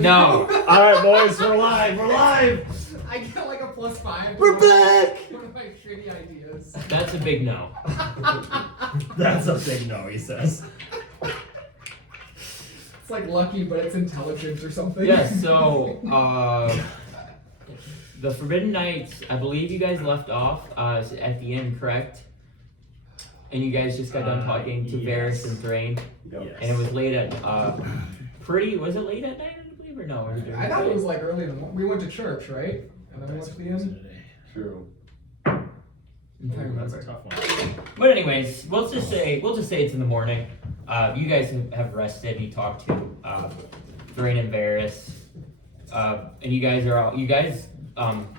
No. Alright, boys, we're live. We're live. I get like a +5. We're back. One of my shitty ideas. That's a big no. That's a big no, he says. It's like lucky, but it's intelligence or something. Yes, so, the Forbidden Nights, I believe you guys left off at the end, correct? And you guys just got done talking to Varys and Thrain. Yep. And it was late at, was it late at night, I believe, or no? I thought it was like early in the morning. We went to church, right? And then we went to the inn. True. I'm trying to That's a remember. tough one. But anyways, we'll just say it's in the morning. You guys have rested. You talked to Thrain and Varys, and you guys are out. You guys,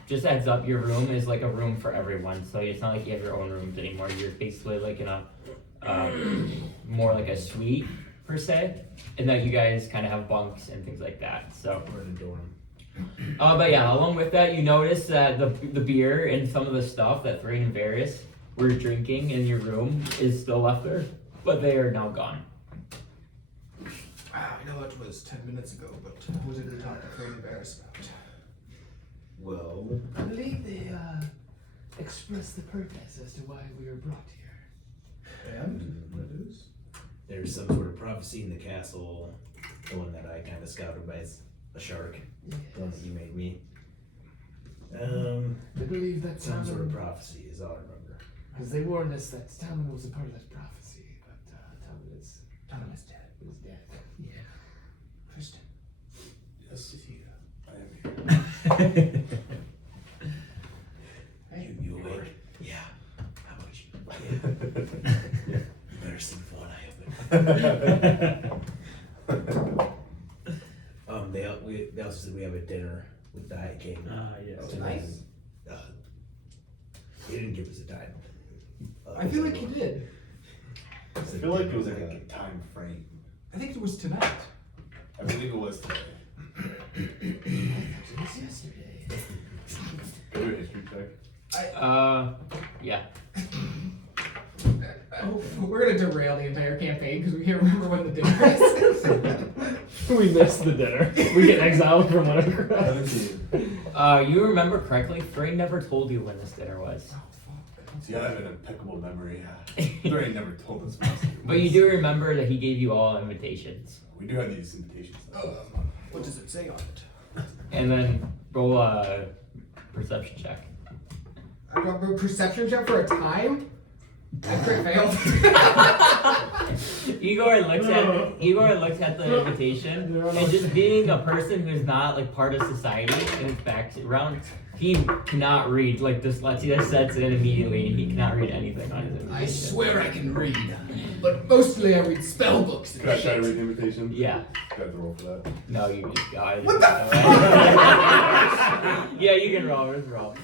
just heads up, your room is like a room for everyone. So it's not like you have your own rooms anymore. You're basically like in a more like a suite per se, and that you guys kind of have bunks and things like that. So We're in a dorm. but yeah, along with that, you notice that the beer and some of the stuff that Thrain and Varys were drinking in your room is still left there, but they are now gone. I know it was 10 minutes ago, but what did we talk to Thrain and Varys about? Well, I believe they expressed the purpose as to why we were brought here. And? What is? There's some sort of prophecy in the castle, the one that I kind of scouted by a shark, the one that you made me. I believe that Some sort of prophecy is all I remember. because they warned us that Talon was a part of that prophecy, but Talon is dead. He was dead. Yeah. Kristen. Yes, I am here. Hey, you awake? Yeah. How about you? Yeah. Better sleep with one eye open. They also said we have a dinner with the High King. Yes. Tonight? He didn't give us a time. I feel like he did. I feel like it was like a time frame. I think it was tonight. I believe it was today. It was yesterday. Go to a history check. Yeah. Oh, we're gonna derail the entire campaign because we can't remember when the dinner is. We missed the dinner. We get exiled from whatever. 17. You remember correctly, Thrain never told you when this dinner was. Oh, fuck. See, I have an impeccable memory. Thrain never told us. But you do remember that he gave you all invitations. We do have these invitations. What does it say on it? And then roll a perception check. I got a perception check for a time? I crit failed. Igor looks at the invitation, and just being a person who's not like part of society in his background, he cannot read. Like dyslexia sets in immediately, and he cannot read anything on his invitation. I swear I can read, but mostly I read spell books and Can I try to shit. read the invitation? Yeah. Got to roll for that. No, you just got What the Yeah, you can roll. Just roll.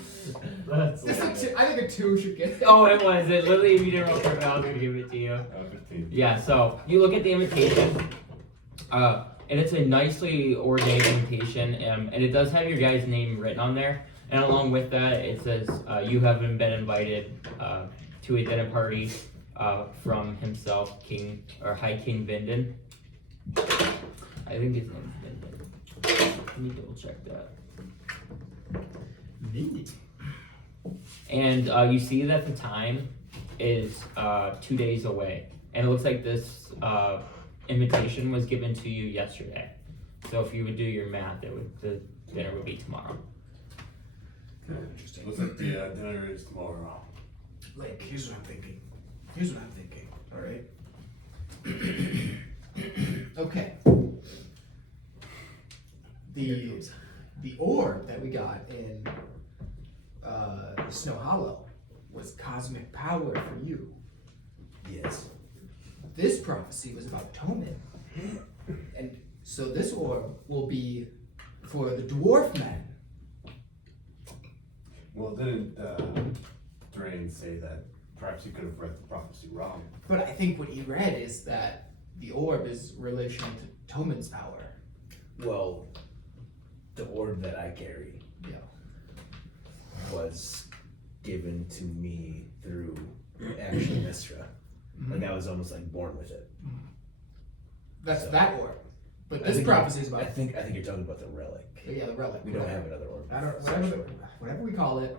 That's I think a 2 should get it. Oh, it was. It literally, if you didn't roll perfect, I was gonna give it to you. 15. Yeah, so you look at the invitation, and it's a nicely ordained invitation, and it does have your guy's name written on there. And along with that, it says you haven't been invited to a dinner party from himself, King or High King Vindon. I think his name's Vindon. Let me double check that. Vindon. And you see that the time is 2 days away. And it looks like this invitation was given to you yesterday. So if you would do your math, the dinner would be tomorrow. Interesting. Looks like the dinner is tomorrow. Like, here's what I'm thinking. Alright? Okay. The orb that we got in Snow Hollow was cosmic power for you. Yes. This prophecy was about Toman. And so this orb will be for the dwarf men. Well, didn't Thrain say that perhaps he could have read the prophecy wrong? But I think what he read is that the orb is relation to Toman's power. Well, the orb that I carry Yeah. was given to me through actually Mistra. Like I was almost like born with it. That's that orb. But I this think prophecy is I about. think you're talking about the relic. Yeah, the relic. We don't have another orb. I don't. Whatever we call it.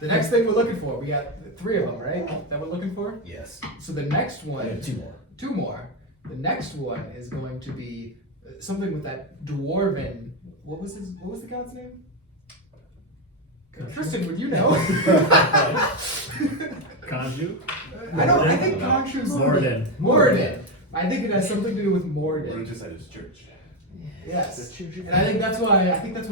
The next thing we're looking for, we got 3 of them, right? That we're looking for. Yes. So the next We one, have 2 more. 2 more. The next one is going to be something with that dwarven. What was the god's name? Tristan, would you know? Kanju? I think Khonshu's Morden. Morden. I think it has something to do with We're Morden. just at his church. Yes. And I think that's why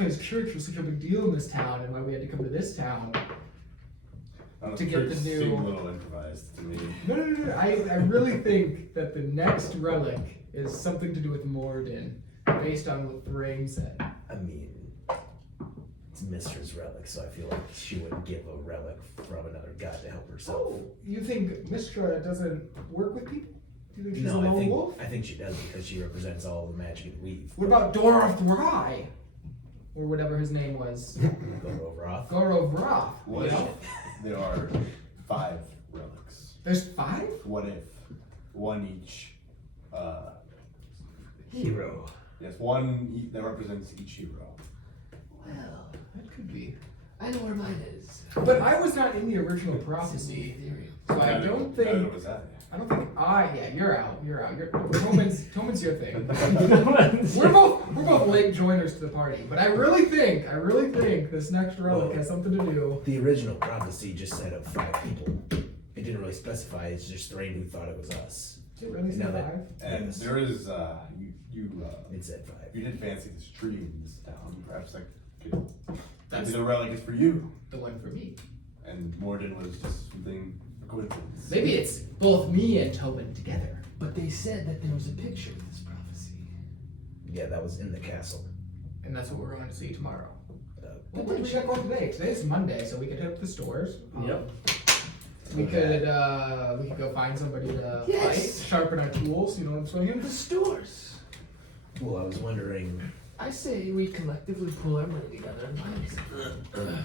his church was such a big deal in this town, and why we had to come to this town. I don't know, To get the church new- seemed a little improvised to me. No. I really think that the next relic is something to do with Morden, based on what Thrain said. I mean, it's Mistra's relic, so I feel like she wouldn't give a relic from another god to help herself. Oh, you think Mistra doesn't work with people? Do you think she's a No, lone wolf? I think she does because she represents all the magic and weave. What about Doroth Rai? Or whatever his name was. Go Roth. Gorov Roth. What You if know? there are 5 relics? There's 5? What if one each? Hero. Yes, one that represents each hero. Well, That could be. I know where mine is. But I was not in the original prophecy, so I Neither- don't neither think. was I. Yeah, you're out. Toman's your thing. We're both late joiners to the party, but I really think this next relic has something to do. The original prophecy just said of 5 people. It didn't really specify. It's just Thrain who thought it was us. Did it really say Now 5? that- And Yes. there is It said 5. if you did fancy this tree in this town, perhaps that could. That's Maybe the relic is for you, the one for me. and Morden was just something a coincidence. Maybe it's both me and Tobin together. But they said that there was a picture of this prophecy. Yeah, that was in the castle. And that's what we're going to see tomorrow. Uh, Well, what do we got going today? Today's Monday, so we could hit up the stores. Yep. We could go find somebody to Yes. fight, sharpen our tools. You know what I'm saying? The stores. well, I was wondering. I say we collectively pull our money together and buy them.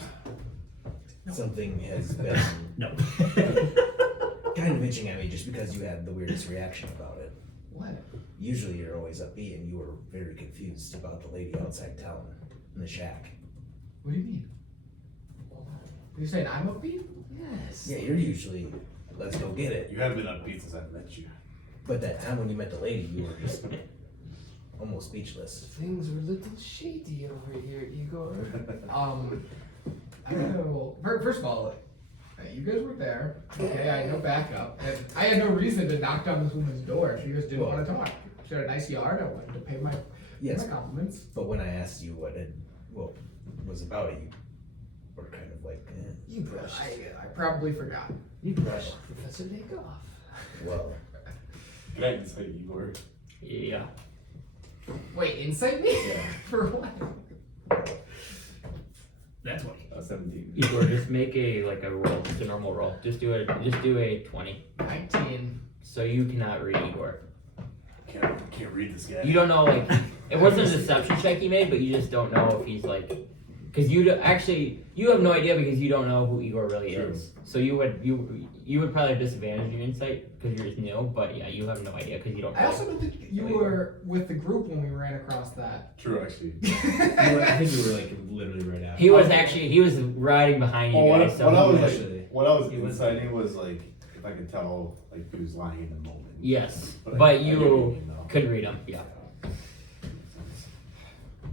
Something has been No. kind of itching at me just because you had the weirdest reaction about it. What? Usually you're always upbeat and you were very confused about the lady outside town in the shack. What do you mean? Are you saying I'm upbeat? Yes. Yeah, you're usually, let's go get it. You have been upbeat since I've met you. But that time when you met the lady, you were just almost speechless. Things were a little shady over here, Igor. I know. First of all, you guys were there. Okay, I had no backup, and I had no reason to knock down this woman's door. She just didn't want to talk. She had a nice yard. I wanted to pay my Yes, compliments. but when I asked you what it was about it, you were kind of like, eh. You brushed. I probably forgot. You brushed Professor Lake off. Well, Can I just say Igor? Yeah. Wait, insight me? Yeah. For what? That's what. 17. Igor, just make a roll, just a normal roll. Just do a 20. 19. So you cannot read Igor. Can't read this guy. You don't know it wasn't a deception check he made, but you just don't know if he's because you have no idea because you don't know who Igor really True. is. So you would probably have disadvantage in insight because you're just new, but yeah, you have no idea because you don't. I also don't think you were with the group when we ran across that. True, actually. I think you were like literally right after. He was riding behind you Well, guys. So what I was actually- what I was He was- inciting was if I could tell he was lying in the moment. yes, But but I get what you mean, though. couldn't read him. Yeah.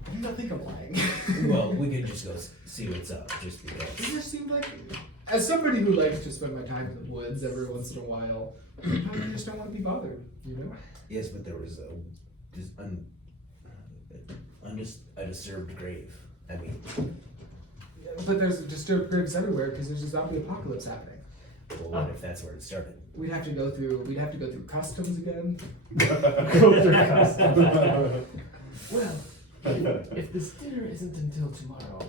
I do not think I'm lying. Well, we could just go see what's up, just It because. just seemed like, as somebody who likes to spend my time in the woods every once in a while, I just don't want to be bothered, you know? Yes, but there was a disturbed grave. I mean, But there's disturbed graves everywhere because there's a zombie apocalypse happening. well, what if that's where it started? We'd have to go through customs again. Well, if this dinner isn't until tomorrow,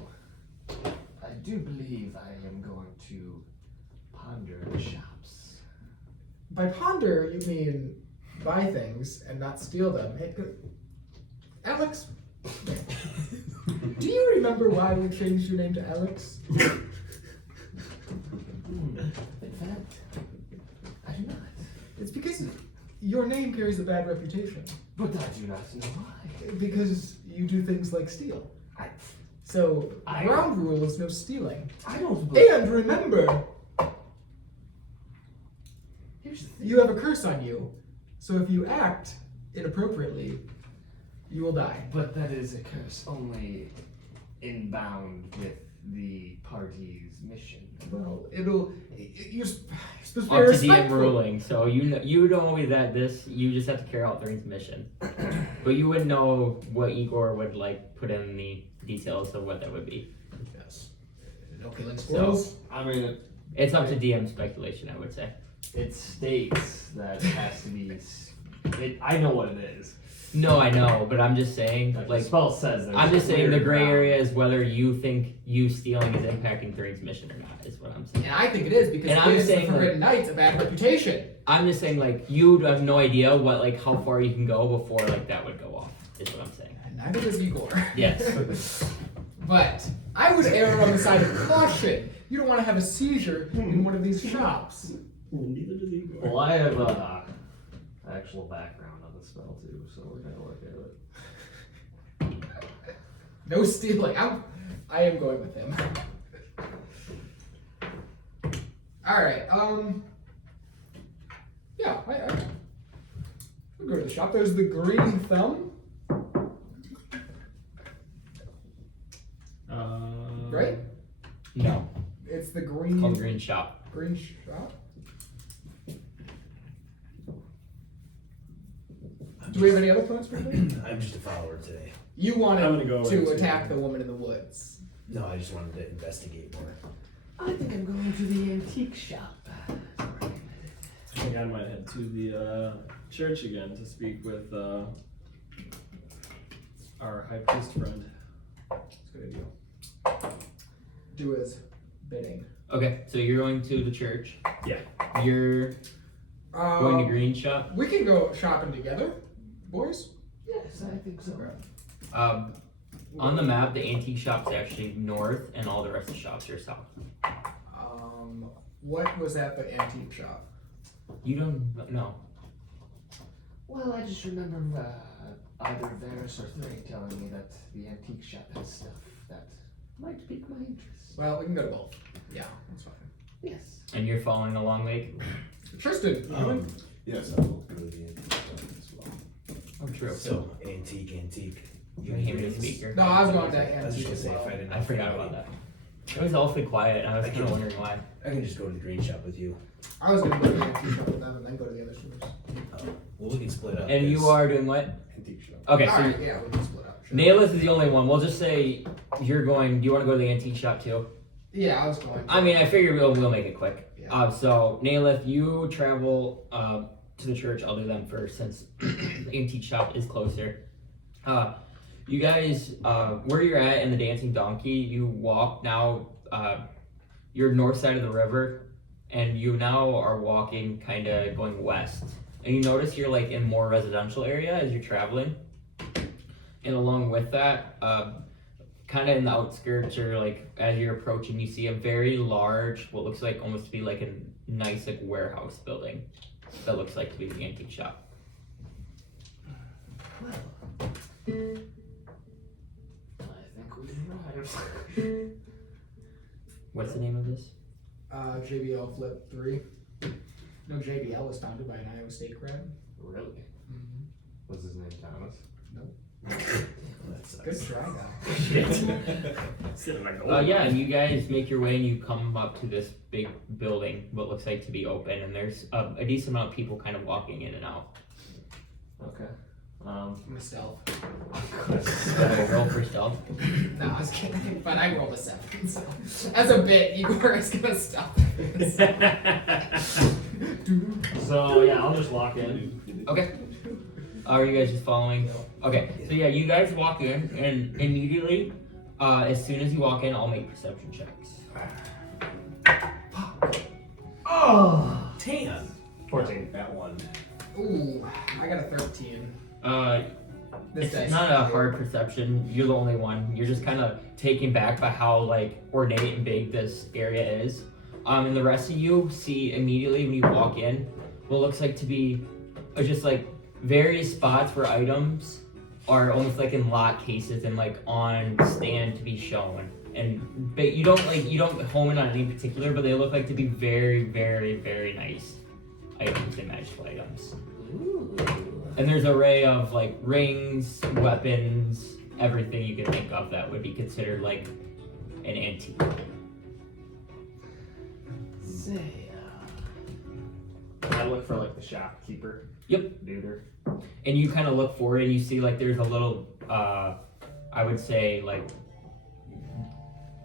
I do believe I am going to ponder the shops. By ponder, you mean buy things and not steal them. Hey, Alex, do you remember why we changed your name to Alex? In fact, I do not. It's because your name carries a bad reputation. But I do not know why. Because you do things like steal. So, ground rules, no stealing. I don't believe. And remember, Here's the thing. you have a curse on you. So if you act inappropriately, you will die. But that is a curse only inbound with the party's mission. Well, you're supposed to be Up to DM respectful. ruling, so you don't always you just have to carry out Thrain's mission. But you would know what Igor would like put in the details of what that would be. Yes. No killing squirrels. I mean, It's up to DM speculation, I would say. it states that it has to be. I know what it is. No, I know, but I'm just saying, The like, spell says. I'm just saying the gray ground. area is whether you think you stealing is impacting Thrain's mission or not, is what I'm saying. And I think it is because And it I'm gives the saying, Forbidden Knights a bad reputation. I'm just saying, like, you have no idea what, like, how far you can go before, like, that would go off, is what I'm saying. And neither does Igor. Yes. But I would err on the side of caution. You don't want to have a seizure in one of these shops. Neither does Igor. Well, I have actual background on the spell too, so we're gonna look at it. No stealing. I am going with him. Alright, yeah, we'll go to the shop. There's the Green Thumb, right? No. It's the It's green called Green Shop. green shop. Do we have any other plans for today? I'm just a follower today. You wanted I'm gonna go to into- attack the woman in the woods. No, I just wanted to investigate more. I think I'm going to the antique shop. I think I might head to the church again to speak with our high priest friend. That's a good idea. Do his bidding. Okay, so you're going to the church. Yeah. You're going to Green Shop. We can go shopping together, boys. Yes, I think so. On the map, the antique shop's actually north, and all the rest of the shops are south. What was at the antique shop? You don't know. Well, I just remember either Varys or Thrain telling me that the antique shop has stuff that might pique my interest. Well, we can go to both. Yeah, that's fine. Yes. And you're following along, Lake? Tristan, you coming? Yes, I will go to the antique shop as well. Oh, true. So, antique. You can hear me the speaker. No, I was going to I was antique just as gonna say, well. if I didn't I forgot about that. It was awfully quiet, and I was kind of wondering why. I can just go to the green shop with you. I was going to go to the antique shop with them and then go to the other stores. Well, we can split up. And you 'cause are doing what? Antique shop. Okay, so Alright, yeah, we can split up. Sure. Naileth is the only one. We'll just say you're going. Do you want to go to the antique shop too? Yeah, I was going to. I mean, I figure we'll make it quick. Yeah. So Naileth, you travel to the church. I'll do them first since the antique shop is closer. You guys, where you're at in the Dancing Donkey, you walk now. You're north side of the river, and you now are walking kind of going west. And you notice you're like in more residential area as you're traveling. And along with that, kind of in the outskirts or like as you're approaching, you see a very large, what looks like almost to be like a nice like warehouse building that looks like to be the antique shop. Well, I think we arrived. What's the name of this? JBL Flip 3. No, JBL was founded by an Iowa State grad. Really? Was his name Thomas? That sucks. Good try, guy. Yeah, and you guys make your way and you come up to this big building, what looks like to be open, and there's a decent amount of people kind of walking in and out. Okay. I'm gonna stealth. Roll for stealth. No, I was kidding, but I rolled a 7. So. As a bit, Igor is gonna stealth. So yeah, I'll just walk in. Okay. Are you guys just following? Okay, so yeah, you guys walk in, and immediately, as soon as you walk in, I'll make perception checks. Oh, 10. 14. That one. Ooh, I got a 13. This It's dice not is a weird. hard perception. You're the only one. You're just kind of taken back by how like ornate and big this area is. And the rest of you see immediately when you walk in what looks like to be just like various spots for items are almost like in lock cases and like on stand to be shown. And you don't home in on any particular, but they look like to be very, very, very nice items and magical items. Ooh. And there's an array of like rings, weapons, everything you can think of that would be considered like an antique. Say, I look for like the shopkeeper. Yep. Duder. And you kind of look forward and you see like there's a little, I would say like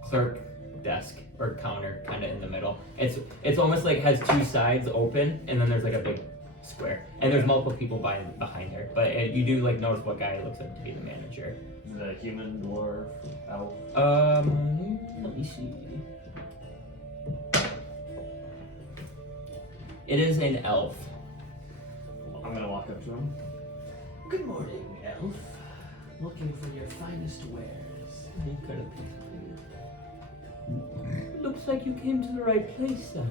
clerk desk or counter kind of in the middle. It's almost like has two sides open and then there's like a big square and there's multiple people behind there. But you do like notice what guy looks like to be the manager. Is it a human, dwarf, elf? Let me see. It is an elf. I'm gonna walk up to him. good morning, elf. Looking for your finest wares. He could have. Looks like you came to the right place then.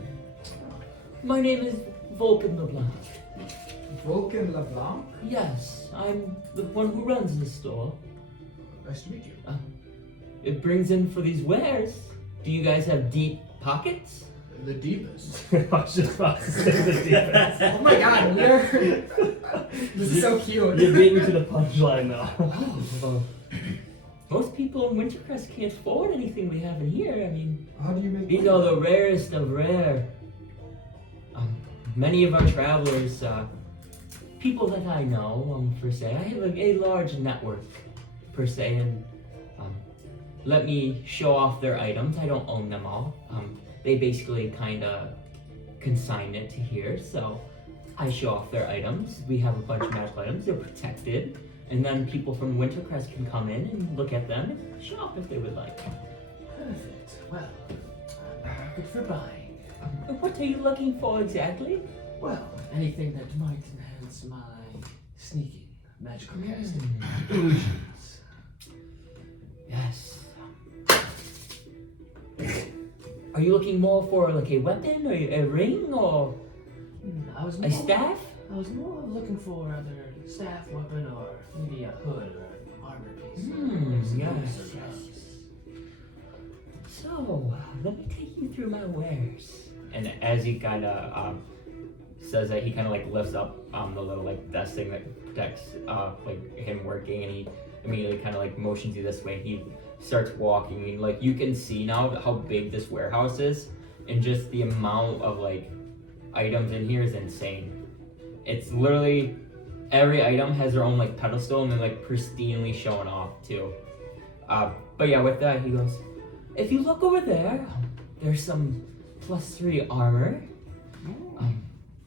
My name is Vulcan LeBlanc. Vulcan LeBlanc? Yes, I'm the one who runs the store. Nice to meet you. It brings in for these wares. Do you guys have deep pockets? The deepest. I was just about to say the defense. Oh my god, this is so cute. You beat me to the punchline now. Most people in Wintercrest can't afford anything we have in here. I mean, How do you make these are the rarest of rare. Many of our travelers, people that I know, per se, I have a large network, per se, and let me show off their items. I don't own them all. They basically kind of consign it to here, so I show off their items. We have a bunch of magical items. They're protected, and then people from Wintercrest can come in and look at them and shop if they would like. Perfect. Well, I'm good for buying. What are you looking for exactly? Well, anything that might enhance my sneaking, magical casting, illusions. Yes. Are you looking more for like a weapon or a ring or I was a more, staff? I was more looking for either staff, weapon, or maybe a hood or armor piece. Yes. So, let me take you through my wares. And as he kind of says that, he kind of like lifts up the little like desk thing that protects like him working, and he immediately kind of like motions you this way. And he starts walking, and like you can see now how big this warehouse is, and just the amount of like items in here is insane. It's literally every item has their own like pedestal, and they're like pristinely showing off too. But yeah, with that he goes, if you look over there, there's some +3 armor,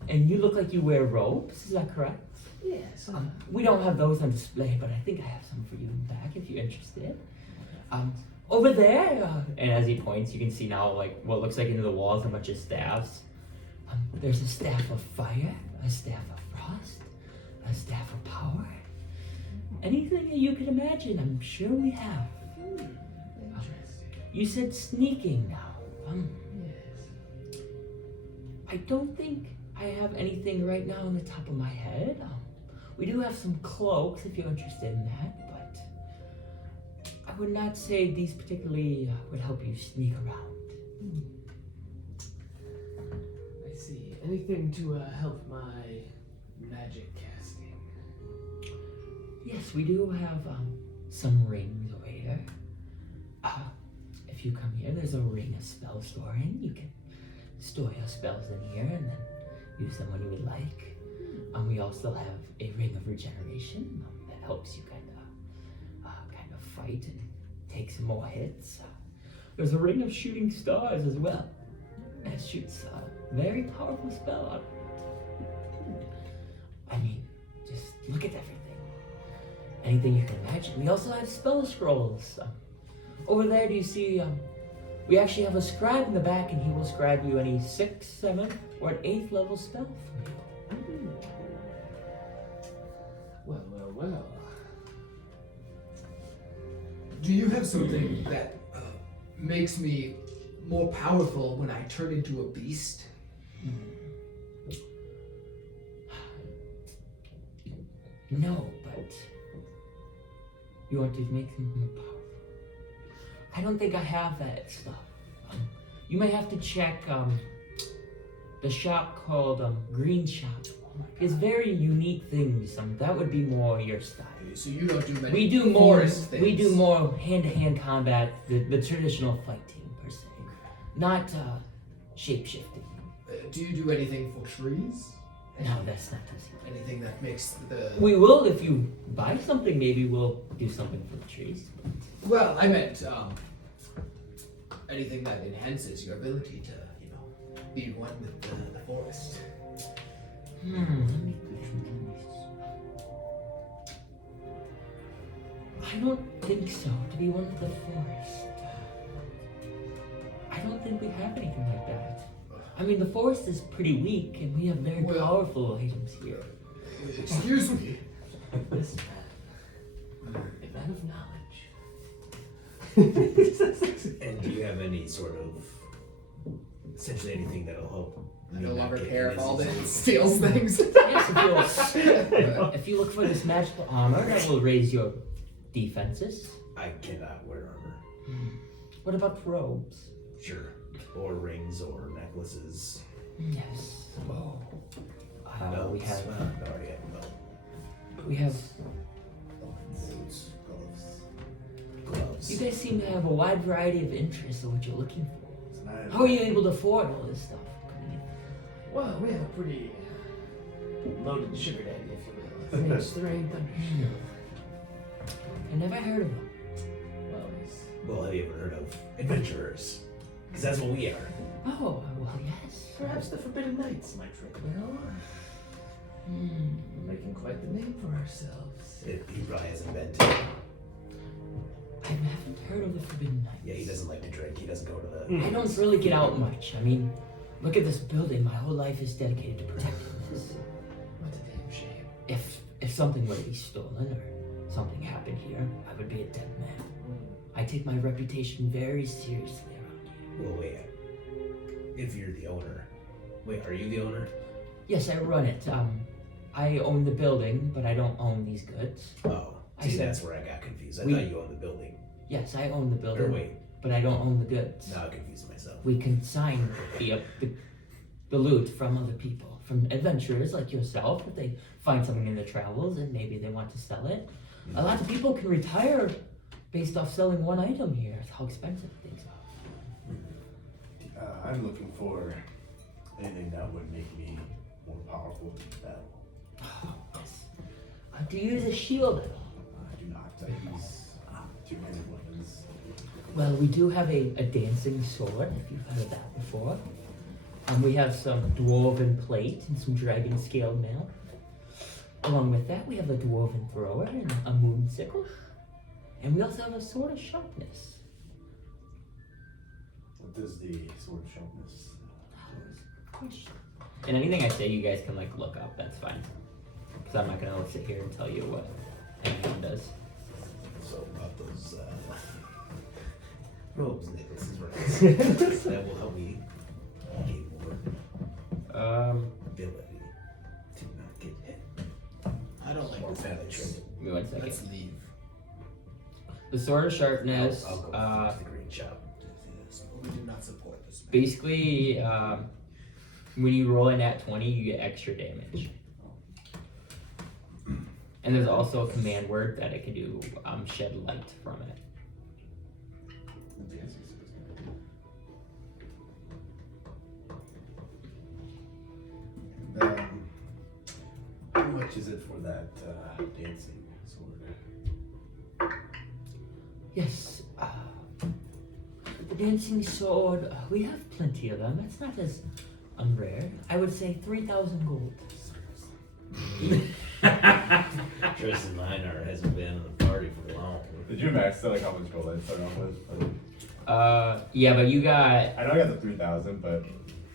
and you look like you wear robes. Is that correct? Yes. We don't have those on display, but I think I have some for you in the back if you're interested. Over there, and as he points, you can see now like what looks like into the walls a bunch of staffs. There's a staff of fire, a staff of frost, a staff of power. Anything that you could imagine, I'm sure we have. You said sneaking now. Yes. I don't think I have anything right now on the top of my head. We do have some cloaks if you're interested in that, but I would not say these particularly would help you sneak around. I see. Anything to help my magic casting? Yes, we do have some rings over here. If you come here, there's a ring of spell storing. You can store your spells in here and then use them when you would like. We also have a ring of regeneration that helps you kind of fight and take some more hits. There's a ring of shooting stars as well. That shoots a very powerful spell out of it. I mean, just look at everything. Anything you can imagine. We also have spell scrolls. Over there, do you see? We actually have a scribe in the back, and he will scribe you any 6th, 7th, or an 8th level spell for you. Well. Do you have something that makes me more powerful when I turn into a beast? No, but You want to make them more powerful. I don't think I have that stuff. You may have to check the shop called Green Shop. It's very unique things. That would be more your style. So you don't do many We do more. forest things. We do more hand-to-hand combat, the traditional fighting per se, not shape-shifting. Do you do anything for trees? No, that's not us. Anything that makes the... We will if you buy something. Maybe we'll do something for the trees. Well, I meant anything that enhances your ability to, be one with the forest. Let me put some things. I don't think so. To be one with the forest. I don't think we have anything like that. I mean, the forest is pretty weak, and we have very powerful items here. Excuse me. This man, a man of knowledge. And do you have any sort of, essentially anything that'll help? I me no not longer get care if diseases? Alden steals things. Yes, if you look for this magical armor, that will raise your defenses. I cannot wear armor. What about robes? Sure. Or rings or necklaces. Yes. Oh. Belts. We have. I already have a belt. We have. Boots, gloves. Gloves. You guys seem to have a wide variety of interests in what you're looking for. It's not- How are you able to afford all this stuff? Well, we have a pretty loaded sugar daddy, if you will. His name's Thrain Thundershield. I never heard of him. Well, he's Well, have you ever heard of adventurers? Because that's what we are. Oh, well, yes. perhaps the Forbidden Knights might ring a bell. We're making quite the name for ourselves. He probably hasn't been to. I haven't heard of the Forbidden Knights. Yeah, he doesn't like to drink. He doesn't go to the. I don't really get out much. I mean, look at this building. My whole life is dedicated to protecting this. What a damn shame. If something were to be stolen or something happened here, I would be a dead man. I take my reputation very seriously around here. Well, wait. If you're the owner. Wait, are you the owner? Yes, I run it. I own the building, but I don't own these goods. Oh. I See, said- that's where I got confused. I We- thought you owned the building. Yes, I own the Or building, wait. but I don't own the goods. Now I confused myself. We consign the loot from other people, from adventurers like yourself, if they find something in their travels and maybe they want to sell it. A lot of people can retire based off selling one item here. It's how expensive things are. I'm looking for anything that would make me more powerful in battle. Oh, yes. Do you use a shield at all? I do not. I use too many weapons. Well, we do have a dancing sword, if you've heard of that before. We have some dwarven plate and some dragon scaled mail. Along with that, we have a dwarven thrower and a moon sickle. And we also have a sword of sharpness. What does the sword of sharpness? And anything I say, you guys can like look up. That's fine, because I'm not gonna sit here and tell you what anyone does. So about those robes, necklaces, rings. That will help me gain more ability to not get hit. I don't like Or this. badly tricked. Give me 1 second. Let's leave. The sword of sharpness. I'll go to the green shop. We do not support this. Basically, when you roll a nat 20, you get extra damage. And there's also a command word that it can do, shed light from it. How much is it for that dancing sword? Yes, the dancing sword, we have plenty of them. It's not as unrare. I would say 3,000 gold. Tristan Minor hasn't been in the party for long. Did you max like how much gold I started off with? Yeah, but you got, I know I got the 3,000, but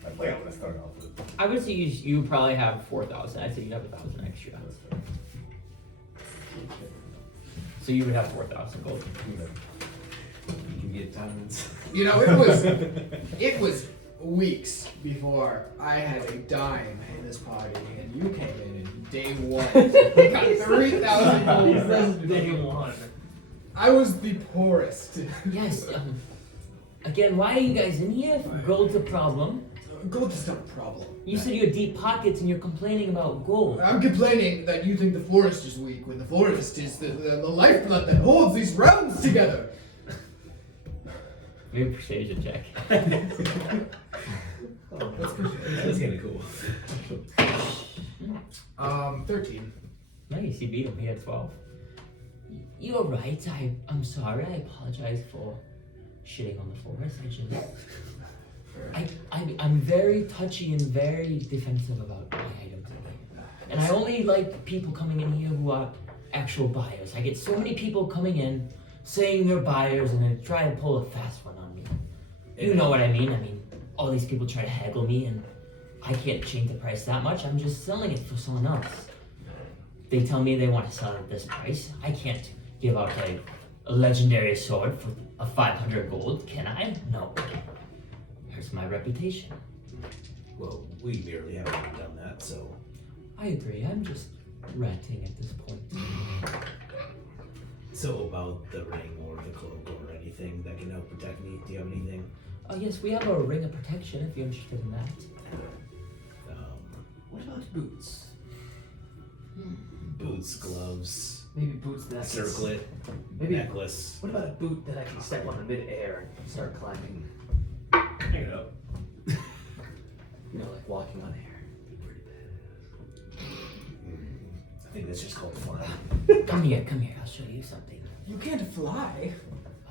I think I would have started off with. I would say you probably have 4,000. I'd say you have 1,000 extra. So you would have 4,000 gold. You can get diamonds. You know, it was weeks before I had a dime in this party, and you came in day one. You got 3,000 gold. That's day one. I was the poorest. Yes. Again, why are you guys in here? Gold's a problem. Gold is not a problem. You said you had deep pockets and you're complaining about gold. I'm complaining that you think the forest is weak when the forest is the lifeblood that holds these realms together. Maybe persuasion check. That's good. That's kind of cool. 13. Nice, you beat him. He had 12. You're right. I'm sorry. I apologize for shitting on the forest. I'm very touchy and very defensive about my items. And I only like people coming in here who are actual buyers. I get so many people coming in saying they're buyers and then try to pull a fast one on me. You know what I mean? I mean, all these people try to haggle me and I can't change the price that much. I'm just selling it for someone else. They tell me they want to sell it at this price. I can't give out a legendary sword for a 500 gold, can I? No. Here's my reputation. Well, we barely haven't done that, so. I agree, I'm just ranting at this point. So about the ring or the cloak or anything that can help protect me, do you have anything? Yes, we have a ring of protection if you're interested in that. What about boots? Boots, gloves, Maybe boots that I can circlet, Maybe- necklace. What about a boot that I can step on in midair and start climbing? Hang it up. You know, like walking on air. Pretty I think that's just called flying. Come here, I'll show you something. You can't fly.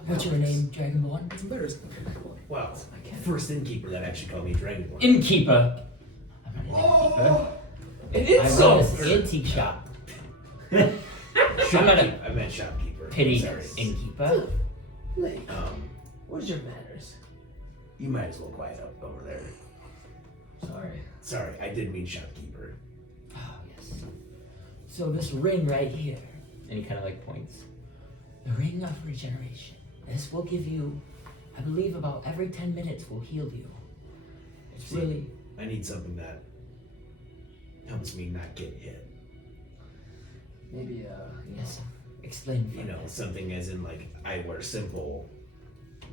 What's your name, Dragonborn? It's embarrassing. Wow, I can't. first innkeeper that actually called me Dragonborn. Innkeeper. I'm not an innkeeper. It I run this antique shop. I'm not a I meant shopkeeper. pity Sorry. innkeeper. Lake, what's your manners? You might as well quiet up over there. Sorry. Sorry, I did mean shopkeeper. Oh, yes. So this ring right here, and he kind of like points. The ring of regeneration. This will give you, I believe about every 10 minutes will heal you. It's See, really, I need something that helps me not get hit. Maybe, yes, explain. You know, something as in like I wear simple,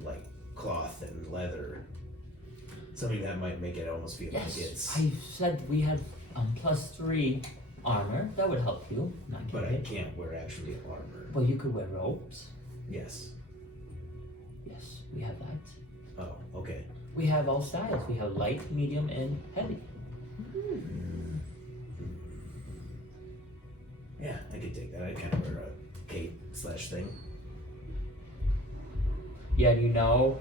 like cloth and leather. Something that might make it almost feel Yes, like it's. I said we have +3 armor. That would help you. Not get But I hit. can't wear actually armor. Well, you could wear robes. Yes. Yes, we have that. Oh, okay. We have all styles. We have light, medium, and heavy. Yeah, I could take that. I kind of wear a cape/thing. Yeah, and you know,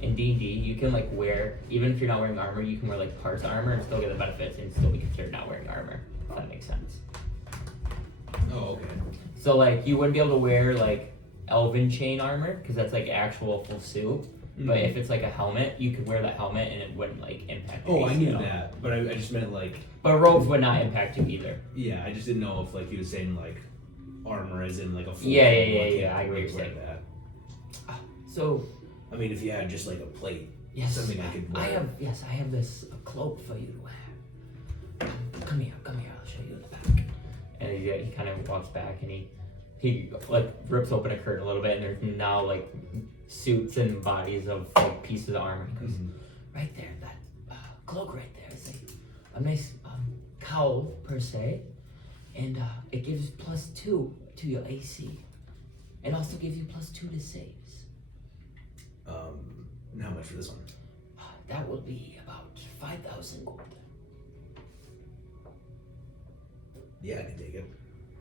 in D&D, you can like wear, even if you're not wearing armor, you can wear like parts armor and still get the benefits and still be considered not wearing armor. If that makes sense. Oh, okay. So like, you wouldn't be able to wear like elven chain armor because that's like actual full suit. But if it's like a helmet, you could wear that helmet and it wouldn't like impact. your Oh, I AC knew at all. that, but I just meant like, But robes would not impact you either. yeah, I just didn't know if like he was saying like armor as in like a full. Yeah, thing, yeah, like, yeah, I get what you're wear saying. that. So I mean, if you had just like a plate, yes, something I could wear. I have this cloak for you to wear. Come here, I'll show you the back. And he kind of walks back and he like rips open a curtain a little bit and there's now like suits and bodies of like pieces of armor. He goes, right there, that cloak right there is a nice cowl per se, and it gives +2 to your AC. It also gives you +2 to saves. And how much for this one? That will be about 5,000 gold. Yeah, I can take it.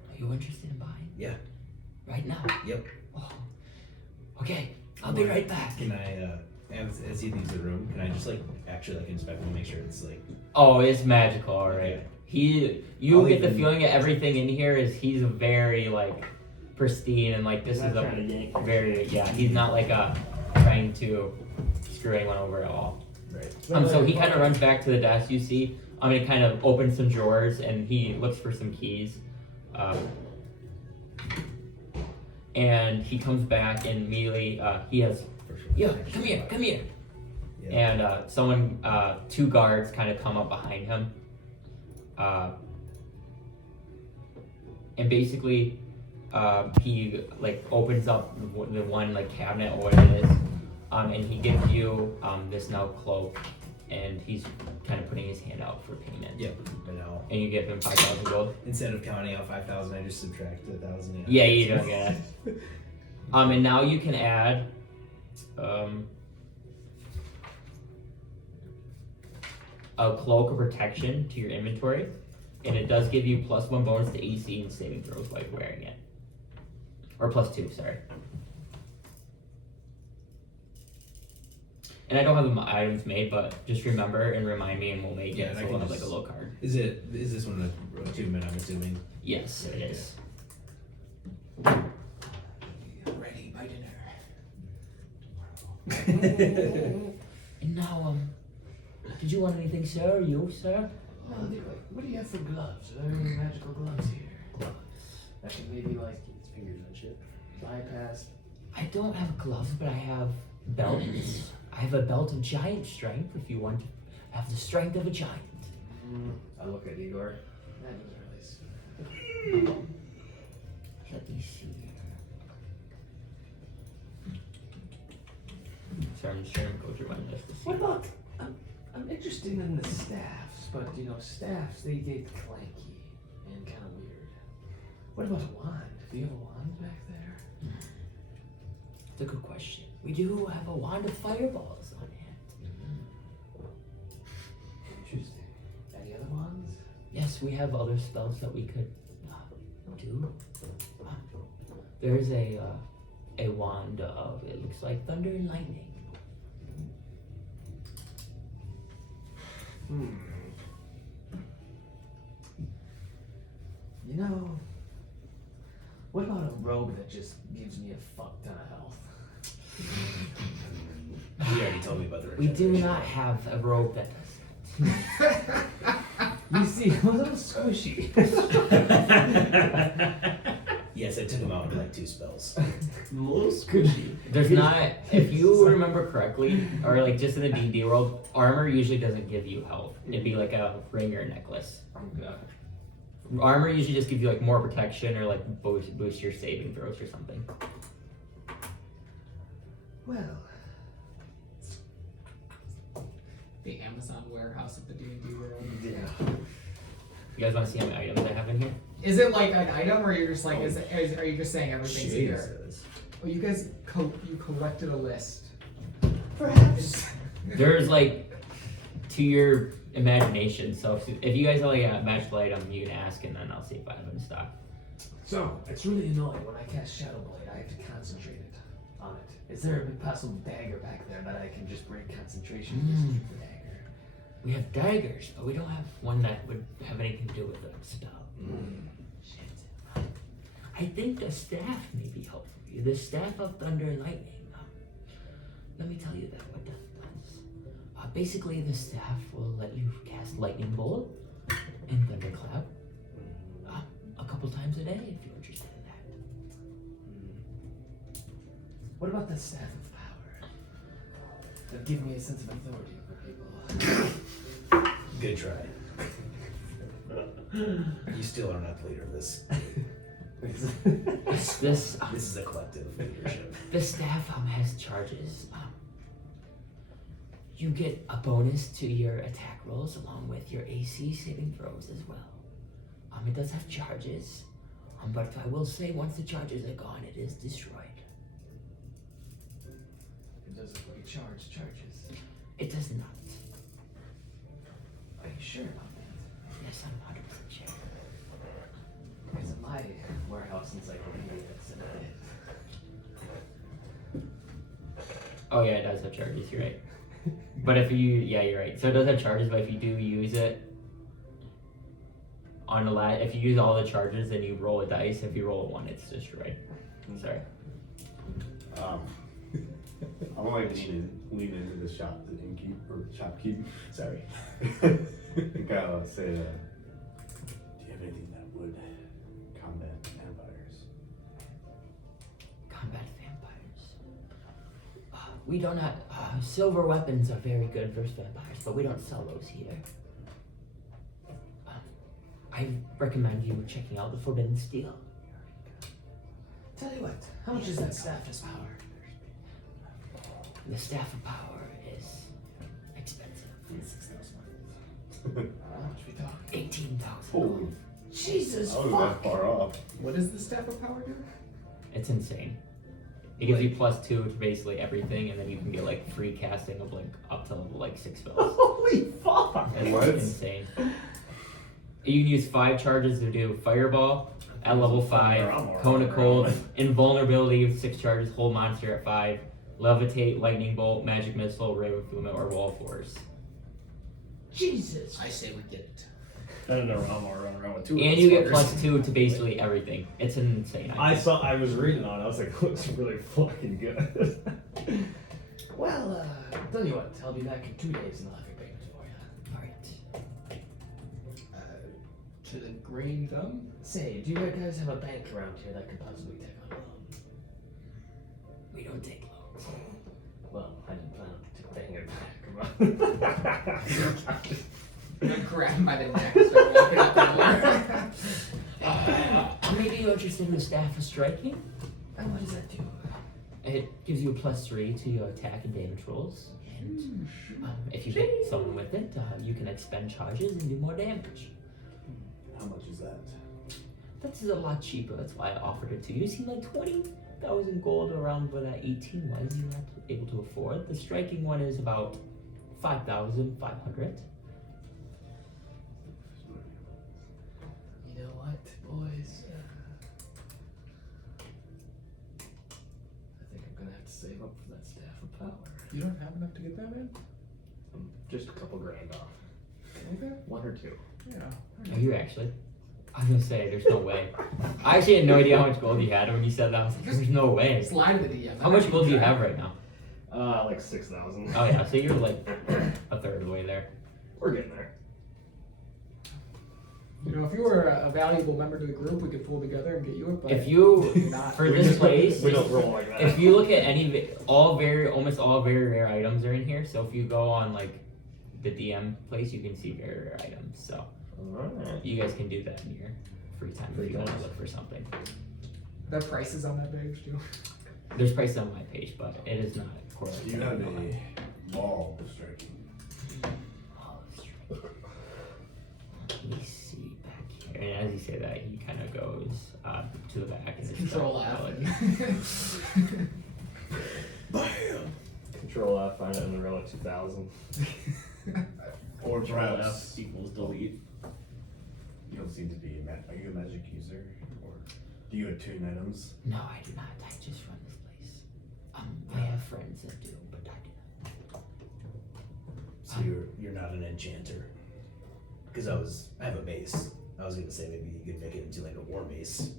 Are you interested in buying? Yeah. Right now? Yep. Oh. Okay, I'll be right back. Can I, as he leaves the room, can I just like actually like inspect and make sure it's like? Oh, it's magical, alright. Okay. You I'll get the even- feeling that everything in here he's very like pristine and like this Not is a trying to yank. very, yeah, he's not like trying to screw anyone over at all. Right. So he kind of runs back to the desk, you see, he kind of opens some drawers and he looks for some keys. And he comes back and immediately, he has, yo, come here. Yeah. And someone, 2 guards kind of come up behind him. And basically, he like opens up the one like cabinet or what it is, and he gives you this now cloak, and he's kind of putting his hand out for payment. Yep. And now, And you give him 5,000 gold. instead of counting out 5,000, I just subtract 1,000. Yeah, you don't get it. And now you can add a cloak of protection to your inventory, and it does give you +1 bonus to AC and saving throws while you're wearing it. Or +2, sorry. And I don't have the items made, but just remember and remind me, and we'll make Yeah, it. and I So can we'll have just- like a low card. Is this one a attunement, I'm assuming? Yes, it is. Ready my dinner. And now, did you want anything, sir? Or you, sir? Well, what do you have for gloves? Are there any magical gloves here? That can maybe like its fingers and shit. Bypass. I don't have gloves, but I have belts. I have a belt of giant strength if you want to have the strength of a giant. I look at Igor. That doesn't really suit. Let me see. Sorry, I'm just trying to go through my list to see. What about? I'm interested in the staffs, but you know, staffs they get clanky and kind of weird. What about a wand? Do you have a wand back there? That's a good question. We do have a wand of fireballs on hand. Interesting. Any other wands? Yes, we have other spells that we could do. There's a wand of, it looks like thunder and lightning. You know, what about a robe that just gives me a fuck ton of health? You already told me about the We do regeneration. not have a robe that does You see, a little squishy. Yes, I took him out in like 2 spells. Most squishy. There's not, if you remember correctly, or like just in the D&D world, armor usually doesn't give you health. It'd be like a ring or a necklace. Armor usually just gives you like more protection or like boost your saving throws or something. Well, The Amazon warehouse of the D&D world. yeah. You guys want to see how many items I have in here? Is it like an item, or you're just like, are you just saying everything's here? Jesus. Oh, you guys, you collected a list. Perhaps. There's like, to your imagination, so if you guys only got a magical item, you can ask and then I'll see if I have it in stock. So, it's really annoying when I cast Shadow Blade. I have to concentrate it on it. Is there a possible dagger back there that I can just break concentration and just shoot the dagger? We have daggers, but we don't have one that would have anything to do with the spell. Shit. I think the staff may be helpful for you. The staff of thunder and lightning. Let me tell you that what that does. Basically, the staff will let you cast lightning bolt and thunderclap a couple times a day if you're interested in that. What about the Staff of Power? That'll give me a sense of authority over people. Good try. You still are not the leader of this. This This is a collective leadership. the staff has charges. You get a bonus to your attack rolls along with your AC saving throws as well. It does have charges, but I will say once the charges are gone, it is destroyed. It doesn't really charges. It does not. Are you sure about that? Yes, I'm 100% sure. Because in my warehouse encyclopedia, it's in it. Oh yeah, it does have charges. You're right. But if you, yeah, you're right. So it does have charges, but if you do use it on a if you use all the charges, then you roll a dice. If you roll a 1, it's destroyed. Sorry. I want to lean into the shopkeep. Sorry. And kind of say, do you have anything that would combat vampires? Combat vampires. We don't have silver weapons are very good versus vampires, but we don't sell those here. I recommend you checking out the Forbidden Steel. Tell you what, how much is that staff of power? The staff of power is expensive. How much we talk? 18,000. Holy, Jesus I wasn't that fuck! far off. What does the staff of power do? It's insane. It gives you +2 to basically everything, and then you can get like free casting of like up to level like 6 spells. Holy fuck! That's What? insane. You can use 5 charges to do Fireball at level 5, Cone of Cold, Invulnerability with 6 charges, Hold Monster at 5, Levitate, Lightning Bolt, Magic Missile, Ray of Movement, or Wall Force. Jesus. I say we get it. I don't know, I'm all run around with 2 of And those you get fuckers. +2 to basically everything. It's an insane item. I was reading on it, I was like, looks really fucking good. Well, tell you what, I'll be back in 2 days and I'll have your payment for you. Alright. To the green thumb? Say, do you guys have a bank around here that could possibly take on a loan? We don't take loans. Well, I didn't plan on paying it back. Come on. I'm gonna grab him by the neck and start walking out the door. Maybe you're interested in the Staff of Striking? And what does that do? It gives you a +3 to your attack and damage rolls. And if you hit someone with it, you can expend charges and do more damage. How much is that? That's a lot cheaper. That's why I offered it to you. You seem like 20,000 gold around where that 18 was. You're not able to afford. The striking one is about 5,500. You know what, boys? I think I'm gonna have to save up for that staff of power. You don't have enough to get that, man? Just a couple grand off. Okay. 1 or 2. Yeah. Are you actually? I was gonna say, there's no way. I actually had no idea how much gold you had when you said that. I was like, there's no way. Slide to the DM. How much gold do you have right now? Like 6,000. Oh yeah, so you're like a third of the way there. We're getting there. You know, if you were a valuable member to the group, we could pull together and get you it. But If you, you're not. for this place, We don't roll like that. if you look at almost all very rare items are in here. So if you go on like the DM place, you can see very rare items. So Alright. you guys can do that in your free time if you want to look for something. The prices on that page too. There's prices on my page, but it is not Do correlated. you have a ball striking? Oh, that's right. Let me see back here. And as you say that, he kind of goes to the back. And it's Control F. Bam! Control F, find it in the row at 2,000. Or Control F perhaps equals delete. you don't seem to be are you a magic user? Or do you attune items? No, I do not. I just run this place. I have friends that do, but I do not. So you're not an enchanter? Because I have a mace. I was gonna say maybe you could make it into like a war mace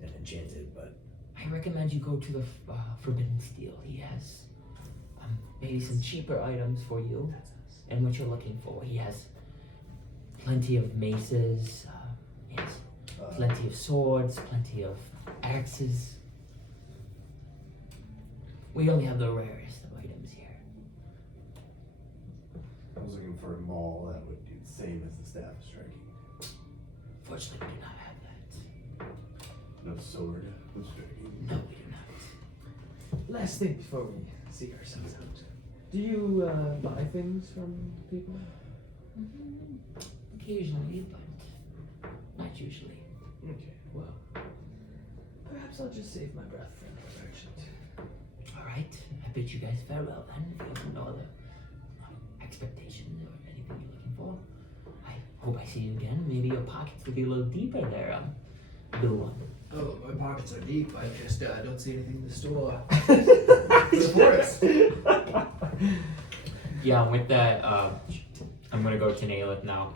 and enchant it, but I recommend you go to the Forbidden Steel. He has maybe some cheaper items for you and what you're looking for. He has plenty of maces, he has plenty of swords, plenty of axes. We only have the rarest of items here. I was looking for a maul that would do the same as the staff of striking. Fortunately, we do not have that. No sword with striking. No, we do not. Last thing before we see ourselves out. Do you buy things from people? Occasionally, but not usually. Okay, well, perhaps I'll just save my breath for another merchant. Alright, I bid you guys farewell then. If you have no other expectations or anything you're looking for, I hope I see you again. Maybe your pockets will be a little deeper there, blue one. Oh, my pockets are deep. I just don't see anything in the store. The forest. Yeah, with that, I'm gonna go to Nailith now.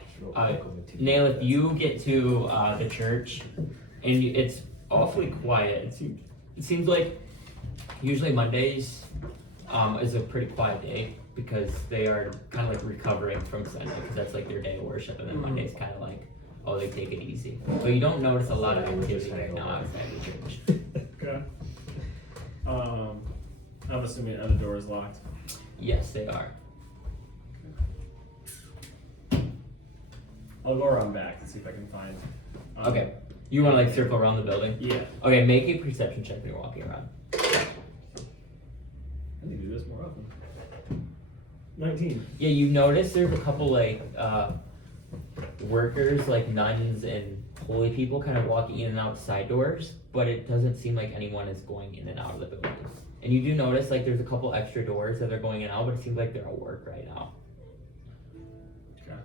Nailith, you get to the church, and it's awfully quiet. It seems like usually Mondays is a pretty quiet day because they are kind of like recovering from Sunday because that's like their day of worship, and then Monday's kind of like, oh, they take it easy. But you don't notice a lot of activity right now outside the church. Okay. I'm assuming the door is locked. Yes, they are. I'll go around back and see if I can find. Okay. You want to like circle around the building? Yeah. Okay, make a perception check when you're walking around. I need to do this more often. 19. Yeah, you notice there's a couple like workers, like nuns and holy people, kind of walking in and out side doors, but it doesn't seem like anyone is going in and out of the building. And you do notice like there's a couple extra doors that are going in and out, but it seems like they're at work right now. Okay.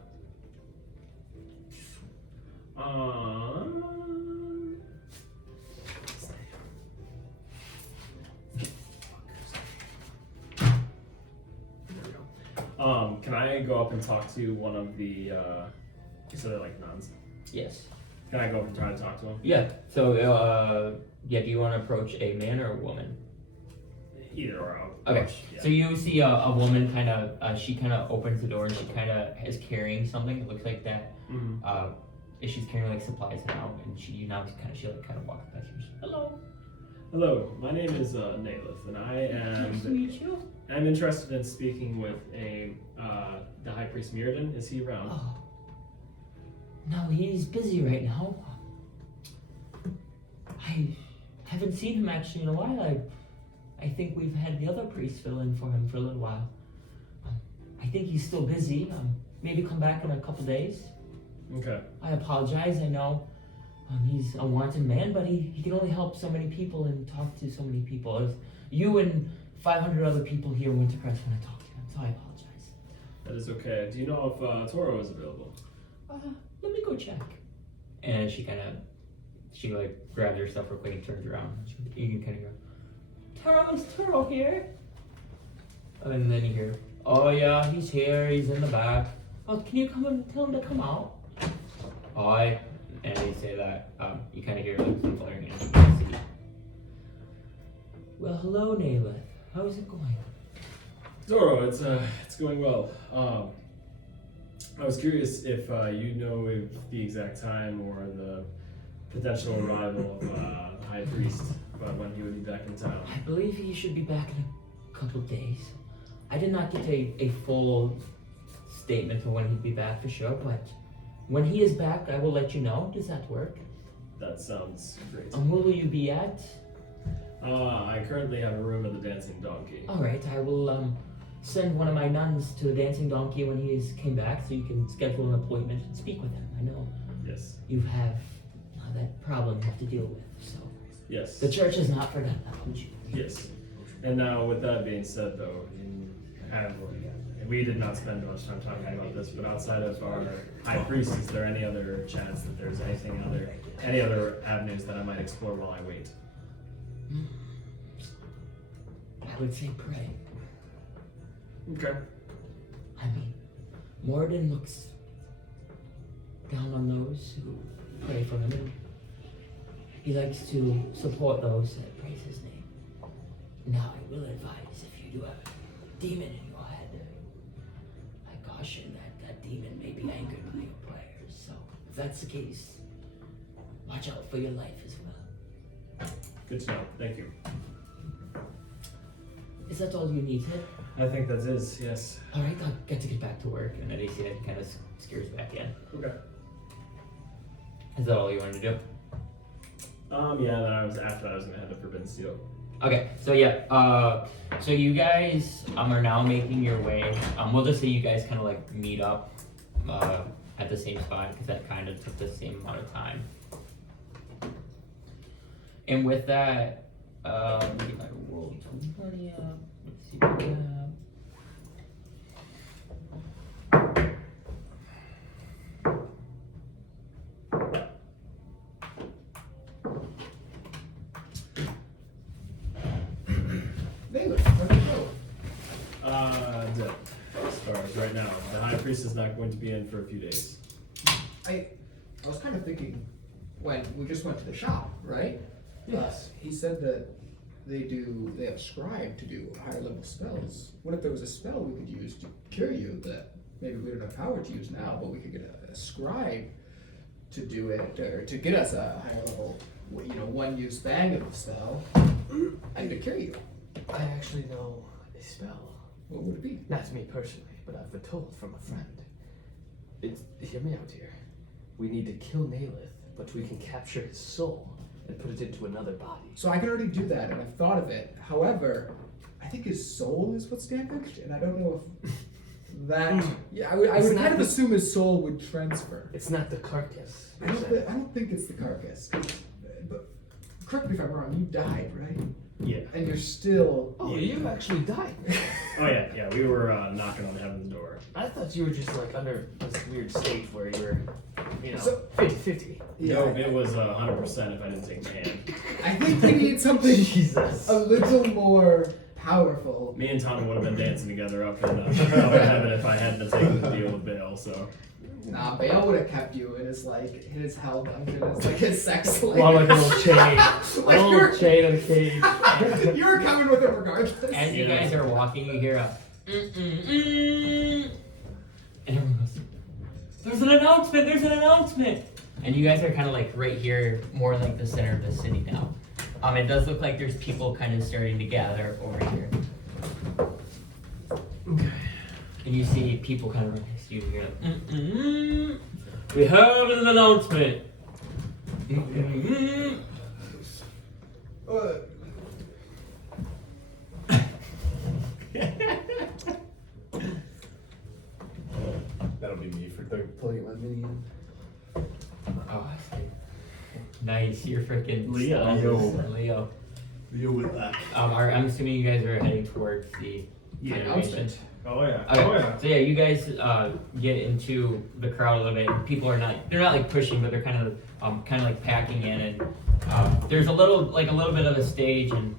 There we go. Can I go up and talk to one of the, so they're like nuns? Yes. Can I go up and try to talk to them? Yeah. So yeah, do you want to approach a man or a woman? Either or. Okay. Yeah. So you see a woman kind of, she kind of opens the door and she kind of is carrying something. It looks like that. Mhm. She's carrying like supplies now, and she walks past you. Hello. Hello, my name is Nalith, and I Nice to am meet you. I'm interested in speaking with the High Priest Mirrodin. Is he around? Oh. No, he's busy right now. I haven't seen him actually in a while. I think we've had the other priest fill in for him for a little while. I think he's still busy. Maybe come back in a couple days. Okay. I apologize. I know he's a wanted man, but he can only help so many people and talk to so many people. If you and 500 other people here went to press when I talked to him, so I apologize. That is okay. Do you know if Toro is available? Let me go check. And she like grabs her stuff real quick and turns around. You can kind of go, is Toro here? And then you hear, oh yeah, he's here. He's in the back. Oh, can you come and tell him to come out? Hi. And they say that, you kind of hear like some flaring and well, hello, Nalith. How's it going? Toro, it's going well. I was curious if you know if the exact time or the potential arrival of the High Priest, when he would be back in town. I believe he should be back in a couple of days. I did not get a full statement of when he'd be back for sure, but when he is back, I will let you know. Does that work? That sounds great. Where will you be at? I currently have a room at the Dancing Donkey. Alright, I will send one of my nuns to the Dancing Donkey when he came back so you can schedule an appointment and speak with him. I know Yes. you have that problem you have to deal with, so. Yes. The church has not forgotten about you. Yes. And now, with that being said, though, we did not spend much time talking about this, but outside of our High Priest, is there any other chance that there's any other avenues that I might explore while I wait? I would say pray. Okay. I mean, Morden looks down on those who pray for him. And he likes to support those that praise his name. Now, I will advise if you do have a demon in your head, I caution that demon may be angered by your prayers. So, if that's the case, watch out for your life as well. Good to know. Thank you. Is that all you needed? I think that is, yes. Alright, I'll get back to work. And then AC kind of scares back in. Okay. Is that all you wanted to do? Yeah, then after that I was gonna head to Forbidden Steel. Okay, so yeah, so you guys are now making your way. We'll just say you guys kind of like meet up at the same spot because that kind of took the same amount of time. And with that, let me get my roll 20 up. Let's see what we have. Dead. As far as right now, the High Priest is not going to be in for a few days. I was kind of thinking when we just went to the shop, right? Yes. He said that they have a scribe to do higher level spells. What if there was a spell we could use to cure you that maybe we don't have power to use now, but we could get a scribe to do it, or to get us a higher level, one use bang of the spell, and to cure you? I actually know a spell. What would it be? Not me personally, but I've been told from a friend. Hear me out here. We need to kill Nalith but we can capture his soul and put it into another body. So I can already do that, and I've thought of it. However, I think his soul is what's damaged, and I don't know if that. Yeah, I would It's not kind of the- assume his soul would transfer. It's not the carcass. I don't think it's the carcass. But correct me if I'm wrong. You died, right? Yeah. And you're still. Oh, you actually died. Oh yeah. We were knocking on heaven's door. I thought you were just like under this weird state where you were, you know, So- 50-50. No, it was 100% if I didn't take the hand. I think we need something Jesus. a little more powerful. Me and Tom would have been dancing together up in heaven if I hadn't taken the deal with Baal. So Nah, Bale would have kept you in his hell dungeon as like his sex slave. Well, like a little chain. Like a little you're- chain in a cage. you were coming with it regardless. As you guys are walking, you hear a and everyone goes, "There's an announcement! There's an announcement!" And you guys are kind of like right here, more like the center of the city now. It does look like there's people kind of starting to gather over here. And you see people kind of run next to you. You're like, we have an announcement. That'll be me for playing my minion. Oh, nice. You're freaking Leo. Leo. Deal with that. I'm assuming you guys are heading towards the animation. Announcement. oh yeah. Okay. Oh yeah. So yeah, you guys get into the crowd a little bit. People are they're not like pushing, but they're kind of like packing in, and there's a little bit of a stage, and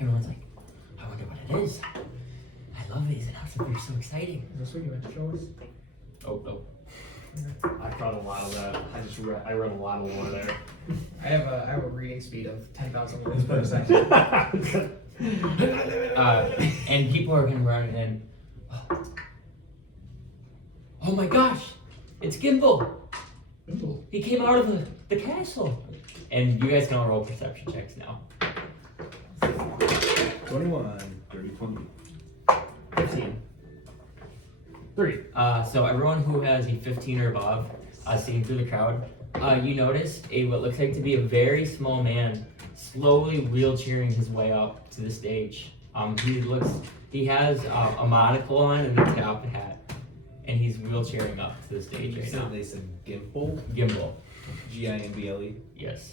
everyone's like, I wonder what it is. I love these announcements. They're so exciting. Is this what you meant to show us? Oh. I caught a lot of that. I read a lot of lore there. I have a reading speed of 10,000 words per second. And people are gonna run and oh my gosh, it's Gimble. Ooh. He came out of the castle. And you guys can all roll perception checks now. 21, 30, 20. 15. 3. So everyone who has a 15 or above, seeing through the crowd, you notice what looks like to be a very small man slowly wheelchairing his way up to the stage. He has a monocle on and a top hat, and he's wheelchairing up to the stage You right said now. they said Gimble? Gimble, Gimble? yes.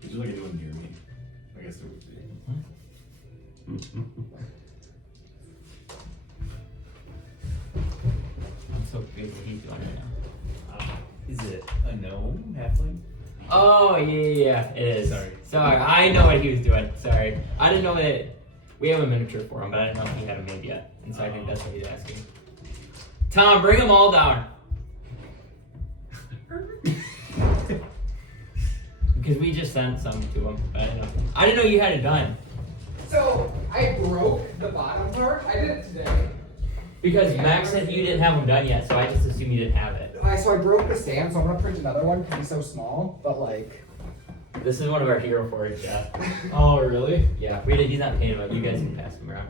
Did you like anyone near me? I guess there would be. I'm so crazy what he's doing right now. Is it a gnome? Halfling? Oh yeah, it is. Sorry, I know what he was doing. Sorry, I didn't know that. We have a miniature for him, but I didn't know if he had him made yet, and so I think that's what he's asking. Tom, bring them all down. Because we just sent some to him, but I didn't know you had it done. So I broke the bottom part. I did it today. Because Max said you didn't have them done yet, so I just assumed you didn't have it. So I broke the stand, so I'm gonna print another one because he's so small. But like, This is one of our hero forts, yeah. Oh, really? Yeah, he's not painted, but you guys can pass him around.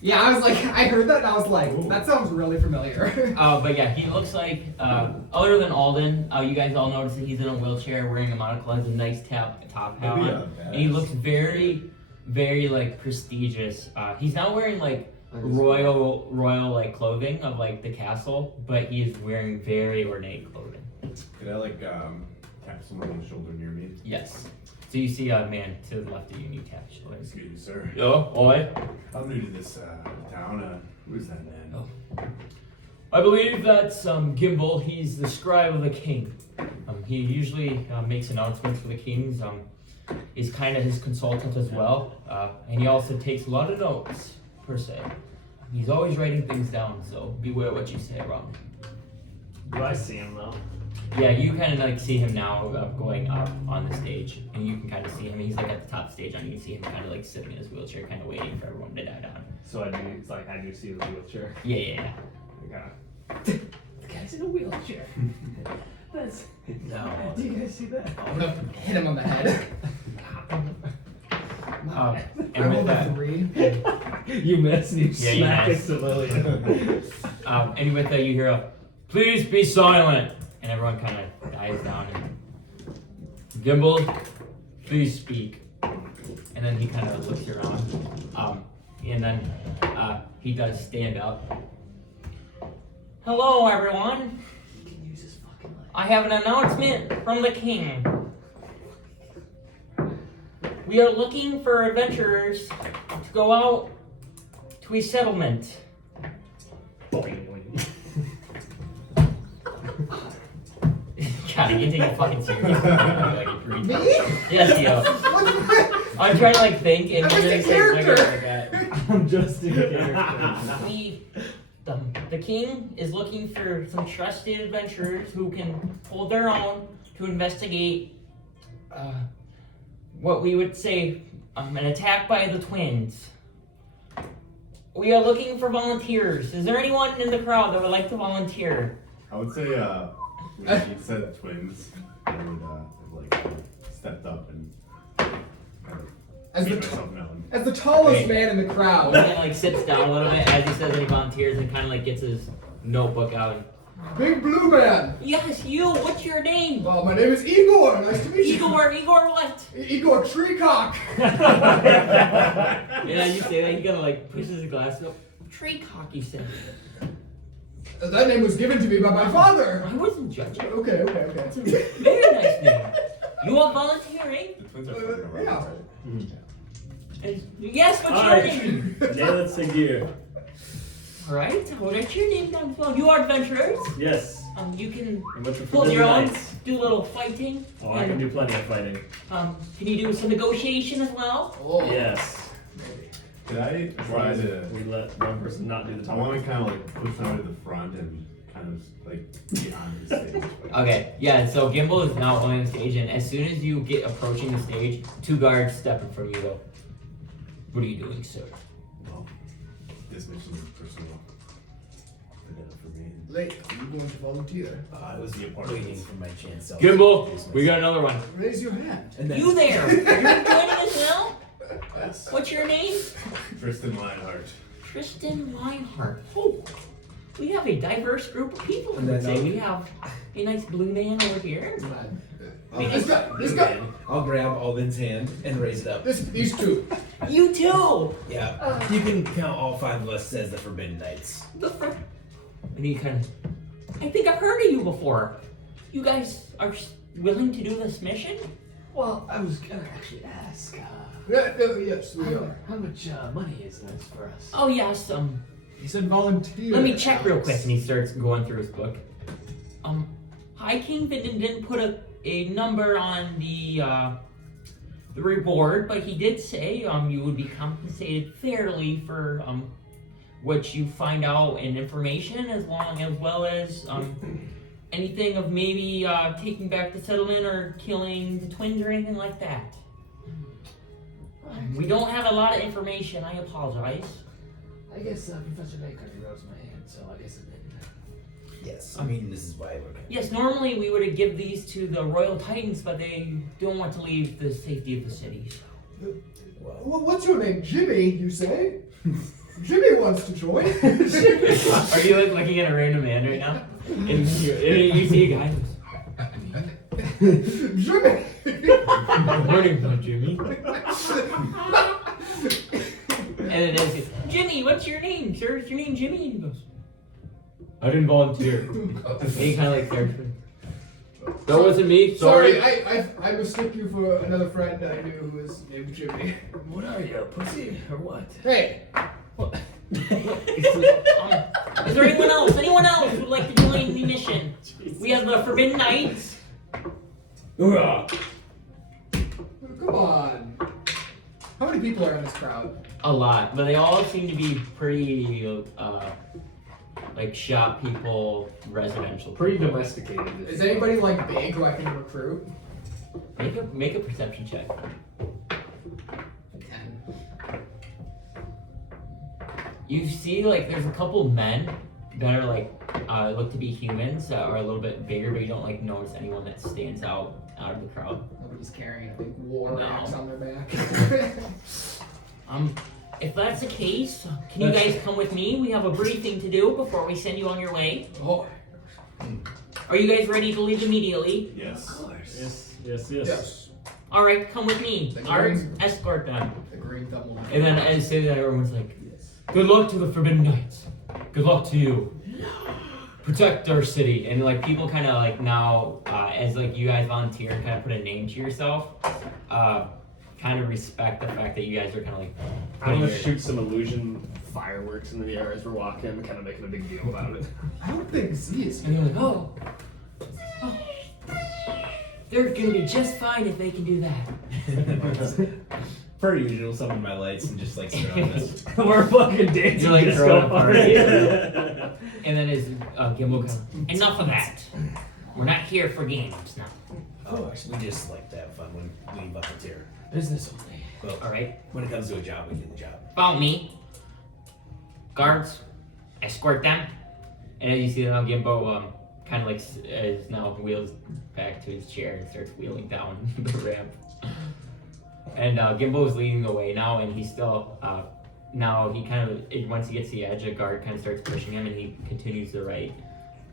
yeah, I was like, I heard that and I was like, that sounds really familiar. But yeah, he looks like, other than Alden, you guys all notice that he's in a wheelchair wearing a monocle, has a nice top hat Maybe on, a and he looks very, very like prestigious. He's not wearing like royal like clothing of like the castle, but he is wearing very ornate clothing. Could I like tap someone on the shoulder near me? Yes. So you see a man to the left of you, and you tap his shoulder. Excuse me, sir. Yo, oi. I'm new to this town. Who is that man? Oh. I believe that's Gimble. He's the scribe of the king. He usually makes announcements for the kings. He's kind of his consultant as well, and he also takes a lot of notes per se. He's always writing things down, so beware what you say around him. Do I see him though? Yeah, you kind of like see him now going up on the stage, and you can kind of see him. He's like at the top stage, and you can see him kind of like sitting in his wheelchair, kind of waiting for everyone to die down. So I do see the wheelchair. Yeah. Okay. The guy's in a wheelchair. That's. No. Do you guys see that? I'm gonna hit him on the head. And I with rolled a that, 3. You missed and you Yeah, you smacked it missed. to Lillian. and with that, you hear a Please be silent. And everyone kind of dies down. And Gimble, please speak. And then he kind of looks around. And then he does stand up. Hello, everyone. He can use his fucking leg. I have an announcement from the king. We are looking for adventurers to go out to a settlement. God, you take it fucking serious. Me? Yes, yo. I'm trying to like think and I'm just a really character. I'm just a character. The king is looking for some trusted adventurers who can hold their own to investigate what we would say an attack by the twins. We are looking for volunteers. Is there anyone in the crowd that would like to volunteer? I would say, when he said twins, I would have like stepped up and kind As of made the myself known. As the tallest Wait. man in the crowd. He like sits down a little bit as he says that he volunteers and kind of like gets his notebook out. Big blue man. Yes, you. What's your name? Well, my name is Igor. Nice to meet you. Igor what? Igor Treecock. And as you say that, he kind of like pushes his glasses up. Tree cock, he said. That name was given to me by my father. I wasn't judging. Okay. It's a very nice name. You are volunteering? The twins are fucking around, yeah. right? Yes, what's your Alright, name? nail it Segir. Alright, well, that's your name down as well. You are adventurers. Yes. You can And what's your hold your own, nights? do a little fighting. Oh, I can do plenty of fighting. Can you do some negotiation as well? Oh. Yes. Could I try to? We let one person not do the I talking. want to kind of like push out to the front and kind of like be on the stage. Okay, yeah, so Gimble is now on the stage, and as soon as you get approaching the stage, 2 guards step in front of you though. What are you doing, sir? Well, this mission is personal. For me. Late. Are you going to volunteer? I was waiting for my chance. to Gimble, introduce we got myself. another one. Raise your hand. And then You there? You're joining us now? Yes. What's your name? Tristan Lionheart. Tristan Lionheart. Oh, we have a diverse group of people. I And would then, say we have a nice blue man over here. This guy. I'll grab Alden's hand and raise it up. These two. You too. Yeah, you can count all 5 of us as the Forbidden Knights. And he kind of. I think I've heard of you before. You guys are willing to do this mission? Well, I was gonna actually ask, Yes, we are. how much money is this for us? Oh yes. He said volunteer. Let me check real quick. And he starts going through his book. High King didn't put a number on the reward, but he did say you would be compensated fairly for what you find out in information, as well as anything of maybe taking back the settlement or killing the twins or anything like that. We don't have a lot of information. I apologize. I guess Professor Baker rose my hand, so I guess it didn't. Yes, I mean, this is why we're going. Yes, normally we would give these to the Royal Titans, but they don't want to leave the safety of the cities. Well, what's your name? Jimmy, you say? Jimmy wants to join. Are you like looking at a random man right now? And you see a guy. Jimmy. Morning, Jimmy. And it is Jimmy. What's your name, sir? Is your name Jimmy? And he goes, I didn't volunteer. And he kind of like stares. That wasn't me. Sorry. I mistook you for another friend I knew who was named Jimmy. What are you, a pussy or what? Hey. Is there anyone else? Anyone else who would like to join the mission? We have the Forbidden Knights. Hoorah! Come on. How many people are in this crowd? A lot, but they all seem to be pretty, like shop people, residential. Pretty domesticated. Is anybody like big who I can recruit? Make a perception check. 10. You see, like, there's a couple men that are like look to be humans that are a little bit bigger, but you don't like notice anyone that stands out of the crowd. Nobody's carrying a big war No. axe on their back. If that's the case, can you guys come with me? We have a briefing to do before we send you on your way. Oh, Are you guys ready to leave immediately? Yes. Yes. Yes. All right, come with me. Thank you. Arts, escort them. The green thumb will. And then as soon as everyone's like, good luck to the Forbidden Knights. Good luck to you. Protect our city. And like people kind of like now, as like you guys volunteer and kind of put a name to yourself, kind of respect the fact that you guys are kind of like. I'm gonna putting your- shoot some illusion fireworks into the air as we're walking, kind of making a big deal about it. I don't think Z is. And you're like, oh. They're gonna be just fine if they can do that. Per usual, summon my lights and just like surround us. We're fucking dancing. You're like disco throwing a party. party. And then as Gimble goes, enough of that. We're not here for games now. Oh, we just like to have fun when we volunteer. Business only. But All right, when it comes to a job, we do the job. follow me. Guards, escort them. And as you see now, Gimbo kind of like is now wheels back to his chair and starts wheeling down the ramp. And Gimbo is leading the way now, and he's still now he kind of once he gets to the edge, a guard kind of starts pushing him, and he continues to write.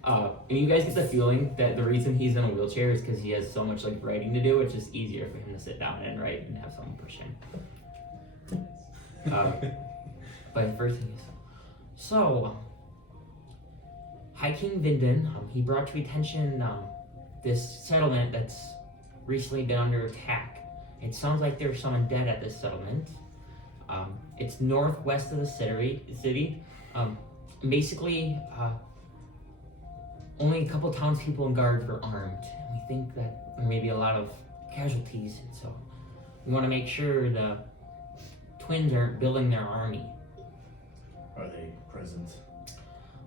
And you guys get the feeling that the reason he's in a wheelchair is because he has so much like writing to do. It's just easier for him to sit down and write and have someone push him. But the first thing is, so High King Vinden, he brought to attention this settlement that's recently been under attack. It sounds like there's someone dead at this settlement. It's northwest of the city. Basically, only a couple townspeople and guards were armed. We think that there may be a lot of casualties, and so we want to make sure the twins aren't building their army. Are they present?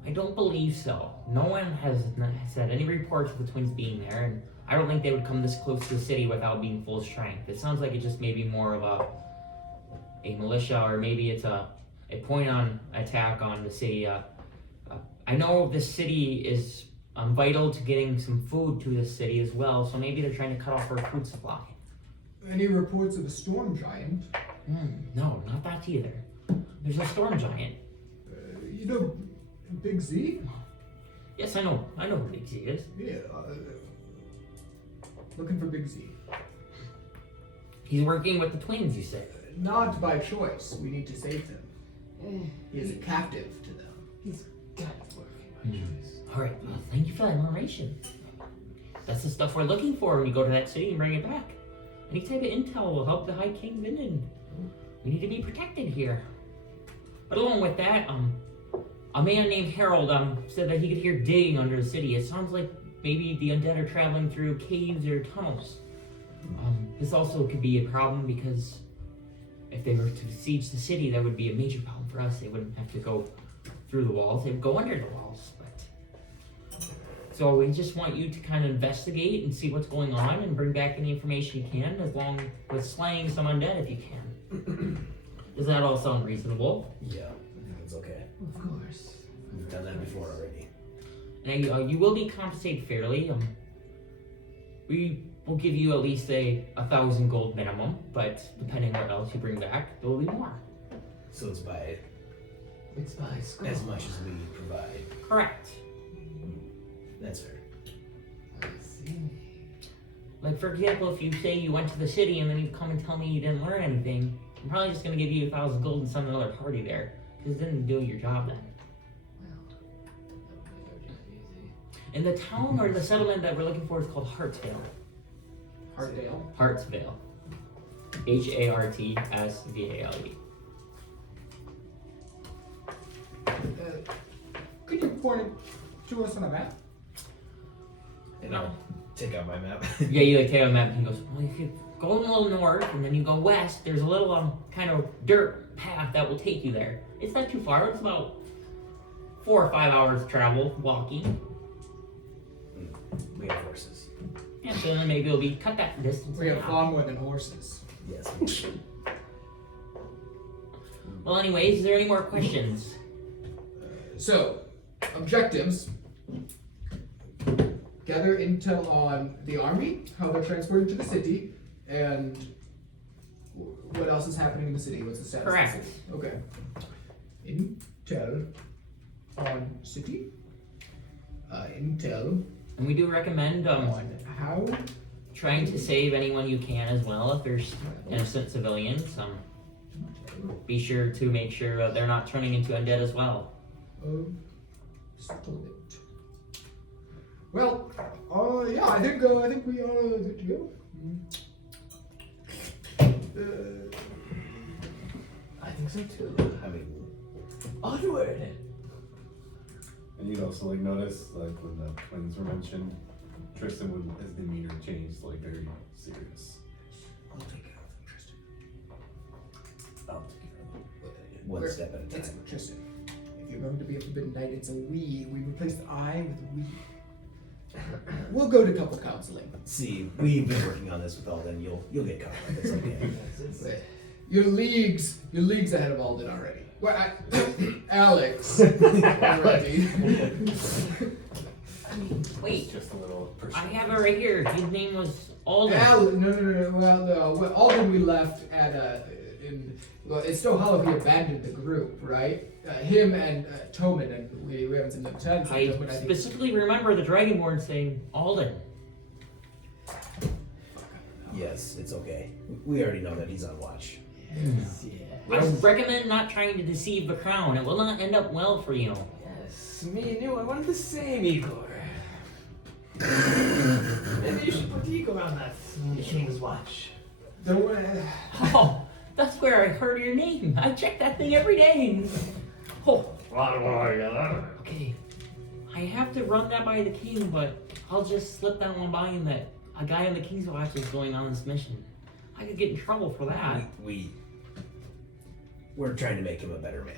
I don't believe so. No one has said any reports of the twins being there, and I don't think they would come this close to the city without being full strength. It sounds like it just may be more of a militia, or maybe it's a point on attack on the city. I know the city is vital to getting some food to the city as well, so maybe they're trying to cut off our food supply. Any reports of a storm giant? No, not that either. There's a storm giant. You know, Big Z? Yes, I know who Big Z is. Yeah. Looking for Big Z. He's working with the twins, you say? Not by choice. We need to save him. He is a captive to them. He's kind of working by choice. Alright, well, thank you for that information. That's the stuff we're looking for when you go to that city and bring it back. Any type of intel will help the High King Vinden. We need to be protected here. But along with that, a man named Harold said that he could hear digging under the city. It sounds like maybe the undead are traveling through caves or tunnels. This also could be a problem because if they were to siege the city, that would be a major problem for us. They wouldn't have to go through the walls; they would go under the walls. So we just want you to kind of investigate and see what's going on and bring back any information you can, as long with slaying some undead if you can. Does that all sound reasonable? Yeah, I think it's okay. Of course. We've done that before already. And you will be compensated fairly. We will give you at least 1,000 gold minimum, but depending what else you bring back, there will be more. So it's by It's by school. as much as we provide. Correct. That's fair. I see. Like for example, if you say you went to the city and then you come and tell me you didn't learn anything, I'm probably just gonna give you 1,000 gold and send another party there, because it didn't do your job then. Well, that would make our job easy. And the town or the settlement that we're looking for is called Hartsvale. Hartdale. Hartsvale. Hartsvale. Could you point it to us on a map? And I'll take out my map. Yeah, you like take out a map and he goes, well, if you go a little north and then you go west, there's a little kind of dirt path that will take you there. It's not too far. It's about 4 or 5 hours travel walking. We have horses. And so then maybe it'll be cut that distance. We have in half. far more than horses. Yes. Well, anyways, is there any more questions? So, objectives. Gather intel on the army, how they're transported to the city, and what else is happening in the city. What's the status Correct. of the city? Okay. Intel on city. Intel And we do recommend How? trying to save anyone you can as well. If there's innocent civilians, be sure to make sure that they're not turning into undead as well. Settled it. Well, yeah, I think we are good to go. I think so too. I mean, Onward. And you'd also like notice like when the twins were mentioned, Tristan would his demeanor changed like very serious. I'll take care of them, Tristan. I'll take care of them. one step at a It's time. Tristan. If you're going to be a Forbidden Knight, it's a we. We replace the I with a we. We'll go to couple counseling. See, we've been working on this with Alden. You'll get caught. It's okay. Your leagues ahead of Alden already. Well, Alex already. Wait, Just a little I personal. have it right here. His name was Alden. No. Well, Alden we left at well, it's still Hollow he abandoned the group, right? Him and Toman, and we haven't seen them since. I specifically remember the Dragonborn saying Alden. Yes, it's okay. We already know that he's on watch. Yes, I recommend not trying to deceive the crown. It will not end up well for you. Yes, me and you, I wanted the same, Igor. Maybe you should put Igor on that King's watch. Don't worry. Oh, that's where I heard your name. I check that thing every day. Oh, okay. I have to run that by the king, but I'll just slip that one by him that a guy on the King's Watch is going on this mission. I could get in trouble for that. We're trying to make him a better man.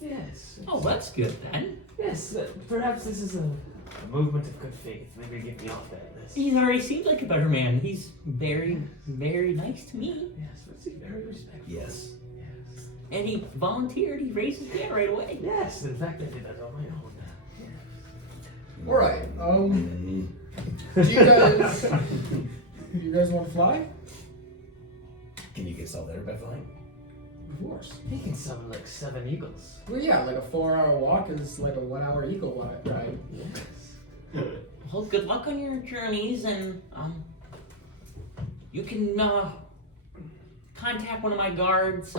Yes. Oh, that's good then. Yes, perhaps this is a movement of good faith. Maybe get me off that list. He's already seemed like a better man. He's very, very nice to me. Yes, but he's very respectful. Yes. Yes. And he volunteered. He raised his hand right away. Yes, in fact, I did that on my own. All right. Mm. Do you guys want to fly? Can you get yourself there by flying? Of course. He can summon like 7 eagles. Well, yeah, like a 4-hour walk is like a 1-hour eagle ride. Yes. Well, good luck on your journeys, and you can contact one of my guards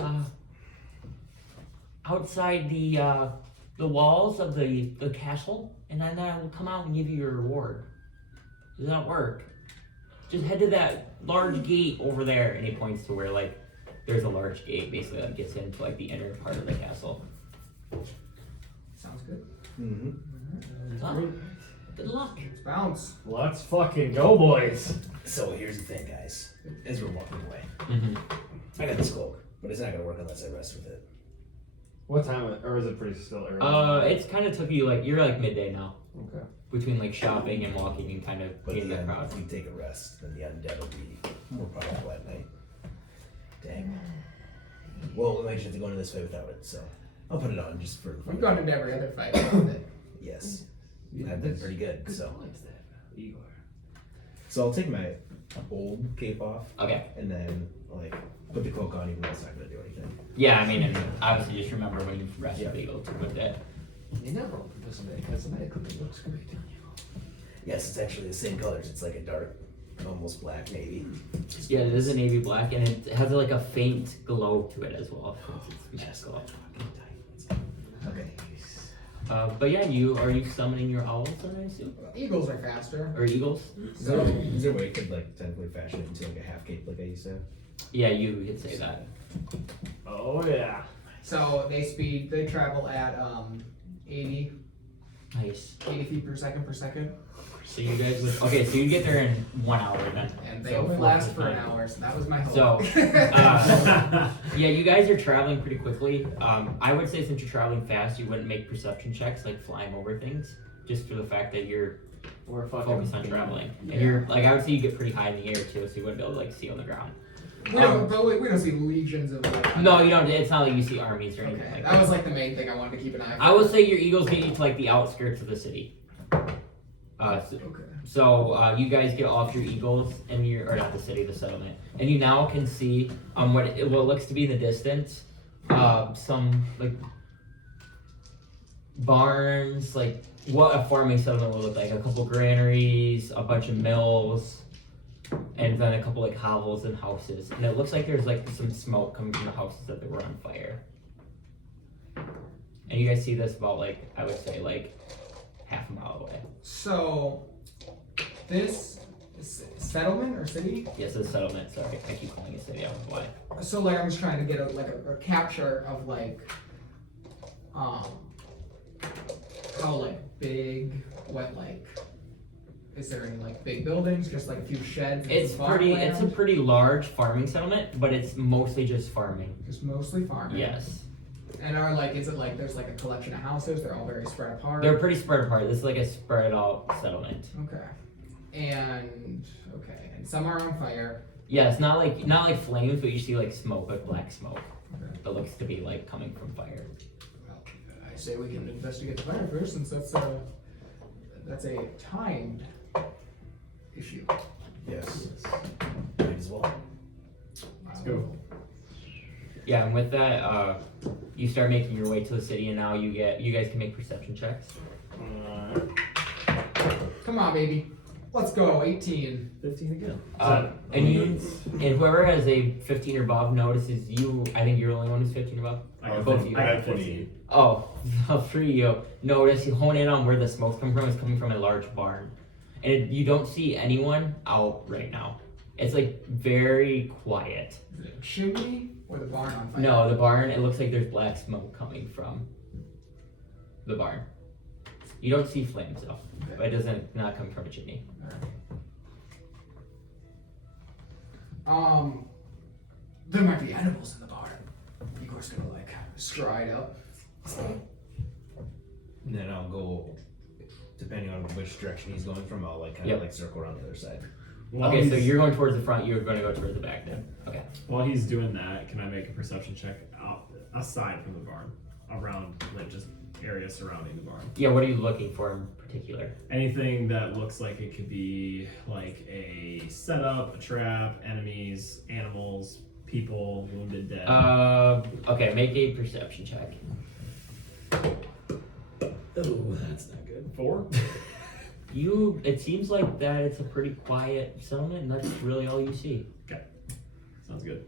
outside the walls of the castle, and then I will come out and give you your reward. Does that work? Just head to that large gate over there, and he points to where like there's a large gate basically that gets into like the inner part of the castle. Sounds good. Mm-hmm. So, good luck. Let's bounce. Let's fucking go, boys. So here's the thing, guys. As we're walking away, Mm-hmm. I got this cloak, but it's not gonna work unless I rest with it. What time? Or is it pretty still early? It's kind of took you like you're like midday now. Okay. Between like shopping and walking and kind of But meeting the then crowd. if we take a rest, then the undead will be more powerful at night. Dang. Well, we might just have to go into this fight without it, so I'll put it on just for the fun. We've gone into every other fight with it. Yes. I've been pretty good, Good so. points there, Igor. So I'll take my old cape off Okay. and then like put the cloak on even though it's not gonna do anything. Yeah, I mean, and obviously just remember when you rest Yeah. the eagle to put that. You never open this cosmetically, it looks great on you. Yes, it's actually the same colors. It's like a dark, almost black navy. Yeah, it is a navy black, and it has like a faint glow to it as well. It's Just glow. Okay. But yeah, you summoning your owls, I assume, Eagles are faster. or eagles? Is there a way you could like technically fashion it into like a half cape like I used to have? Yeah, you could say that. Oh yeah. So they travel at 80 Nice. feet per second. So you guys would so you get there in 1 hour then. And they So only 4 last for an times. hour, so that was my hope. So, yeah, you guys are traveling pretty quickly. I would say since you're traveling fast, you wouldn't make perception checks like flying over things, just for the fact that you're We're fucking focused on traveling. Yeah. And you're like, I would say you get pretty high in the air too, so you wouldn't be able to like see on the ground. we don't see legions of No, you don't. It's not like you see armies or anything Okay, like that that. was like the main thing I wanted to keep an eye on. I would say your eagles get you to like the outskirts of the city. So you guys get off your eagles and or not the city, the settlement, and you now can see what looks to be in the distance, some like barns, like what a farming settlement would look like. A couple granaries, a bunch of mills, and then a couple like hovels and houses. And it looks like there's like some smoke coming from the houses that they were on fire. And you guys see this about like, I would say like half a mile away. So, this settlement or city? Yes, it's a settlement. Sorry, I keep calling it city. I don't know why. So like I'm just trying to get a capture of like, how like big, what like, is there any like big buildings? Just like a few sheds? And It's some pretty. It's a farmland? pretty large farming settlement, but it's mostly just farming. Just mostly farming. Yes, And are like, is it like there's like a collection of houses? They're all very spread apart. they're pretty spread apart. This is like a spread out settlement. Okay. And some are on fire. Yeah, it's not like flames, but you see like smoke, like black smoke Okay. that looks to be like coming from fire. Well, I say we can investigate the fire first, since that's a timed issue. Yes. Might as well. Let's go. Yeah, and with that, you start making your way to the city, and now you guys can make perception checks. Come on, baby. Let's go. 18. 15 again. And whoever has a 15 or above notices you. I think you're the only one who's 15 or above. I got Both 15. you. I got 15. Oh, the three of you notice. You hone in on where the smoke's coming from. It's coming from a large barn, and you don't see anyone out right now. It's like very quiet. Is it a chimney or the barn on fire? No, the barn. It looks like there's black smoke coming from the barn. You don't see flames though, but it doesn't not come from a chimney. There might be animals in the barn. Igor's gonna like stride up. And then I'll go, depending on which direction he's going from, I'll like kind of Yep. like circle around the other side. While Okay, so he's- you're going towards the front. You're going to go towards the back then. Okay. While he's doing that, can I make a perception check out aside from the barn, around like just area surrounding the barn? Yeah. What are you looking for in particular? Anything that looks like it could be like a setup, a trap, enemies, animals, people, wounded, dead. Okay. Make a perception check. Oh, that's not good. 4? It seems like that it's a pretty quiet settlement, and that's really all you see. Sounds good.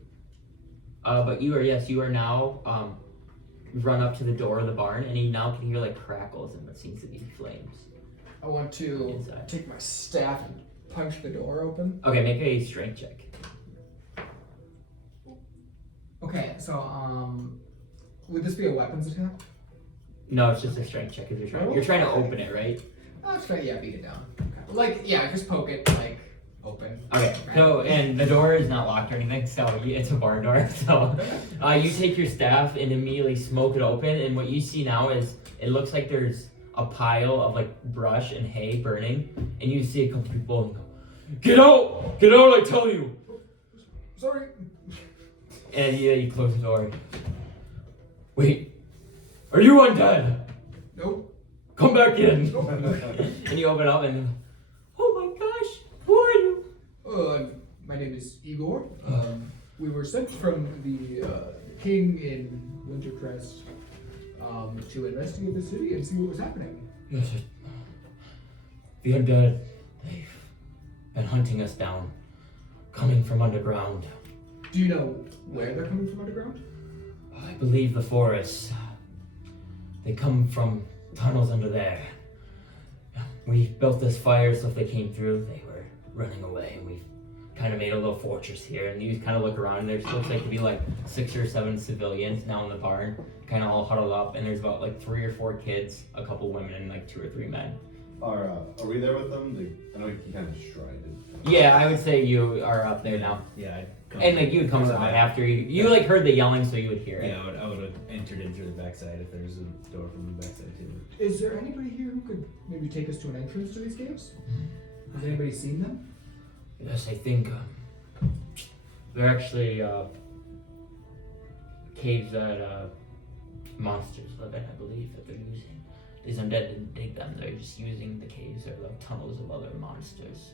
But you are now run up to the door of the barn, and you now can hear like crackles and what seems to be flames. I want to Inside. take my staff and punch the door open. Okay, make a strength check. Okay, so would this be a weapons attack? No, it's just a strength check because you're trying to open it, right? Let's try, yeah, beat it down. Okay. Like, yeah, just poke it, like, open. Okay, so, and the door is not locked or anything, so it's a barn door. So, you take your staff and immediately smoke it open, and what you see now is it looks like there's a pile of like brush and hay burning, and you see a couple people and go, "Get out! Get out! I tell you!" Sorry. And you close the door. Wait, are you undead? Nope. Come back in. And you open up and, oh my gosh, who are you? My name is Igor. We were sent from the king in Wintercrest to investigate the city and see what was happening. Yes, the undead, they've been hunting us down, coming from underground. Do you know where they're coming from underground? I believe the forests. They come from tunnels under there. We built this fire, so if they came through, they were running away, and we've kind of made a little fortress here. And you kind of look around, and there looks like to be like 6 or 7 civilians now in the barn, kind of all huddled up, and there's about like 3 or 4 kids, a couple women, and like 2 or 3 men. Are we there with them? I know he kind of strided. Yeah, I would say you are up there now. Yeah, I'd come And like you would come around after you like heard the yelling, so you would hear it. Yeah, I would have entered in through the backside if there's a door from the backside too. Is there anybody here who could maybe take us to an entrance to these caves? Has anybody seen them? Yes, I think they're actually caves that monsters live in, I believe, that they're using. These undead didn't dig them, they're just using the caves or the tunnels of other monsters.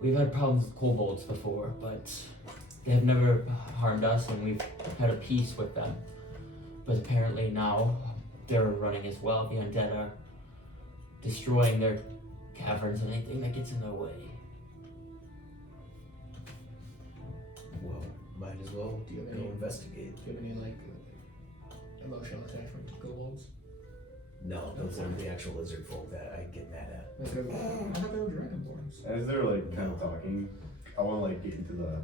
We've had problems with kobolds before, but they have never harmed us, and we've had a peace with them. But apparently now, they're running as well. The undead are destroying their caverns and anything that gets in their way. Well, might as well Do you have go any- investigate. Do you have any like emotional attachment to kobolds? No, those are the actual lizard folk that I get mad at. Like, I thought they were dragonborns. As they're like kind of talking, I want to like get into the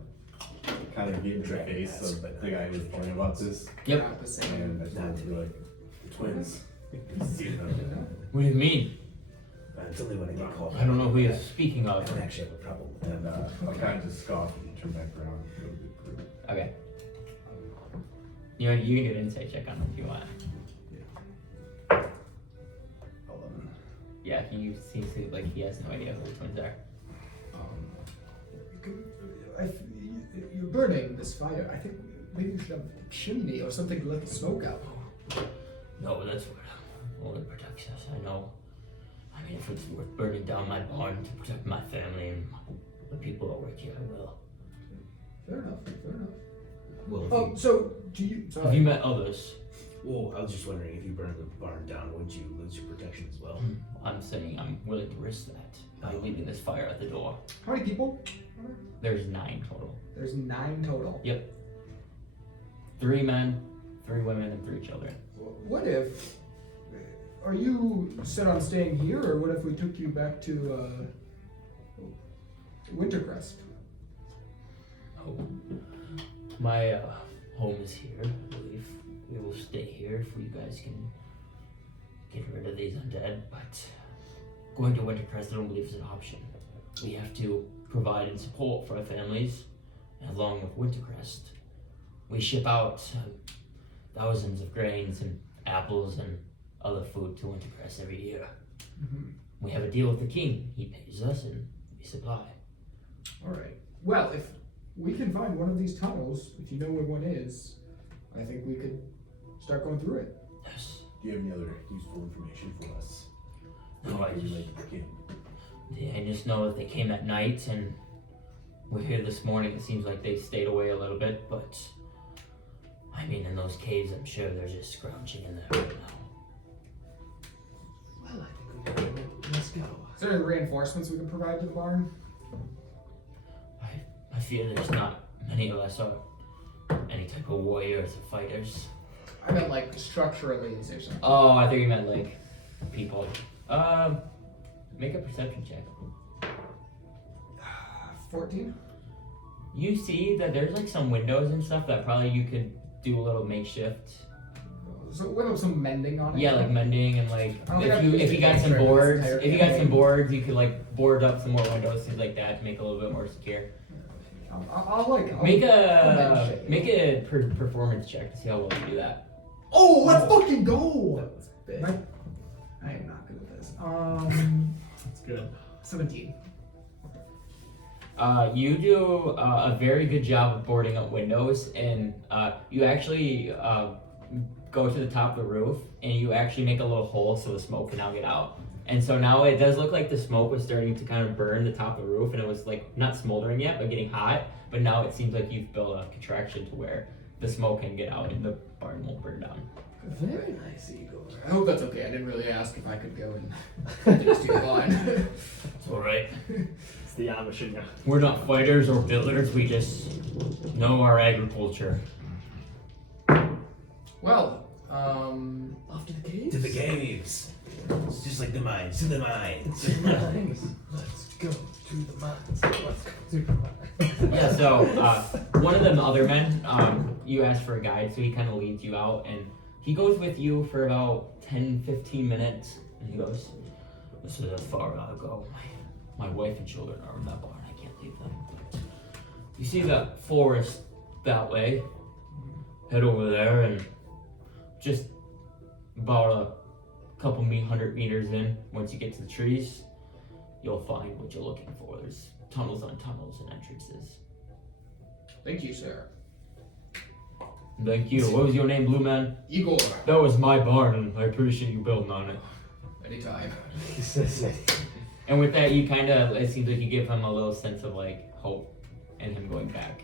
face of the guy who's talking about this, Yep. Not the same. and I just want to be like twins. What do you mean? It's only when I get called. I don't know who you're speaking I of. don't actually have a problem with that. And I'll kind of just scoff and turn back around. Go get proof. Okay. You can do an insight check on him if you want. 11. Yeah, he seems to like he has no idea who the twins are. You're burning this fire. I think maybe you should have a chimney or something to let the smoke out. No, that's what only protects us. I know. I mean, if it's worth burning down my barn to protect my family and the people that work here, I will. Fair enough. Fair enough. Well, if Oh, you, so do you? Sorry. Have you met others? well, I was just wondering if you burn the barn down, wouldn't you lose your protection as well? I'm saying I'm willing to risk that by leaving this fire at the door. How many people? There's 9 total. There's 9 total. 3 men, 3 women, and 3 children. What if? Are you set on staying here, or what if we took you back to Wintercrest? Oh, my home is here. I believe we will stay here if you guys can get rid of these undead. But going to Wintercrest, I don't believe is an option. We have to provide and support for our families, and along with Wintercrest, we ship out thousands of grains and apples and other food to Wintercrest every year. Mm-hmm. We have a deal with the king. He pays us and we supply. All right. Well, if we can find one of these tunnels, if you know where one is, I think we could start going through it. Yes. Do you have any other useful information for us? No, I just, like the king. I just know that they came at night and we're here this morning. It seems like they stayed away a little bit, but I mean, in those caves, I'm sure they're just scrounging in there right now. Well, I think we can go. Let's go. Is there any reinforcements we can provide to the barn? I fear there's not many of us are any type of warriors or fighters. I meant like structurally, is there something? Oh, I think you meant like people. Make a perception check. 14? You see that there's like some windows and stuff that probably you could do a little makeshift. So what about some mending on it? Yeah, like mending and like I don't think I've if used you it got some for this boards, entire if you got some campaign. boards, you could like board up some more windows, things like that to make it a little bit more secure. I'll Make I'll a shit, make a performance check to see how well you do that. Oh, let's fucking go! That was big. Right. I am not good at this. That's good. 17. You do a very good job of boarding up windows, and you actually go to the top of the roof, and you actually make a little hole so the smoke can now get out. And so now it does look like the smoke was starting to kind of burn the top of the roof, and it was like not smoldering yet, but getting hot. But now it seems like you've built a contraction to where the smoke can get out and the barn won't burn down. Very nice, Igor. I hope that's okay. I didn't really ask if I could go and just do the barn. It's all right. It's the Amish in you. We're not fighters or builders. We just know our agriculture. Well, Off to the caves? To the caves. It's just like the mines. To the mines. Nice. Let's go to the mines. Let's go to the mines. Yeah, so one of the other men, you asked for a guide, so he kind of leads you out, and he goes with you for about 10-15 minutes, and he goes, "This is as far as I'll go. My wife and children are in that barn. I can't leave them. But you see that forest that way? Head over there, and just about a couple 100 meters in, once you get to the trees, you'll find what you're looking for. There's tunnels on tunnels and entrances." thank you, sir. Thank you. What was your name, Blue Man? Igor, That was my barn, and I appreciate you building on it. anytime. And with that, you kind of, it seems like you give him a little sense of like hope and him going back.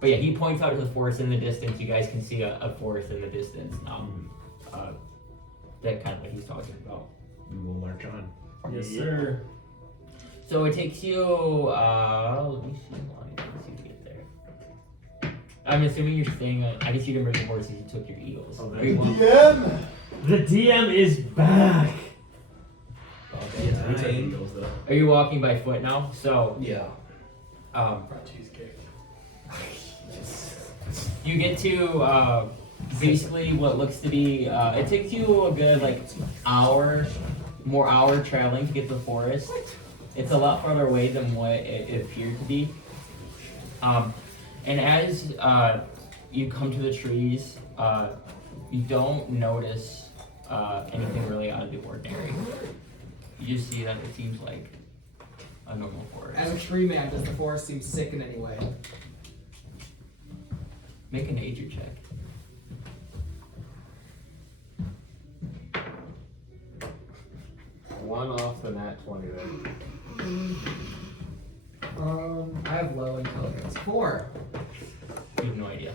But yeah, he points out to the forest in the distance. You guys can see a forest in the distance now. that kind of what he's talking about. We will march on. Yes, sir. So it takes you, let me see how long it takes you to get there. I'm assuming you're staying, I guess you didn't bring the horses, you took your eagles. Oh, Are you walking- DM! The DM is back. Yeah, We took Eagles though. Are you walking by foot now? So, Yeah. Cheesecake. you get to, basically what looks to be, it takes you a good, like, hour traveling to get to the forest. It's a lot farther away than what it appeared to be. And as you come to the trees, you don't notice anything really out of the ordinary. You just see that it seems like a normal forest. As a tree man, does the forest seem sick in any way? Make a nature check. One off the nat 20 there. I have low intelligence. 4. You have no idea.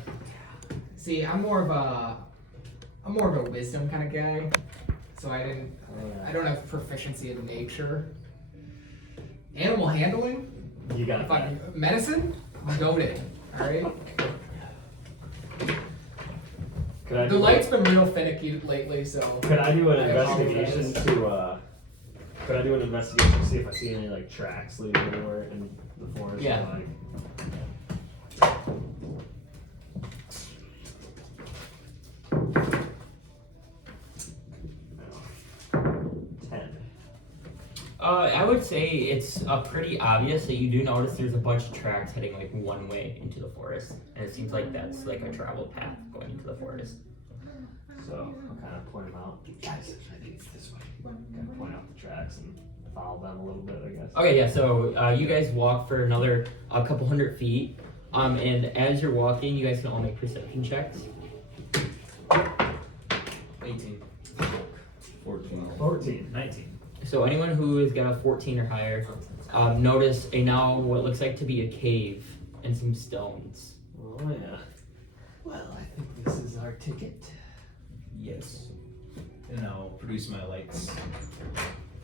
See, I'm more of a wisdom kind of guy. So I don't have proficiency in nature. Animal handling? You got that. Medicine? I'm goated. Alright? Could I The do light's been real finicky lately, so. Could I do an I investigation apologize. to could I do an investigation to see if I see any like tracks leading anywhere in the forest? Yeah. Or, like, 10. I would say it's pretty obvious that you do notice there's a bunch of tracks heading like one way into the forest, and it seems like that's like a travel path going into the forest. So I'll kind of point them out. Guys, I think it's this way. Kind of point out the tracks and follow them a little bit, I guess. Okay, yeah. So you guys walk for another couple hundred feet, and as you're walking, you guys can all make perception checks. 18. 14. 14, 19. So anyone who has got a 14 or higher, notice a now what looks like to be a cave and some stones. Oh yeah. Well, I think this is our ticket. Yes. And I'll produce my lights.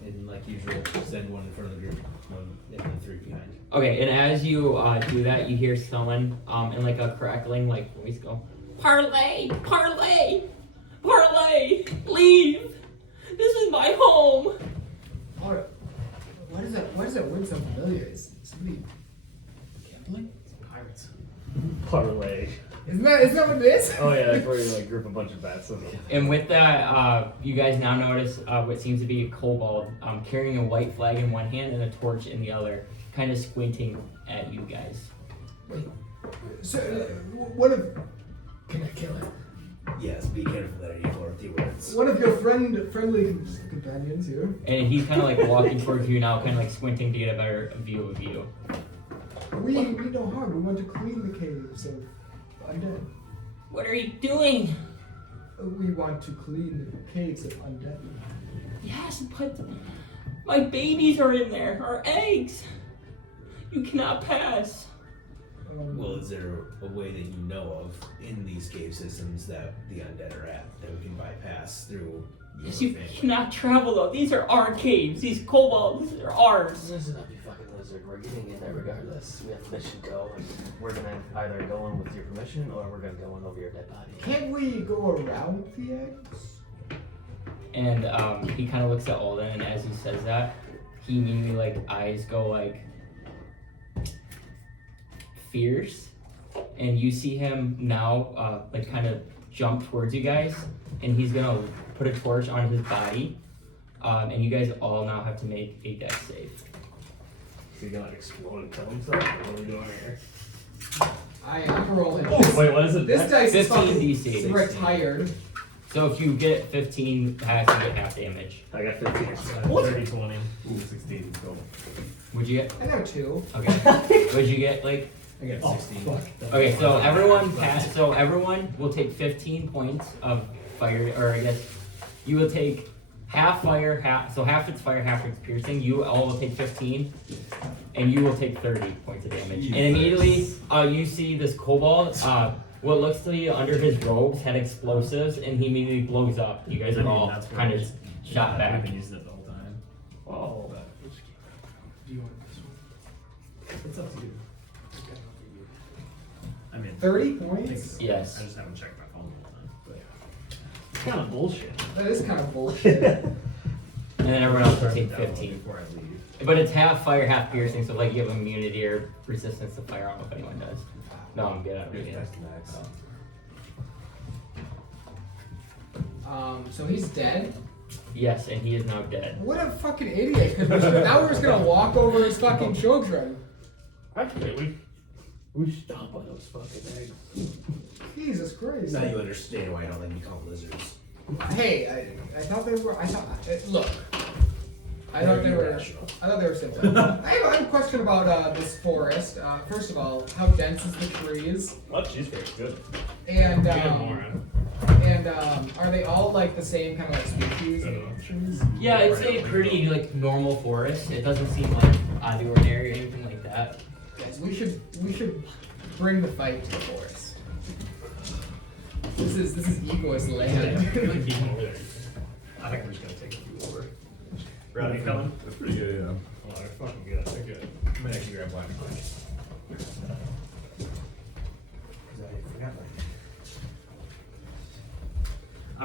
And like usual, send one in front of the group, one and then 3 behind. Okay, and as you do that, you hear someone in like a crackling like voice go, "Parlay, parlay, parlay, leave. This is my home." What is that? What is that word so familiar? Is somebody gambling? Pirates. Parlay. Isn't that what it is? Oh yeah, that's where you like group a bunch of bats. And with that, you guys now notice what seems to be a kobold carrying a white flag in one hand and a torch in the other, kind of squinting at you guys. Wait. So, what if? Can I kill it? Yes, be careful that you for the words. One of your friendly companions here. And he's kind of like walking towards you now, kind of like squinting to get a better view of you. We no harm. We want to clean the caves of undead. What are you doing? We want to clean the caves of undead. Yes, but my babies are in there, our eggs. You cannot pass. Well, is there a way that you know of in these cave systems that the undead are at that we can bypass through your Yes, you family? cannot travel though. These are our caves. These kobolds are ours. Listen up, you fucking lizard. We're getting in there regardless. We have permission to go, and we're gonna either go in with your permission or we're gonna go in over your dead body. Can't we go around the eggs? And he kind of looks at Alden, and as he says that, he immediately like eyes go like fierce, and you see him now like kind of jump towards you guys, and he's gonna put a torch on his body, and you guys all now have to make a death save. So you gonna like explode and kill himself? Or what are we doing here? I'm rolling. Oh wait, what is it? This dice is 15 fucking DC. retired. So if you get 15 pass, you get half damage. I got 15. What? 30, 20. Ooh, 16. Go. Would you get? I know 2. Okay. What'd you get? Like. I got Oh, 16. fuck. Okay, so everyone pass. So everyone will take 15 points of fire, or I guess you will take half fire, half. So half it's fire, half it's piercing. You all will take 15, and you will take 30 points of damage. And immediately, you see this kobold what looks to be under his robes had explosives, and he immediately blows up. You guys are all that's what kind it of is. shot back. We've been using it the whole time. Oh, Do you want this one? It's up to you. I mean, 30 I points? think- Yes. I just haven't checked my phone the whole time. But it's kind of bullshit. That is kind of bullshit. And then everyone else will take Download 15. before I leave. But it's half fire, half piercing, so like you have immunity or resistance to fire. I don't know if anyone does. No, I'm good. I don't really That's max. So he's dead? Yes, and he is now dead. What a fucking idiot. 'Cause now we're just gonna walk over his fucking children. Actually, we stomp on those fucking eggs. Jesus Christ. Now you understand why I don't like to be called lizards. Hey, I thought they were. Look. I thought they were. irrational. I thought they were simple. I have a question about this forest. First of all, how dense is the trees? Well, she's very good. And moron. are they all like the same kind of like species of trees? Yeah, it's a pretty like normal forest. It doesn't seem like out of the ordinary or anything like that. Yes, we should bring the fight to the forest. This is Ego's land. I think we're just gonna take a few over. Brownie coming? That's pretty good, yeah. Oh, they're fucking good. They're good. I'm gonna actually grab one. Because I forgot my.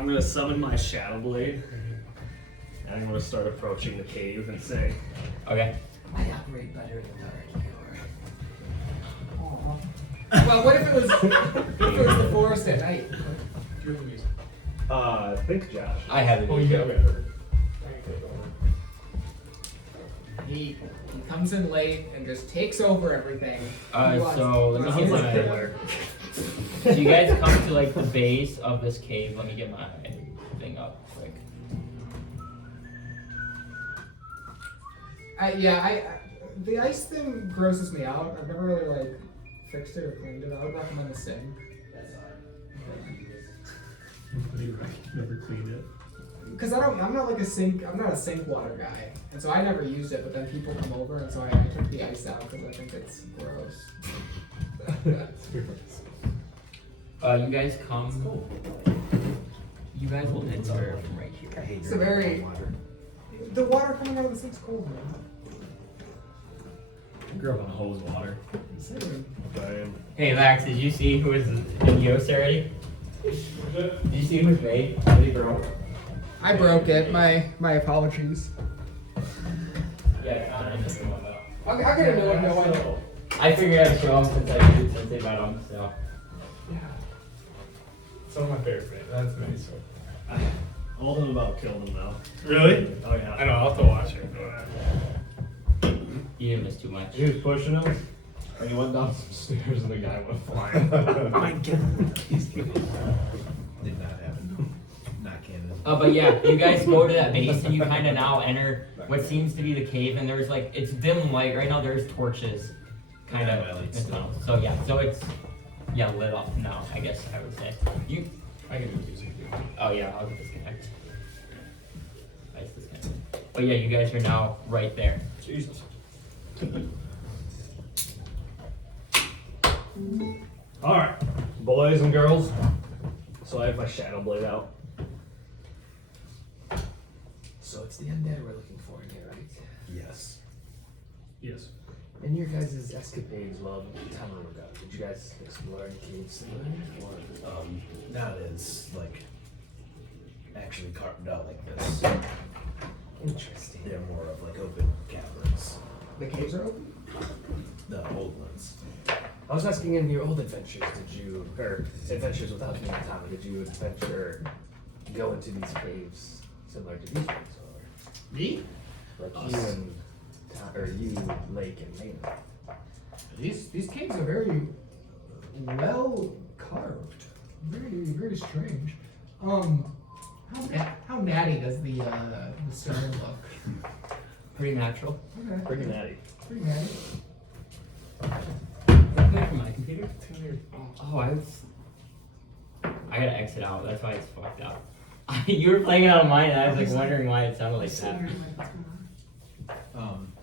I'm gonna summon my Shadow Blade, and I'm gonna start approaching the cave and say, Okay. I operate better in the dark, Aw. Well, what if it was the forest at night? I think Josh. I have it. Oh, you got it. He comes in late and just takes over everything. He wants- So let me wants get his my. kid. So you guys come to like the base of this cave. Let me get my thing up quick. The ice thing grosses me out. I've never really like fixed it or cleaned it. I would recommend the sink. Never cleaned it. Because I'm not like a sink. I'm not a sink water guy, and so I never used it. But then people come over, and so I took the ice out because I think it's gross. You guys come. You guys will enter from right here. I hate It's a very- water. The water coming out of the sink's cold, man. I grew up on hose water. Same. Hey Max, did you see who was in Yost already? Did you see who was made? Did he broke? I broke it. My apologies. Yeah, I just don't know. I'm gonna know no. I figured I'd show him since I did something about him. So. Yeah. Some of my favorite things. That's nice. All of them about killed him though. Really? Oh yeah. I know, I'll have to watch it. You didn't miss too much. He was pushing him, and he went down some stairs, and the guy went flying. My God. Did not happen. Not canon. But yeah, you guys go to that base and you kind of now enter what seems to be the cave, and there's like it's dim light right now. There's torches, kind Yeah, of. lights. So yeah, so it's lit up now. I guess I would say. You. I can do music. Oh yeah, I'll disconnect. Nice disconnect. But yeah, you guys are now right there. Jesus. Alright, boys and girls. So I have my Shadow Blade out. So it's the undead we're looking for in here, right? Yes. Yes. In your guys' escapades while the tunnel were done, did you guys explore any caves similar? Or Not as like actually carved out like this. interesting. They're more of like open caverns. The caves are open. The old ones. I was asking in your old adventures, or adventures without being in town, did you adventure go into these caves similar to these ones? Or Me? like Us. you and you, Lake and Maine? These caves are very well carved. Very strange. How natty does the stone look? Pretty natural. Okay. Pretty natty. Pretty natty. Is that coming from my computer? Oh, I gotta exit out. That's why it's fucked up. You were playing it on mine, and I was like wondering why it sounded like that.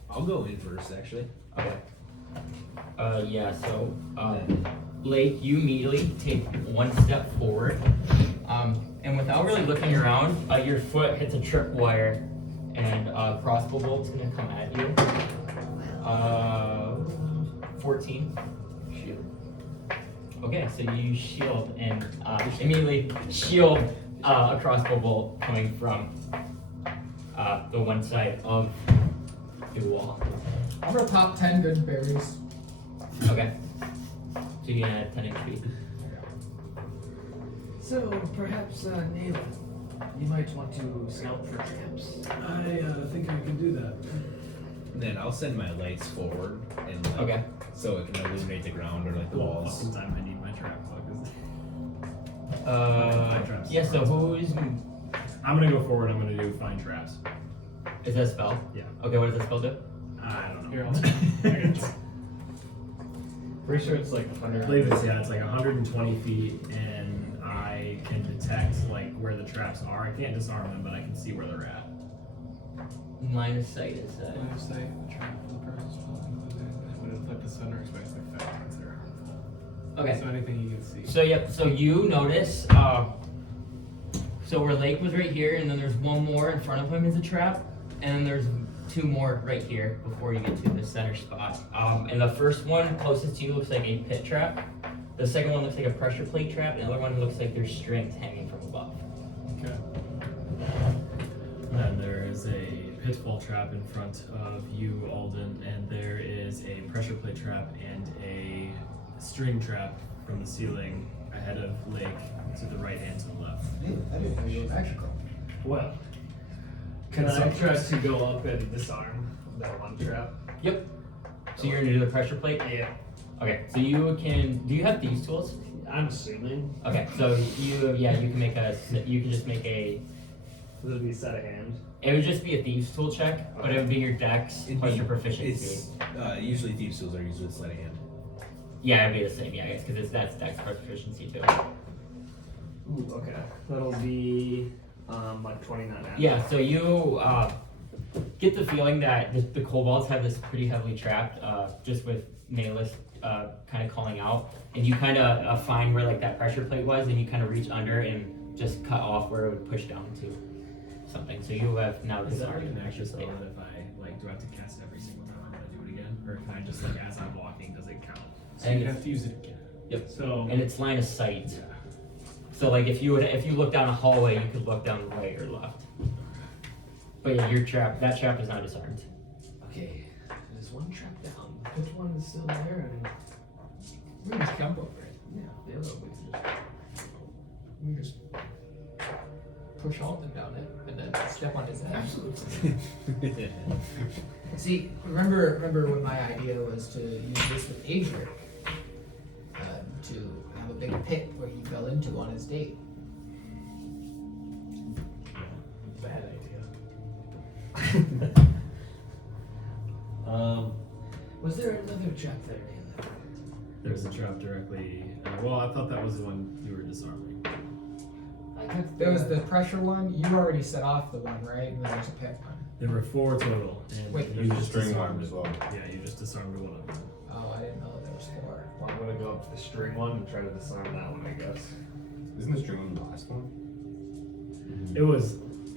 I'll go in first actually. Okay. Yeah. So, Lake, you immediately take one step forward, and without really looking around, your foot hits a tripwire, and a crossbow bolt's gonna come at you. 14. Shield. Okay, so you shield and immediately shield a crossbow bolt coming from the one side of the wall. I'm gonna pop 10 good berries. Okay. So you add 10 HP. So perhaps, Nayla, you might want to scout for traps. I think I can do that. And then I'll send my lights forward and like, Okay. so it can illuminate the ground or like the Well, walls. sometime I need my trap focus. traps. Yeah, so who's. I'm gonna go forward. I'm gonna do find traps. Is that a spell? Yeah. Okay, what does that spell do? I don't know. Here, I'll Pretty sure it's like 100. I believe it's it's like 120 feet, and I can detect like where the traps are. I can't disarm them, but I can see where they're at. Line of sight is that. Line of sight, the trap for the purpose of would affect the sun or expect effect once they're harmful. Okay. So anything you can see. So yep, so you notice, so where Lake was right here, and then there's one more in front of him is a trap, and then there's two more right here before you get to the center spot. And the first one closest to you looks like a pit trap. The second one looks like a pressure plate trap, and the other one looks like there's strings hanging from above. Okay. Then there is a pitfall trap in front of you, Alden, and there is a pressure plate trap and a string trap from the ceiling ahead of Lake to the right and to the left. I didn't know you were magical. Well, can I try to go up and disarm that one trap? Yep. So you're gonna do the pressure plate? Yeah. Okay, so you can, do you have these tools? I'm assuming. Okay, so you can make you can just make a, Would it be set of hand? it would just be a thieves tool check, but it would be your dex plus your proficiency. It's usually thieves tools are usually sleight of hand. Yeah, it'd be the same, yeah, I guess, because that's dex plus proficiency too. Ooh, okay. That'll be like 29 now. Yeah, so you get the feeling that the kobolds have this pretty heavily trapped, just with Nayless kind of calling out, and you kind of find where like that pressure plate was, and you kind of reach under and just cut off where it would push down to something. So you have now Is that disarmed an the action pressure spell plate. that if I like do I have to cast it every single time I'm gonna do it again? Or can I just like as I'm walking, does it count? So you have to use it again. Yep. So And it's line of sight. So like if you look down a hallway, you could look down right or left. But yeah, that trap is not disarmed. Okay. There's one trap down. Which one is still there? And We can just jump over it. yeah, the other we can just. We can just push Alden down it and then step on his head. Absolutely. See, remember when my idea was to use this with Adric to have a big pit where he fell into on his date. Bad idea. Was there another trap there, Nayla? There's a trap directly. Well, I thought that was the one you were disarming. I got There was the pressure one. You already set off the one, right? And then there's a pit one. There were 4 total, and Wait, you There's a just string disarmed arm as well. Yeah, you just disarmed one of them. Oh, I didn't know there was 4. Well, I'm gonna go up to the string one and try to disarm that one, I guess. Isn't the string on the last one? It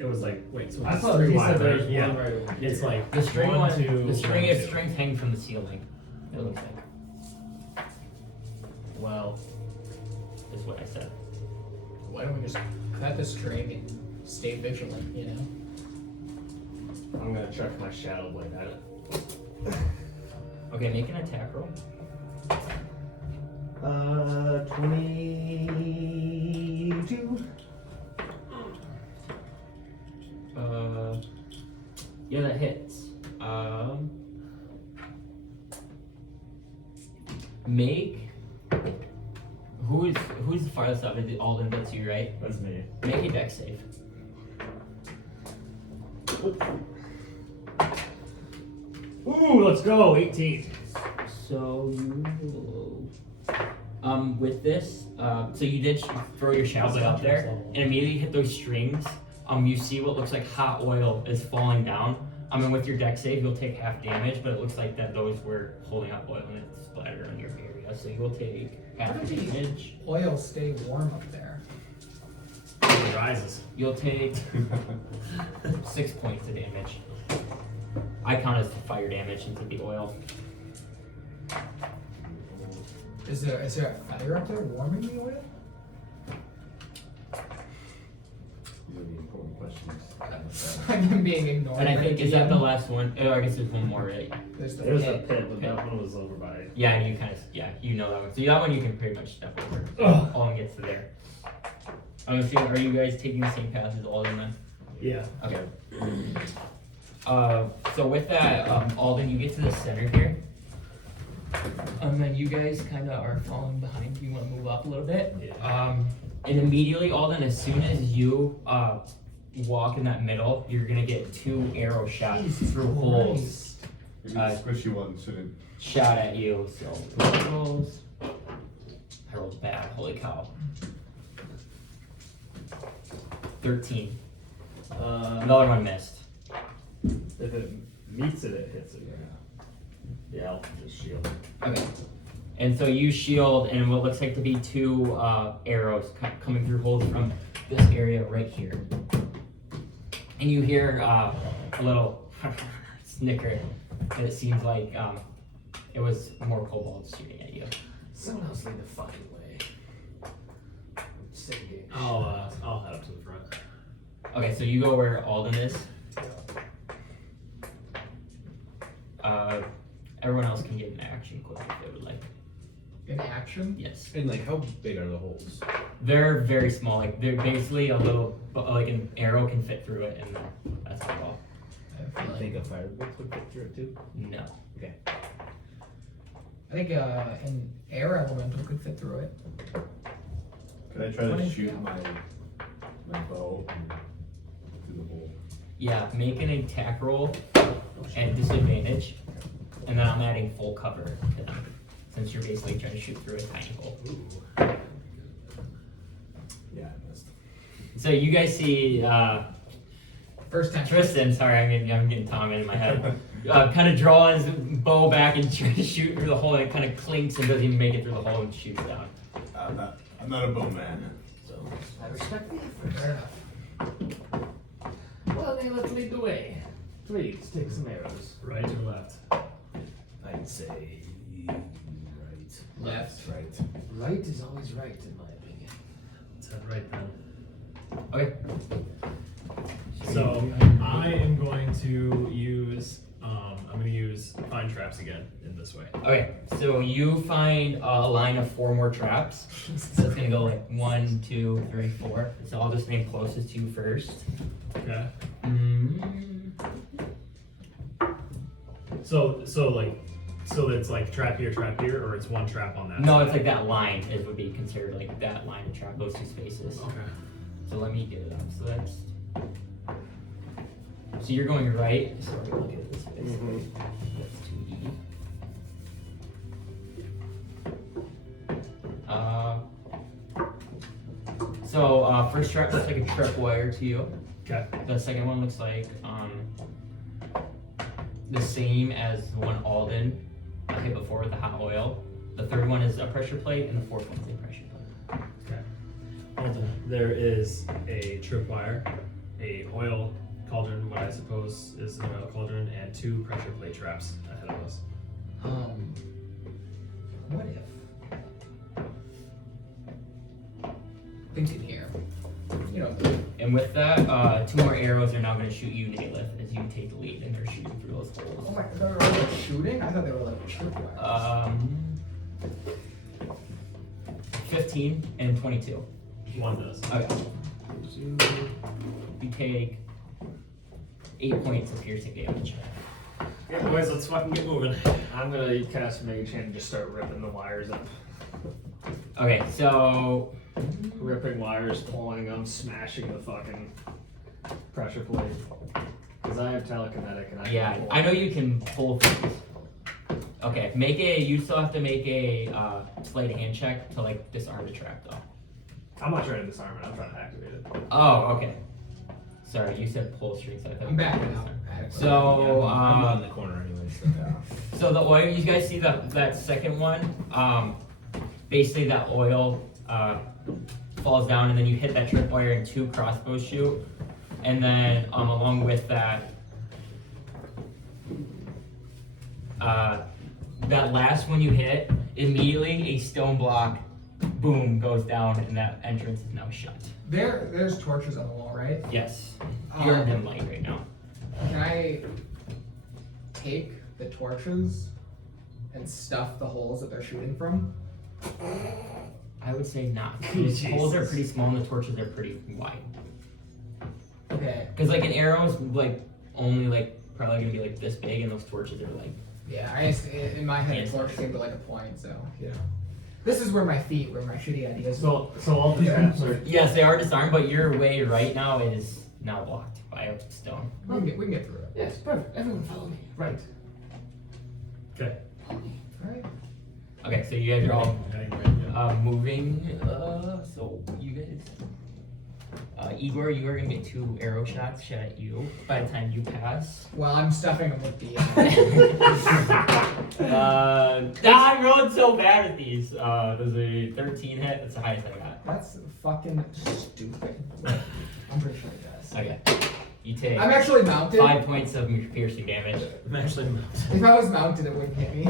was like wait, so I it's thought three he wide, said there right? was Yeah. one right over here. It's like The string one, one, two, the string one, is two. strings hanging from the ceiling. It looks like Well, is what I said. Why don't we just cut the string and stay vigilant, you know? I'm gonna chuck my shadow blade at it. Okay, make an attack roll. 22. Yeah, that hits. Make. Who's the farthest up? Is it Alden? That's you, right? that's me. Make a dex save. Ooh, let's go. 18. So you with this, so you did throw your shadow blade up there and immediately hit those strings. You see what looks like hot oil is falling down. And with your dex save, you'll take half damage, but it looks like that those were holding up oil and it splattered on your area. So you'll take half damage. Oil stay warm up there. It rises. You'll take 6 points of damage. I count as fire damage into the oil. Is there a fire up there warming the oil? These are the important questions. I'm being ignored. And I by think, the is that the DM. last one? Oh, I guess there's one more, right? There's the There's a pit. pit, but that one was over by. Yeah, and you kind of, you know that one. So that one you can pretty much step over. Ugh. Alden gets to there. I'm assuming, are you guys taking the same path as Alden then? Yeah. Okay. So with that, Alden, you get to the center here. And then you guys kind of are falling behind. You want to move up a little bit. Yeah. And immediately, Alden, as soon as you walk in that middle, you're gonna get 2 arrow shots through holes Maybe the squishy one shouldn't. shot at you. So rolls. I rolled bad. Holy cow. 13. Another one missed. If it meets it, it hits it. Yeah, I'll just shield. Okay. And so you shield, and what looks like to be 2 arrows coming through holes from this area right here. And you hear a little snicker, and it seems like it was more kobolds shooting at you. Someone else lead the fucking way. Sick of getting I'll head up to the front. Okay, so you go where Alden is. Everyone else can get an action quickly if they would like. In action? Yes. And like, how big are the holes? They're very small. Like they're basically a little, like an arrow can fit through it, and that's all. I Do feel you like, think a firebolt would fit through it too? No. I think an air elemental could fit through it. Can I try to 20, shoot yeah. my bow through the hole? Yeah, make an attack roll at disadvantage, and then I'm adding full cover to them, since you're basically trying to shoot through a tiny hole. Yeah, I missed. So you guys see First time. Tristan. Sorry, I'm getting Tom in my head. Kind of draw his bow back and try to shoot through the hole, and it kind of clinks and doesn't even make it through the hole and shoots down. I'm not a bowman. So. I respect the effort. Fair enough. Well, then let's lead the way. Please take some arrows. Right or left? I'd say right. Left. Right. Right is always right, in my opinion. Let's head right then. Okay. So I am going to use find traps again in this way. Okay, so you find a line of 4 more traps. So it's gonna go like 1, 2, 3, 4. So I'll just name closest to you first. Okay. Mm, So it's like trap here, or it's one trap on that. no, side? it's like that line is would be considered like that line of trap, those 2 spaces. Okay. So let me get it up. So that's. So you're going right. So we're looking at this basically. That's 2E. So first trap looks like a tripwire to you. Okay. The second one looks like the same as the one Alden hit before with the hot oil. The third one is a pressure plate, and the fourth one is a pressure plate. Okay. Alden, there is a tripwire, a oil cauldron, what I suppose is an oil cauldron, and 2 pressure plate traps ahead of us. What if? Thinking here. You know, And with that, 2 more arrows are now going to shoot you, Naylith, as you take the lead, and they're shooting through those oh holes. my, they were like shooting? I thought they were like tripwires. 15 and 22. One does. Okay. You take 8 points of piercing damage. Okay, boys, let's fucking get moving. I'm gonna cast Mage Hand and just start ripping the wires up. Okay, so Ripping wires, pulling them, smashing the fucking pressure plate. Because I have telekinetic and I yeah, can pull. I know you can pull things. Okay, you still have to make a sleight of hand check to like disarm the trap though. I'm not trying to disarm it, I'm trying to activate it. Oh, okay. Sorry, you said pull strings. I thought I'm backing up. So, I'm not in the corner anyway. So. So the oil, you guys see that second one? basically that oil falls down, and then you hit that tripwire and 2 crossbows shoot, and then along with that, that last one you hit, immediately a stone block, boom, goes down, and that entrance is now shut. There's torches on the wall, right? Yes, you're in dim light right now. Can I take the torches and stuff the holes that they're shooting from? I would say not. The holes are pretty small and the torches are pretty wide. Okay. Because like an arrow is like only like probably gonna be like this big, and those torches are like. Yeah, in my head, a torch came to like a point, so you know. This is where my shitty ideas. So all the traps are. Yes, they are disarmed, but your way right now is now blocked by a stone. We can get through it. Yes, perfect. Everyone follow me. Right. Okay. Alright. Okay, so you guys are all Heading right, moving. So you guys, Igor, you are gonna get 2 arrow shots shot at you by the time you pass. Well, I'm stuffing them with the. I rolled so bad with these. There's a 13 hit. That's the highest I got. That's fucking stupid. I'm pretty sure it does. Okay, you take I'm actually mounted. 5 points of piercing damage. I'm actually If I was mounted, it wouldn't hit me.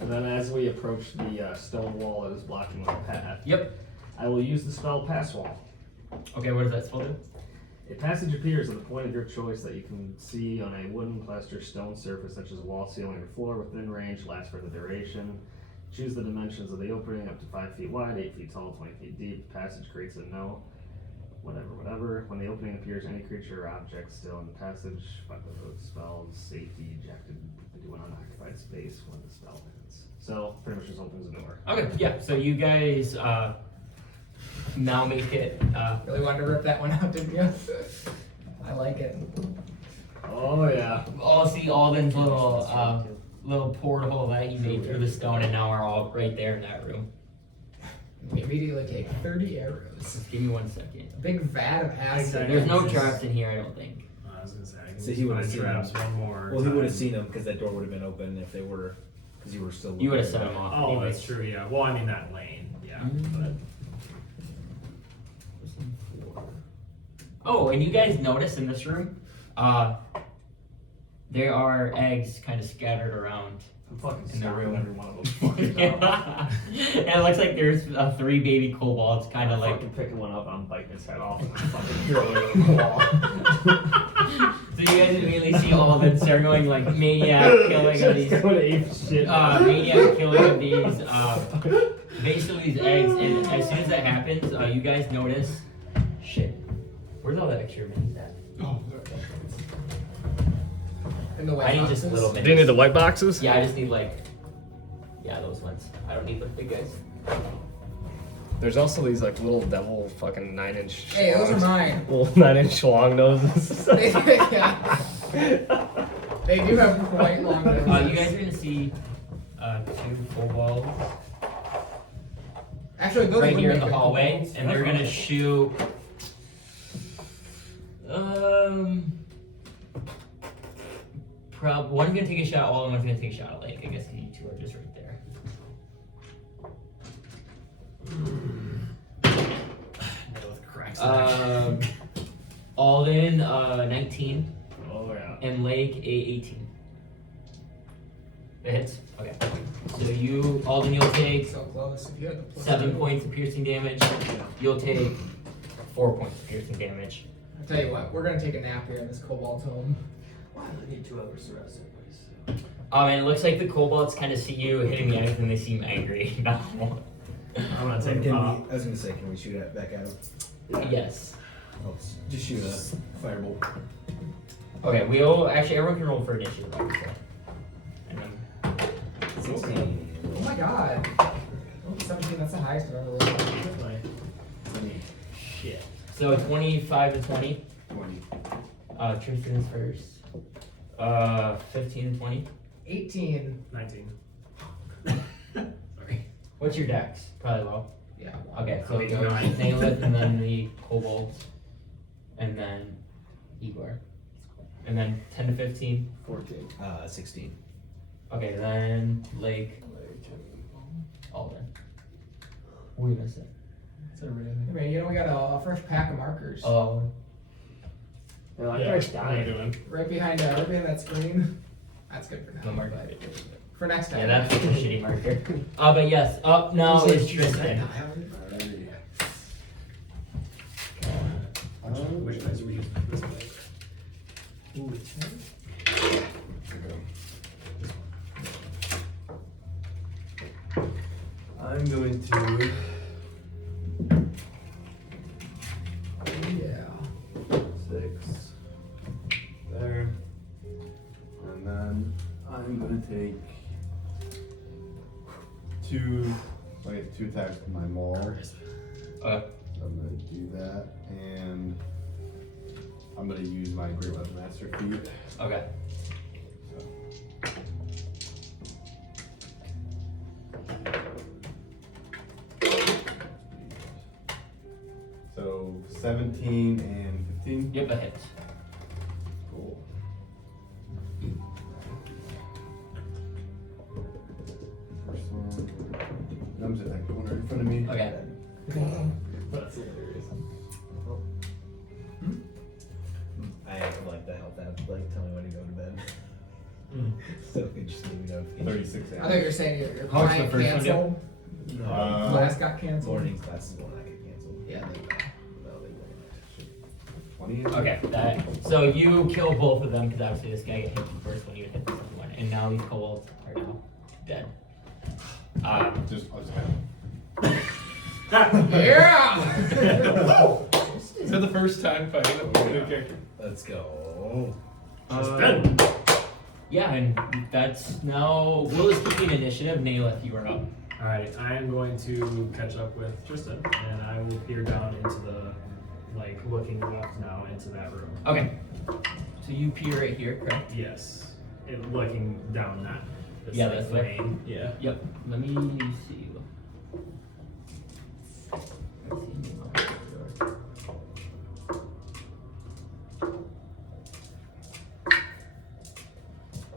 And then as we approach the stone wall that is blocking my path, Yep. I will use the spell Pass Wall. Okay, what does that spell do? A passage appears at a point of your choice that you can see on a wooden, plaster, stone surface, such as a wall, ceiling, or floor within range, lasts for the duration. Choose the dimensions of the opening, up to 5 feet wide, 8 feet tall, 20 feet deep. Passage creates a no. Whatever. When the opening appears, any creature or object still in the passage, spells, safety, ejected into an unoccupied space when the spell ends. So, pretty much just opens the door. Okay, yeah. So you guys now make it. Really wanted to rip that one out, didn't you? I like it. Oh, yeah. All see Alden's little porthole that he made through the stone, and now we're all right there in that room. We immediately take 30 arrows. Just give me 1 second. A big vat of acid. There's no traps in here, I don't think. I was gonna say, I can So he would've find seen traps them. one more. Well, he would have time. seen them because that door would have been open if they were, because you were still. You would have looking set at them off. Oh, anyways. that's true. Yeah. Well, I mean that lane. Yeah. Mm. Oh, and you guys notice in this room, there are eggs kind of scattered around I'm fucking in the stomping room. every one of them. And it looks like there's 3 baby kobolds kind of I'm like. fucking picking one up and I'm biting its head off and I'm fucking throwing it on the wall. So you guys immediately see all of them start going like maniac killing of these. Going ape shit. Maniac killing of these. Basically these eggs, and as soon as that happens, you guys notice. Shit. Where's all the extra minis at? Oh, in the way. I need just little minis. Do you need the white boxes? Yeah, I just need like. Yeah, those ones. I don't need the big guys. There's also these like little devil fucking 9-inch. Hey, those are mine. Little 9-inch long noses. Yeah. They do have quite long noses. You guys are gonna see 2 kobolds Actually, those right would here in make the good hallway, kobolds. and they're gonna shoot. One's gonna take a shot at Wall, and one's gonna take a shot at Lake. I guess you 2 are just right there. With cracks. Alden 19 Oh yeah. and Lake 18. It hits. Okay. So you, Alden, you'll take So close. If you had the plus 7 2. points of piercing damage. You'll take 4 points of piercing damage. I'll tell you what, we're gonna take a nap here in this kobold's home. Wow, I need 2 hours to rest, everybody. And it looks like the kobolds kind of see you hitting the eggs and they seem angry now. I'm gonna take Can a pop. we, I was gonna say, can we shoot it back at him? Yes. Oh, just shoot a firebolt. Okay, we'll actually everyone can roll for initiative. Obviously. And then 16. Oh my god. Oh, 17, that's the highest I've ever rolled. shit. So 25 to 20. 20. Tristan is first. 15 and 20. 18. 19. Sorry. What's your dex? Probably low. Yeah. Okay, so I'll it be goes 9. Naileth, and then the kobolds, and then Igor, and then 10 to 15. 16. Okay, then Lake. Alden. We missed it. I mean, you know, we got a fresh pack of markers Oh. No, I Yeah, tried what are you dying. doing? right behind that screen. That's good for now. The marker. but for next time. Yeah, that's just a shitty marker. But yes, up now is Tristan. Which dice are we using? This one. I'm going to. Yeah. 6 there, and then I'm gonna take 2 attacks with my maul. Okay. So I'm gonna do that, and I'm gonna use my Great Weapon Master feat. Okay. So 17 and 15. Yep, a hit. Cool. First one. Numbs at that corner in front of me. Okay. That's hilarious. I have like the help app, like tell me when to go to bed. Mm. So it just leave me notifications. 36 I thought you were saying your How much the client first one do? canceled. No, Class got canceled. morning's classes will not get canceled. Yeah, they No, they won't. 20. Okay, that. So you kill both of them because obviously this guy got hit the first one, you hit the second one, and now these kobolds are now dead. I'll just kind Yeah! Is that the first time fighting a blue character? Let's go. Tristan. Yeah, and that's now. Will is keeping initiative. Naileth, you are up. Alright, I am going to catch up with Tristan, and I will peer down into the, like, looking left now into that room. Okay. So you peer right here, correct? Yes. And looking down that. This, Yeah, like, that's there. lane. Yeah. Yep. Let me see.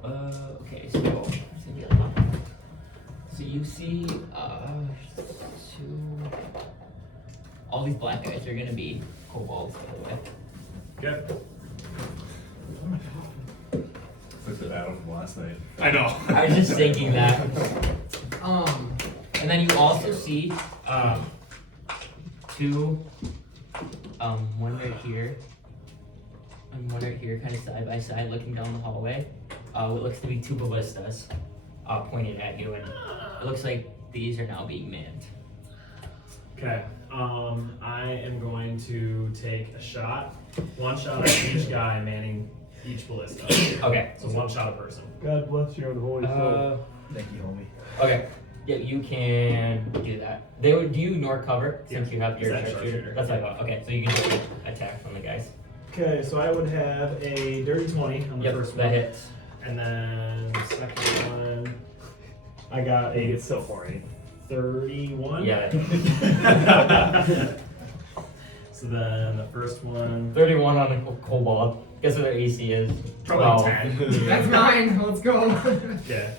Okay, so you see, all these black guys are gonna be kobolds, by the way. Okay. of like the battle from last night. I know. I was just thinking that. Um, And then you also see, two, one right here, and one right here, kind of side by side, looking down the hallway. What looks to be two ballistas, pointed at you, and it looks like these are now being manned. Okay. I am going to take a shot. One shot at each guy manning each ballista. Okay. So one shot a person. God bless your holy soul. Thank you, homie. Okay. Yeah, you can do that. They would do you nor cover since you have your Is that sharpshooter. sharpshooter? That's what I thought. Okay, so you can just attack from the guys. Okay, so I would have a dirty 20 on the Yep, first that one. hits. And then the second one, I got It a gets so horny. 31. Yeah. So then the first one, 31 on a kobold. Guess what their AC is? probably 12. 10. that's mine. Let's go. Okay.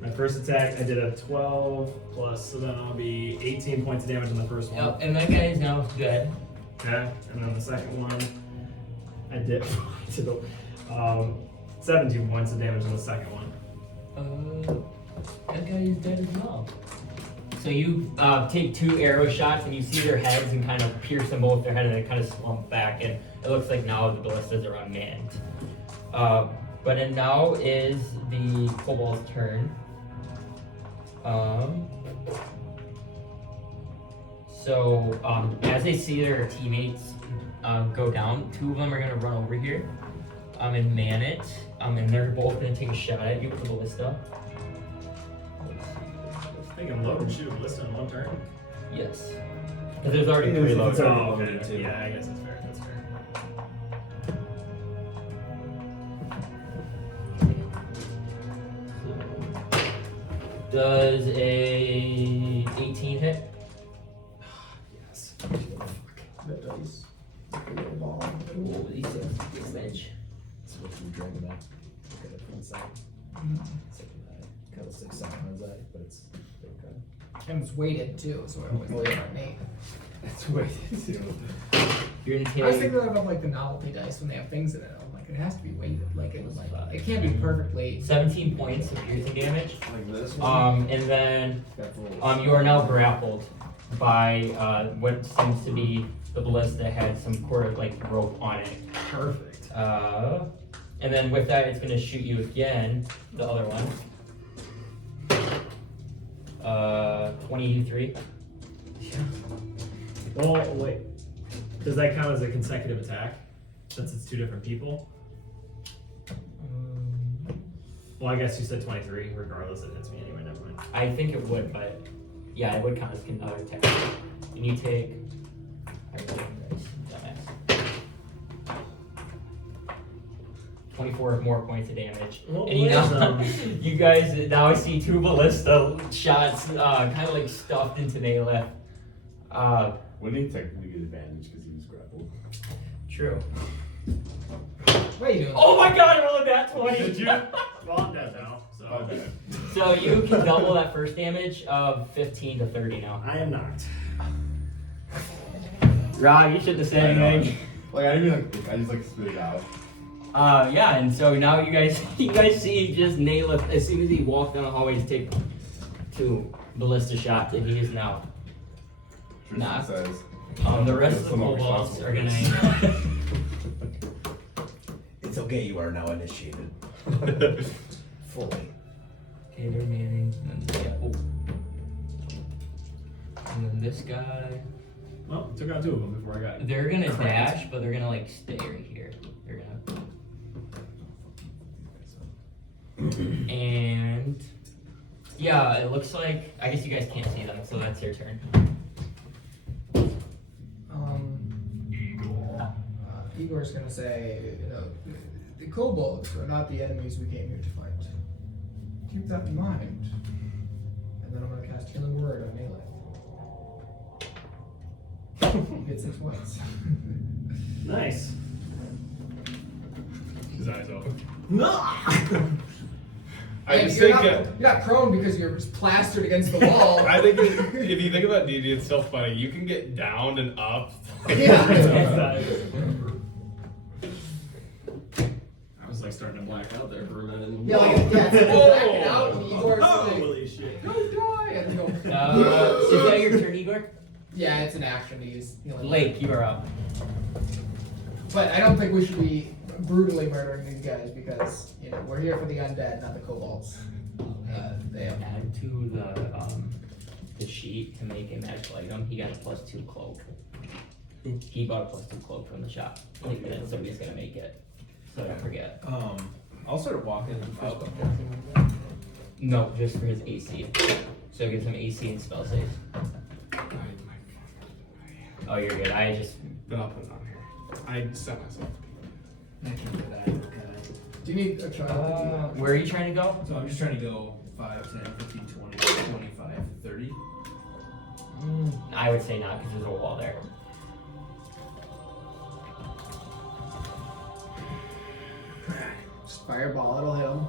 My first attack, I did a 12 plus, so then I'll be 18 points of damage on the first one. Yep, and that guy is now dead. Okay, and then the second one, I did 17 points of damage on the second one. That guy is dead as well. So you take two arrow shots and you see their heads and kind of pierce them both their head and they kind of slump back and it looks like now the ballistas are unmanned. But then now is the kobold's turn. As they see their teammates go down, two of them are gonna run over here and man it. And they're both gonna take a shot at you with the ballista. They can load and shoot a ballista in one turn. Yes. Because there's already It's three already loads. Oh, loaded, okay. too. Yeah, I guess that's fair. That's fair. Does a 18 hit? Yes. That dice. Oh, these damage. So what you drinking now? Look at it from the side. kill 6-7 on Zai, but it's okay. And it's weighted too, so it always lays on Nate. It's weighted too. You're gonna I was take. thinking of like the novelty dice when they have things in it. I'm like, it has to be weighted. Like it can't be perfectly. 17 points of piercing damage. Like this one. And then you are now grappled by what seems to be the ballista that had some sort of like rope on it. Perfect. And then with that, it's gonna shoot you again. The other one. 23. Well, wait. Does that count as a consecutive attack? Since it's two different people? Well, I guess you said 23. Regardless, it hits me anyway. Never mind. I think it would, but yeah, it would count as another attack. And you take. I rolled dice, dumbass. 24 more points of damage. Well, And you guys, now I see two ballista shots kind of like stuffed into Nayla. Wouldn't he technically get advantage because he was grappled? True. What are you doing? Oh my god, I rolled that 20! Did you? Well, I'm dead now. My So bad. So you can double that first damage of 15 to 30 now. I am not. Rob, you shouldn't have said anything. Like I didn't even like I just like spit it out. Yeah, and so now you guys see just Nayla as soon as he walked down the hallway to take two ballista shots, and he is now. Tristan Nah. says. The rest of the I'm not kobolds responsible are for gonna. It's okay, you are now initiated. Fully. Okay, they're manning. And then, yeah, oh. And then this guy. Well, took out two of them before I got. They're gonna dash, but they're gonna like stay right here. They're gonna. And yeah, it looks like I guess you guys can't see them, so that's your turn. Igor's gonna say, the kobolds are not the enemies we came here to fight. Keep that in mind. And then I'm gonna cast Healing Word on Melee. You get 6 points. Nice. His eyes open. I And just you're think. not, you're not prone because you're just plastered against the wall. I think if you think about D&D, it's so funny. You can get down and up. Yeah. I was like starting to black out there for a minute. Yeah, like, it's backing out, and Igor's like, Holy shit. don't die! And go, Is that your turn, Igor? yeah, it's an action to use Healing Word. Lake, you are up. But I don't think we should be brutally murdering these guys because, we're here for the undead, not the kobolds. They have Add to the sheet to make a magical item. He got a +2 cloak. He bought a +2 cloak from the shop. And then somebody's gonna make it. So don't forget. I'll start walking up. No, just for his AC. So it gives him AC and spell saves. Oh, you're good. I just. But I'll put it on here. I set myself. Do you need a child? Where are you trying to go? So I'm just trying to go 5, 10, 15, 20, 25, 30. I would say not because there's a wall there. Just fireball, it'll hit him,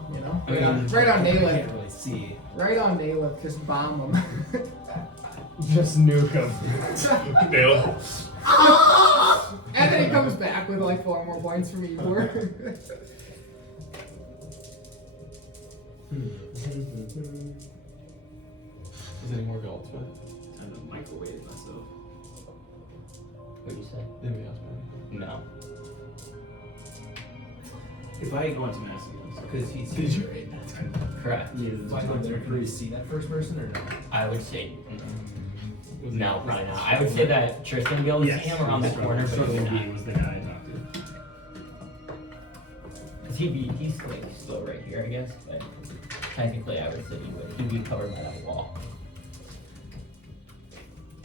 I mean, right on I Nayla. can't really see. Right on Nayla, just bomb him. Just nuke him. Nailed. And then he comes back with like 4 more points from Igor. Is any more of ultimate? Time to microwave myself. What'd you say? Anybody else, man? No. If I I went to mass again. because he's Did you? right. Correct. Do I go there? Can we see that first person or no? I would say. No, probably not. I would say that Tristan would be able to see him around the corner, but he would not. was the guy I talked to. Because he's like still right here, I guess. But technically, I would say he'd be covered by that wall.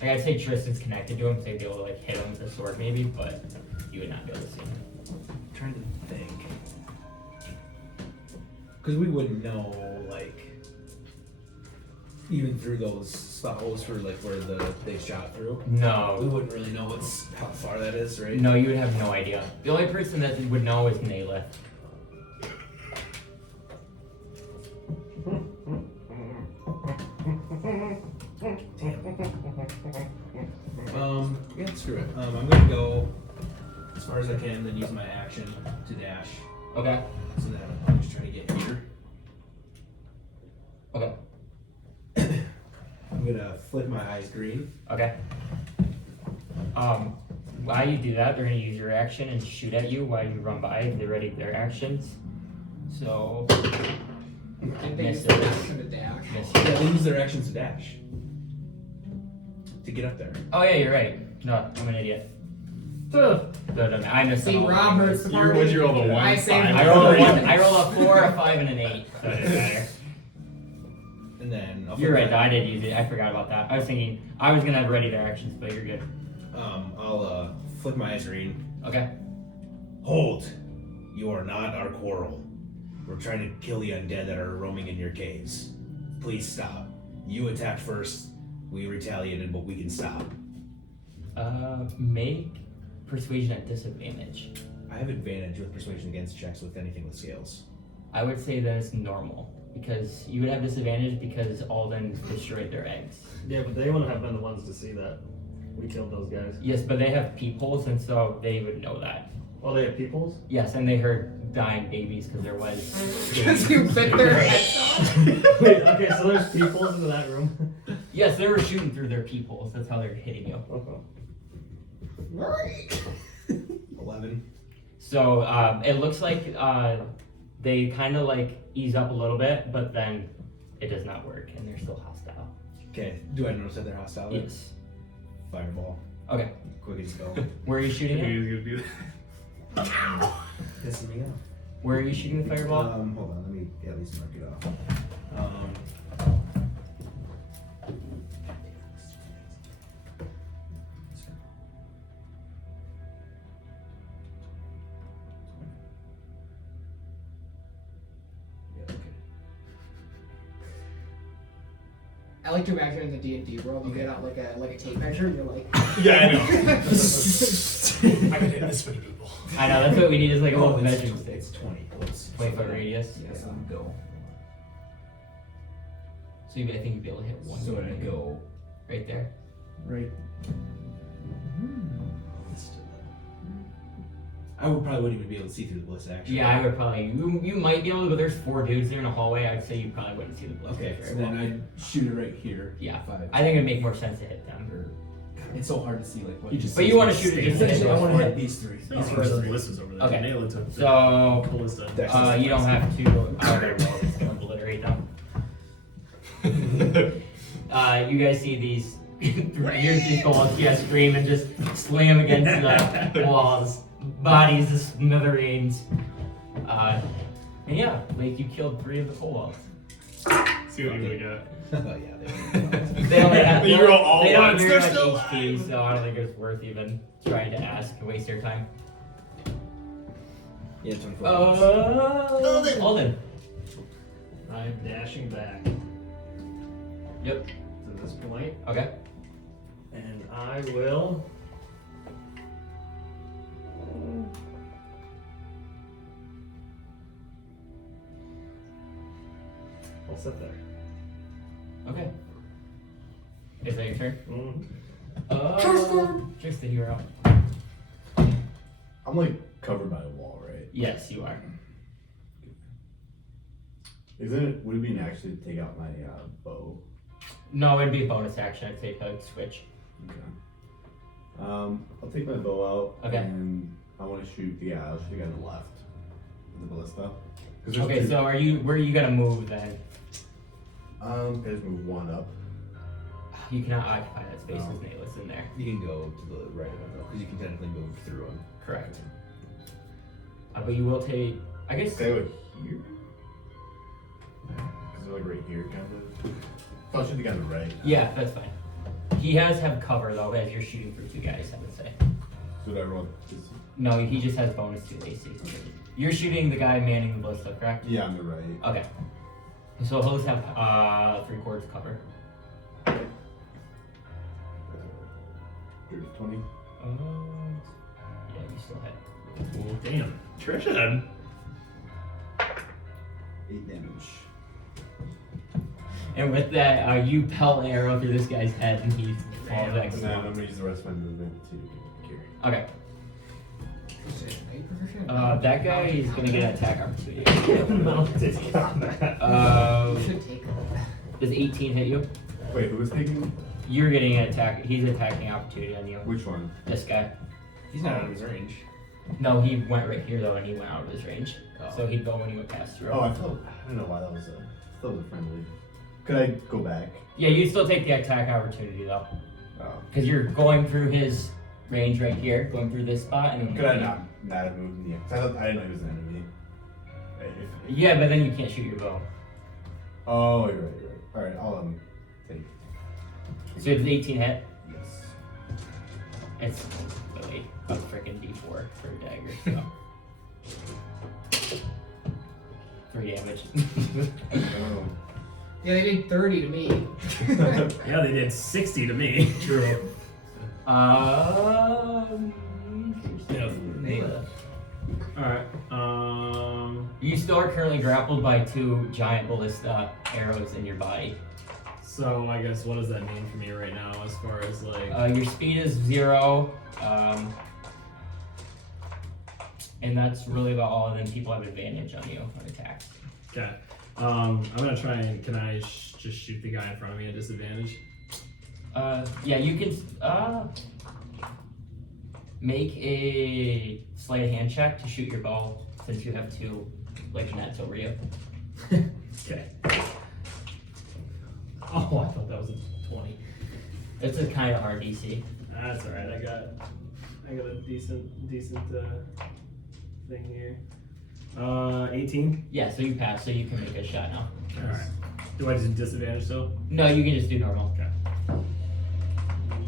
Like, I'd say Tristan's connected to him, so he'd be able to like hit him with a sword maybe, but you would not be able to see him. I'm trying to think. Because we wouldn't know, like, even through those slot holes for like where they shot through. We No. wouldn't really know how far that is, right? No, you would have no idea. The only person that would know is Nayla. Yeah, screw it. I'm gonna go as far as I can, then use my action to dash. Okay. So then I'm just trying to get here. Okay. I'm gonna flick my eyes green. Okay. While you do that, they're gonna use your action and shoot at you while you run by. They ready their actions. So Didn't they use Miss their it. action to dash? miss. Yeah, they use their actions to dash. To get up there. Oh yeah, you're right. No, I'm an idiot. I missed See, all. Rob hurts the party. What'd you roll, the one? I saved Five? I rolled a 1. I rolled a 4, a 5, and an 8. So it didn't matter. And then I'll You're flip right. my- I did use it. I forgot about that. I was thinking I was gonna have ready their actions, but you're good. I'll flick my eyes green. Okay. Hold! You are not our quarrel. We're trying to kill the undead that are roaming in your caves. Please stop. You attacked first. We retaliated, but we can stop. Make persuasion at disadvantage. I have advantage with persuasion against checks with anything with scales. I would say that is normal because you would have disadvantage because Alden destroyed their eggs. Yeah, but they wouldn't have been the ones to see that. We killed those guys. Yes, but they have peepholes, and so they would know that. Oh, they have peoples? Yes, and they heard dying babies because there was. Because you bit their heads off. Wait, okay, so there's peoples in that room. Yes, they were shooting through their peepholes. That's how they're hitting you. Okay. 11. So it looks like they kind of like ease up a little bit, but then it does not work, and they're still hostile. Okay, do I notice that they're hostile? Yes. Fireball. Okay. Quick spell. Where are you shooting it? He's gonna do that. Pissing me off. Where are you shooting the fireball? Hold on, let me at least mark it off. Yeah, okay. I like to imagine in the D&D world, you get out like a tape measure, and you're like, Yeah, I know. I can hit this many people. I know, that's what we need is like a little Oh, measuring stick. it's 20. Let's 20-foot radius. Yeah, so I'm go. So I think you'd be able to hit one. So I go Right there. right. I would probably wouldn't even be able to see through the ballistic actually. Yeah, I would probably. You might be able to, but there's 4 dudes there in a hallway. I'd say you probably wouldn't see the ballistic. Okay, very so well. then I'd shoot it right here. Yeah. 5. I think it'd make more sense to hit them. It's so hard to see like what You just But you want to shoot it just to hit Essentially, I those want to 4. hit these 3. No, These there's first 3. ballistas over there. Okay. Nail it to the So ballista. you don't have to. Oh, very well. It's gonna obliterate them. You guys see these? Here's these bullets. Yeah, scream and just sling them against the walls. Bodies, the smithereens. And yeah, like you killed 3 of the kobolds. See what you really got. Oh yeah, They only have, You roll all they don't have ones, very they're much still HP, alive. so I don't think it's worth even trying to ask and waste your time. Yeah, 24. Alden. I'm dashing back Yep. to this point, Okay. and I will. I'll sit there. Okay. Is that your turn? Mm-hmm. Tristan, you're up. I'm like covered by a wall, right? Yes, you are. Would it be an action to take out my bow? No, it'd be a bonus action. I'd say probably switch. Okay. I'll take my bow out. Okay. And I want to shoot the guy. I'll shoot the guy on the left. With the ballista. 'Cause there's Okay, 2. so where are you gonna move then? I just move 1 up. You cannot occupy that space No. with Nayless in there. You can go to the right of it though, because you can technically move through them. Correct. But you will take, I guess. Stay like here? Because they're like right here, kind of. I'll shoot the guy on the right. Yeah, that's fine. He has have cover though, as you're shooting through 2 guys, I would say. So would I roll this? No, he just has bonus 2 AC. You're shooting the guy manning the ballista, correct? Yeah, on the right. Okay. So he'll just have 3/4 cover. Dirty 20. Yeah, you still hit. Oh, damn. Tristan. 8 damage. And with that, you pelt an arrow through this guy's head, and he falls back. And then I'm gonna use the rest of my movement to carry. Okay. Is it eight proficient? That guy is gonna get an attack opportunity. Mounted combat. You should take it. Does 18 hit you? Wait, who was taking? You're getting an attack. He's attacking opportunity on you. Which one? This guy. He's not out of his range. No, he went right here though, and he went out of his range. Oh. So he'd go when he went past through. Oh, I don't know why that was a. I thought it was friendly. Could I go back? Yeah, you still take the attack opportunity though, Oh. because you're going through his range right here, going through this spot, and then. Could I not have moved in the? Cause I didn't know he was an enemy. Yeah, but then you can't shoot your bow. Oh, you're right. All right, I'll take. So it's 18 hit. Yes. It's really a freaking D4 for a dagger. So. 3 damage. Oh. Yeah, they did 30 to me. Yeah, they did 60 to me. True. Alright. You still are currently grappled by 2 giant ballista arrows in your body. So I guess what does that mean for me right now as far as like Your speed is 0, and that's really about all. And then people have advantage on you on attacks. okay. I'm gonna try and can I just shoot the guy in front of me at disadvantage? Yeah, you can make a sleight of hand check to shoot your bow since you have 2 like nets over you. Okay. Oh, I thought that was a 20. It's a kind of hard DC. That's alright. I got a decent thing here. 18. Yeah, so you pass, so you can make a shot now. Alright. Do I just disadvantage still? No, you can just do normal. Okay.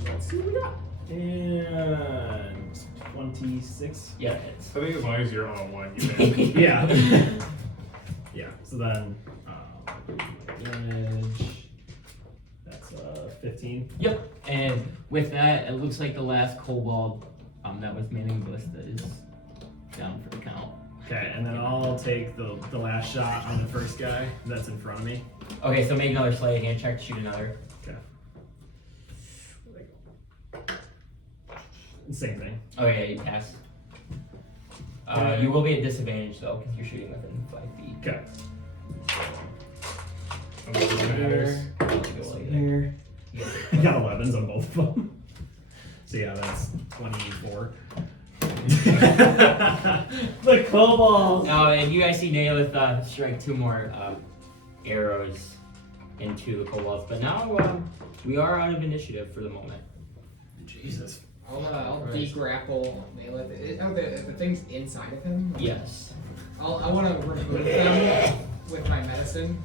Let's see what we got. And 26. Yeah, it hits. I think as long as you're on one, you can. Yeah. Yeah. So then damage. That's 15. Yep. And with that, it looks like the last kobold that was manning ballista is down for the count. Okay, and then I'll take the last shot on the first guy that's in front of me. Okay, so make another sleight of hand check to shoot another. Okay. Same thing. Oh yeah, you pass. You will be at disadvantage though, because you're shooting within 5 feet. Okay. Here. I got 11s on both of them. So yeah, that's 24. The kobold. And you guys see Nailith strike 2 more arrows into the kobolds, but now we are out of initiative for the moment. Jesus. I'll de-grapple Maleth. Oh, the thing's inside of him? Yes. I want to remove them with my medicine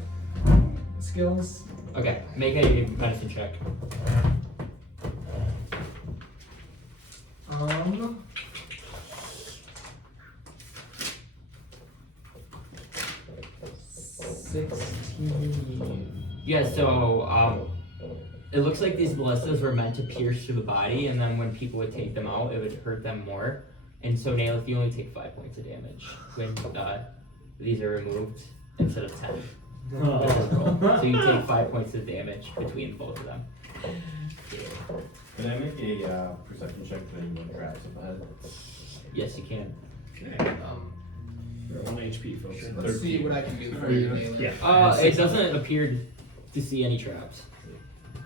skills. Okay, make a medicine check. Yeah, so it looks like these ballistas were meant to pierce through the body, and then when people would take them out, it would hurt them more. And so Nailith, you only take 5 points of damage when these are removed instead of 10. So you take 5 points of damage between both of them. Can I make a perception check for anyone grabs up ahead? Yes, you can. Okay. You're at 1 HP, folks. Let's see what I can do for you, Maleth. Yeah. It doesn't appear to see any traps.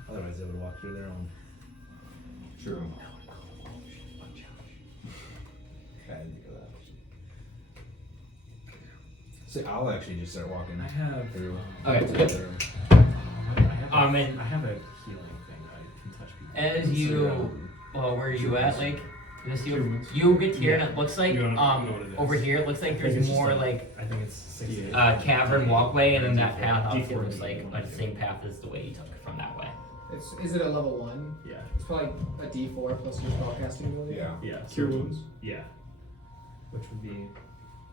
Otherwise, they would walk through their own. True. I didn't think of that. So I'll actually just start walking I have. through. Okay, to yep. the room. And I have a healing thing that I can touch people. as you, well, where are you at? Like, this you get here, and it looks like You don't know what it is. over here, it looks like I think there's it's just more a- like I think it's 60. cavern walkway, and then that path up D4 here looks is like D4. the same path as the way you took it from that way. Is it a level 1? Yeah. It's probably a D4 plus your spellcasting ability. Yeah. Yeah. Cure wounds. Yeah. Which would be.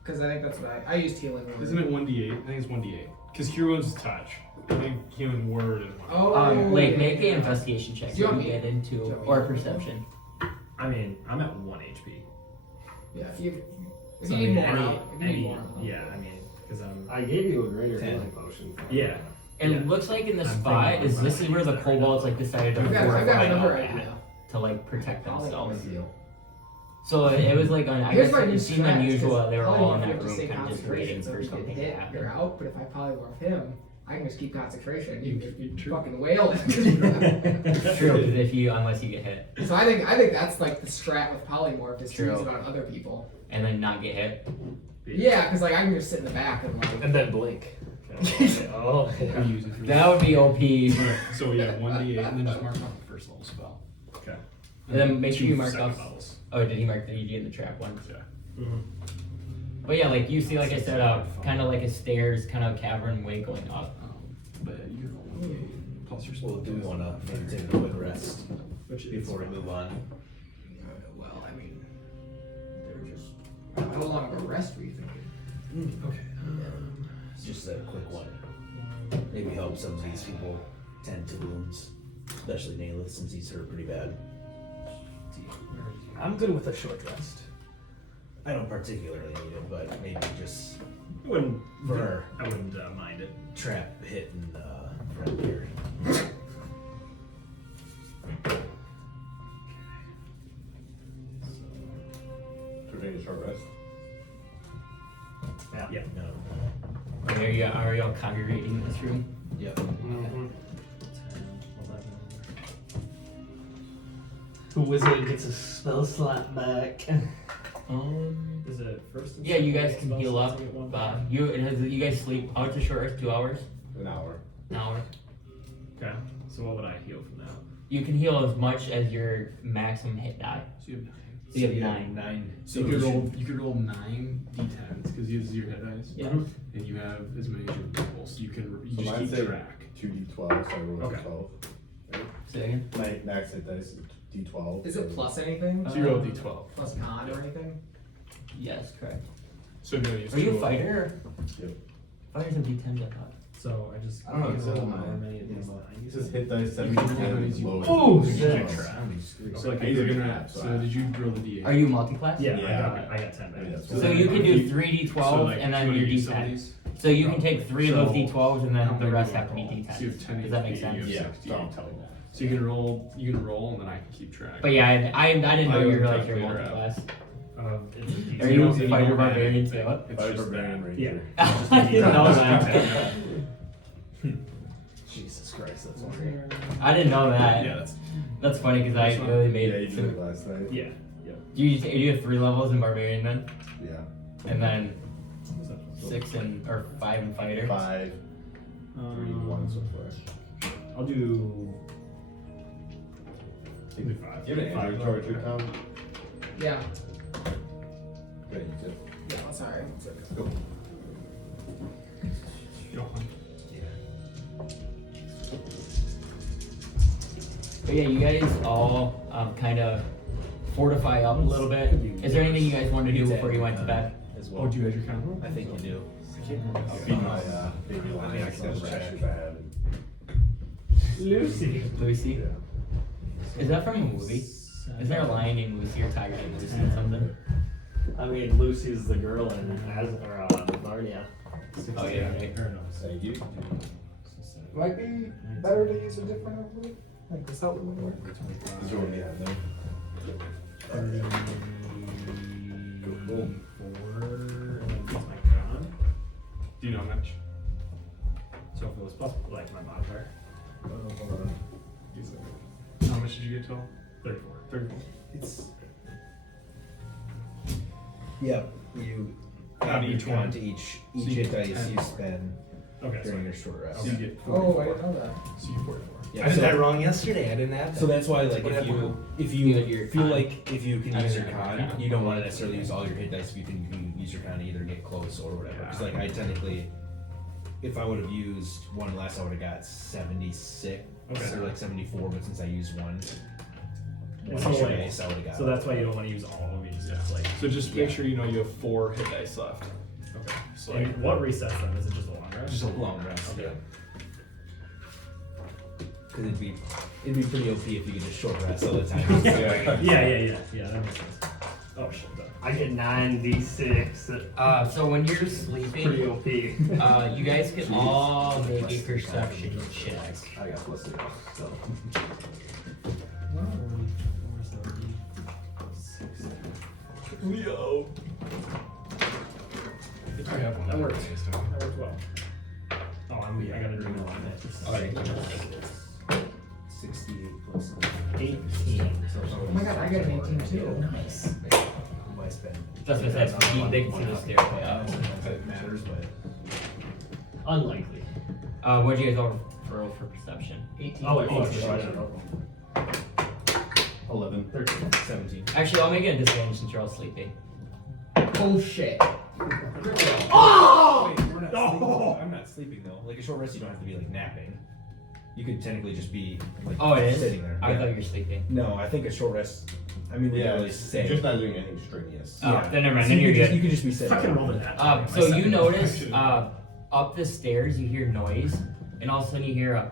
Because I think that's what I used healing. Word. Isn't it 1d8? I think it's 1d8. Because cure wounds is touch. I think healing word is 1. Oh. Like, make an investigation check Do you so want you me- get into, do you want me or to- perception. I mean, I'm at 1 HP. Yeah. If you So, I need mean, more, if you need more. yeah, I mean, because I'm. I gave you a greater 10. healing potion. Yeah. It Yeah. looks like in the I'm spot thinking is this is where the about that. kobolds like decided to I've got fortify another up idea. to like protect themselves. Polymorph. So it was like I Here's guess my new it seemed strat, unusual because that they were all in polymorph, you that have to room stay kind of just concentration, waiting so for if you get something to hit, happen. you're out. But if I polymorph him, I can just keep concentration. You True. fucking wail it. True, unless you get hit So I think that's like the strat with polymorph is to True. use it on other people. and then not get hit. Yeah, because like I can just sit in the back and like. And then blink. Oh, We use it for That would be OP. Alright, so we have 1d8 and then just mark off the first level spell. Okay. And then make sure you mark second off. levels. Oh, did he mark the EG in the trap one? Yeah. But yeah, like you see, like I said, kind of like a stairs, kind of cavern way going up. But you have a 1d8 plus your spell. Well, do we want to maybe take a quick rest Which is before we move on? Well, I mean, they're just. How long of a rest were you thinking? Okay. Just a quick one. Maybe help some of these people tend to wounds, especially Naylith since he's hurt pretty bad. I'm good with a short rest. I don't particularly need it, but maybe just I wouldn't. For- I wouldn't mind it. trap hitting friend here. Should we take a short rest? Yeah. No. Are you all congregating in this room? Yep. The wizard gets a spell slot back. Is it first? and Yeah, you second guys can spell heal slots up. I get one? You guys sleep. How much is short rest? 2 hours? An hour. An hour? Okay. So what would I heal from that? You can heal as much as your maximum hit die. So you have 9. So you have 9. 9. So you could roll 9 d10s because you use your hit dice. Yeah. And you have as many as your people, so you can So just mine keep say track. 2d12, so I rolled Okay. 12. Say again? My max hit dice is d12. Is it plus anything? So you roll d12. Plus con or anything? Yes, correct. So you're gonna use Are you a two- fighter? Yep. Fighters have D10s, I thought. So I just. I don't know, it says on how mine. many of these It says hit dice 7 You can roll d10 these is low. Oh, as shit. d12. So like He's a you're good gonna. map, So did you roll the d8? Are you multi-class? Yeah, Yeah. I got 10 back. Yeah, So you can do 3 D12 like, and do then you wanna your use some of D10. these? So you can take 3 of those So, D12s and how then the many rest do I have to be roll? So you have D10s. 10 Does that make HP, sense? you have Yeah, 60. don't tell me that. So you can roll, and then I can keep track. But yeah, I didn't know I you have a realized you're calculator multi-class. It's Are You you don't- a you fighter don't add barbarian anything. too? It's Fighter just barbarian that. ranger. Yeah. I didn't know that. Jesus Christ, that's weird. I didn't know that. Yeah, that's. That's funny because I That's fine. really Yeah, made you it. did So, it last night. Yeah. do you have 3 levels in barbarian then? Yeah. And then 6 or 5 in fighter? 5, 3, 1 so far. I'll do. Do you have an Android torch account? Yeah. Yeah, you did. Yeah, sorry. Go. But yeah, you guys all kind of fortify up a little bit. Is there anything you guys wanted to do before you went to bed? As Oh, well. do you have your count? I think you do. I'll feed my baby I lion think I can some double check. rashers I have. Lucy. Lucy? Yeah. Is that from a movie? Is there a lion named Lucy or tiger named Lucy or something? I mean, Lucy's the girl in Narnia. Oh yeah, right. Thank you. Might be better to use a different outlet. Like this outlet would work. This is what we have now. Boom. 4, and then use my con. Do you know how much? So if it was plus, like my modifier, Hold on. Use it. How much did you get total? 34. 34. It's. Yep. You Add add each each one. one to each you hit get dice 10. you spend Okay, so during your short rest. So you get Oh, 44. I didn't know that. So you 44. Yeah, I did so- that wrong yesterday. I didn't have that. So that's why, like, What if happened? You had your feel con. like if you can I use didn't your have con, con. you don't want to necessarily use all your hit dice if you think you can use your con to either get close or whatever. Because like I technically, if I would have used one less, I would have got 76 Okay. or like 74. But since I used one So, extra like, dice, I would have got. so that's why you don't want to use all of these. It's like. So just make sure you know you have 4 hit dice left. Okay. So And like, what resets them? Is it just a long rest? just a long rest. Okay. Because it'd be pretty OP if you could just short rest all the time. Yeah, that makes sense. Oh shit. I get 9d6. So when you're Pretty sleeping, OP. you guys can all make a perception check. I got plus 0. So. Leo. That works. That works well. Oh, I gotta do more on that. Alright. 68 plus 18. Oh my god, I got an 18 too. Nice. I spend. That's what I said. They can see the stairway up. It matters, but Unlikely. What'd you guys all roll for perception? 18. Oh, wait, Oh, shit. shit. I don't know. 11. 13. 17. Actually, I'll make it a disadvantage since you're all sleeping. Oh shit. Oh! Wait, we're not sleeping. I'm not sleeping though. Like a short rest, you don't have to be like napping. You could technically just be like Oh, it is? sitting there. I Yeah. thought you were sleeping. No, I think a short rest. I mean, Yeah, literally it's say. just not doing anything strenuous. Oh, Yeah. then never mind. So Then you you're could just, good. you could just be sitting. Fucking there. roll the nat. So you notice up the stairs you hear noise, and all of a sudden you hear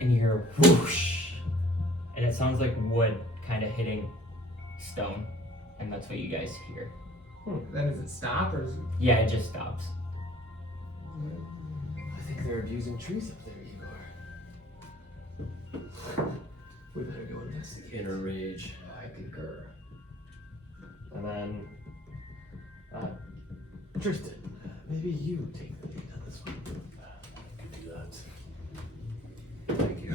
and you hear a whoosh, and it sounds like wood kind of hitting stone, and that's what you guys hear. Then does it stop or is it? Yeah, it just stops. I think they're abusing trees up there, Igor. We better go investigate. Inner rage. I concur. And then, Tristan, maybe you take the lead on this one. I can do that. Thank you.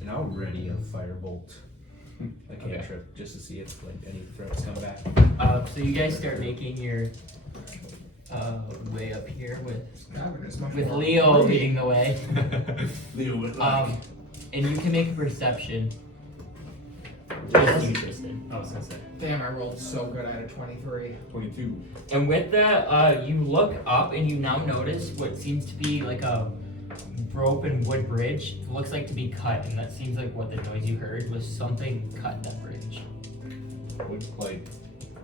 And I'll ready a firebolt, a Okay. cantrip, just to see if like any threats come back. So you guys start making your way up here with It's much with more Leo fruity. leading the way. Leo with And you can make a perception. Just you, Tristan. I was gonna say. Damn, I rolled so good. I had a 23. 22. And with that, you look up and you now notice what seems to be like a broken wood bridge. It looks like to be cut, and that seems like what the noise you heard was something cut that bridge. Looks like,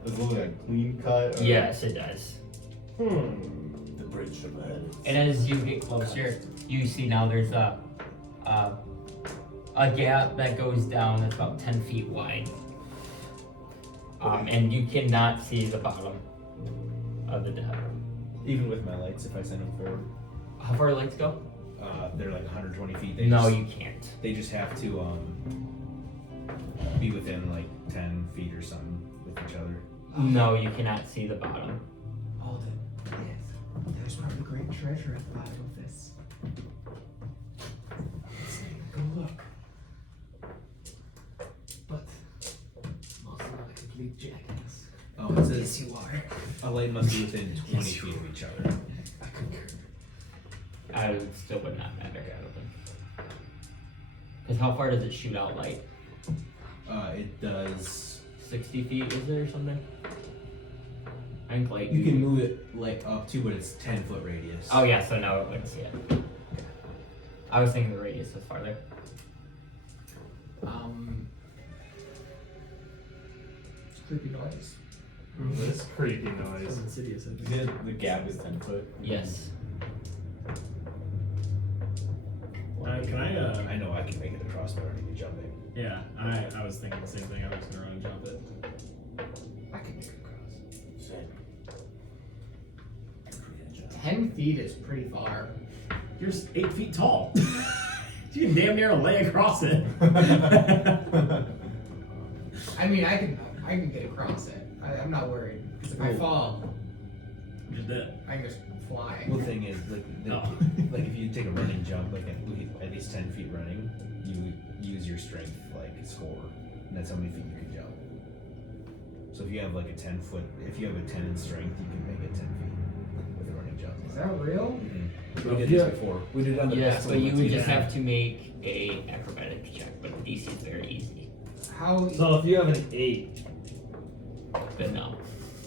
does it look like a clean cut? Or Yes, it does. The bridge of the head. And as you get closer, you see now there's a gap that goes down that's about 10 feet wide. And you cannot see the bottom of the depth. Even with my lights, if I send them forward, How far do lights go? they're like 120 feet. They No, just, you can't. They just have to be within like 10 feet or something with each other. No, you cannot see the bottom. Hold it. Yes. There's probably great treasure at the bottom of this. Go look. But I'm also not a complete jackass. Oh, it says Yes, you are. a light must be within 20 feet of each other. I concur. I still would not matter. Because how far does it shoot out light? It does. 60 feet, is it, or something? I think light. You can move it like up to, but it's 10-foot radius. Oh, yeah, so no, it wouldn't see it. I was thinking the radius was farther. It's a creepy noise. this creepy noise. Insidious. The gap is 10 foot. Yes. Can I? I know I can make it across, but I don't need to jump it. Yeah, I was thinking the same thing. I was gonna run and jump it. I can make it across. 10 feet is pretty far. You're 8 feet tall. You can damn near lay across it. I mean, I can get across it. I'm not worried. Because if I fall, You're dead. I can just fly. Well, the thing is, like, Oh. like if you take a running jump, like at least 10 feet running, you use your strength like score, and that's how many feet you can jump. So if you have like a 10-foot, if you have a 10 in strength, you can make it 10 feet with a running jump. Is that real? We did this before. We did it on the Yeah, pistol but you would ones. just have to make a acrobatics check, but the DC is very easy. How? So if you have an 8, But no.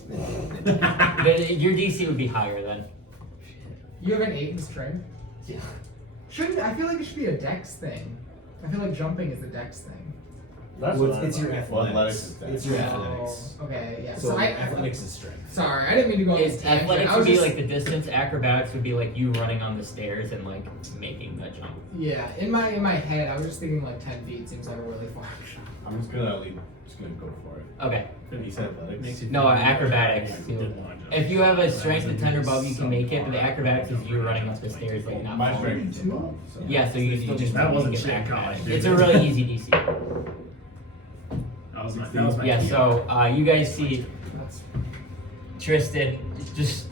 Your DC would be higher then. You have an 8 in strength? Yeah. Shouldn't I feel like it should be a dex thing. I feel like jumping is a dex thing. That's Well, what it's your Well, athletics. athletics is It's your Oh, athletics. okay, yeah. So So athletics is strength. sorry, I didn't mean to go on this It's tangent. athletics I would was be just, like the distance. Acrobatics would be like you running on the stairs and like making the jump. yeah. In my head, I was just thinking like 10 feet seems like a really far shot. I'm just gonna go for it. Okay. He said athletics. Makes you No, feel acrobatics. like you didn't want to jump. If you have a strength of 10 or above, you can make it. But the acrobatics is you running up the stairs like not My falling. strength is above. So. Yeah, so you still just That wasn't make it shit acrobatics. college, It's dude. a really easy DC. That was my Yeah. key. So you guys see That's Tristan just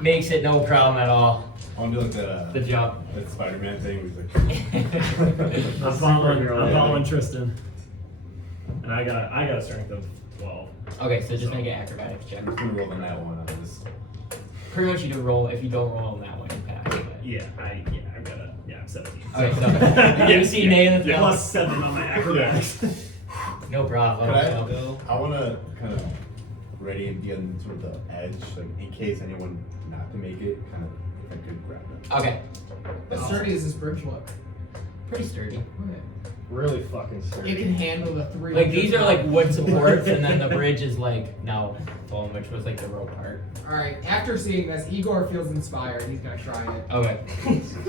makes it no problem at all. I want to do like The jump. that Spider-Man thing where he's like. I'm following Tristan. And I got a strength of 12. Okay, so just make an acrobatics check. I'm just gonna roll on that one. On this. Pretty much you do roll. If you don't roll on that one, you pass. But... I'm 17. Okay, so you see Nathan. Yeah, plus 7 on my acrobatics. No problem. Can So- I want to kind of ready and be on sort of the edge, like in case anyone not to make it, kind of if I could grab it. Okay, How sturdy does this bridge look? pretty sturdy. Okay. Really fucking It sturdy. can handle the 3. Like these are like wood supports, and then the bridge is like now foam, which was like the rope part. All right. After seeing this, Igor feels inspired. He's gonna try it. Okay.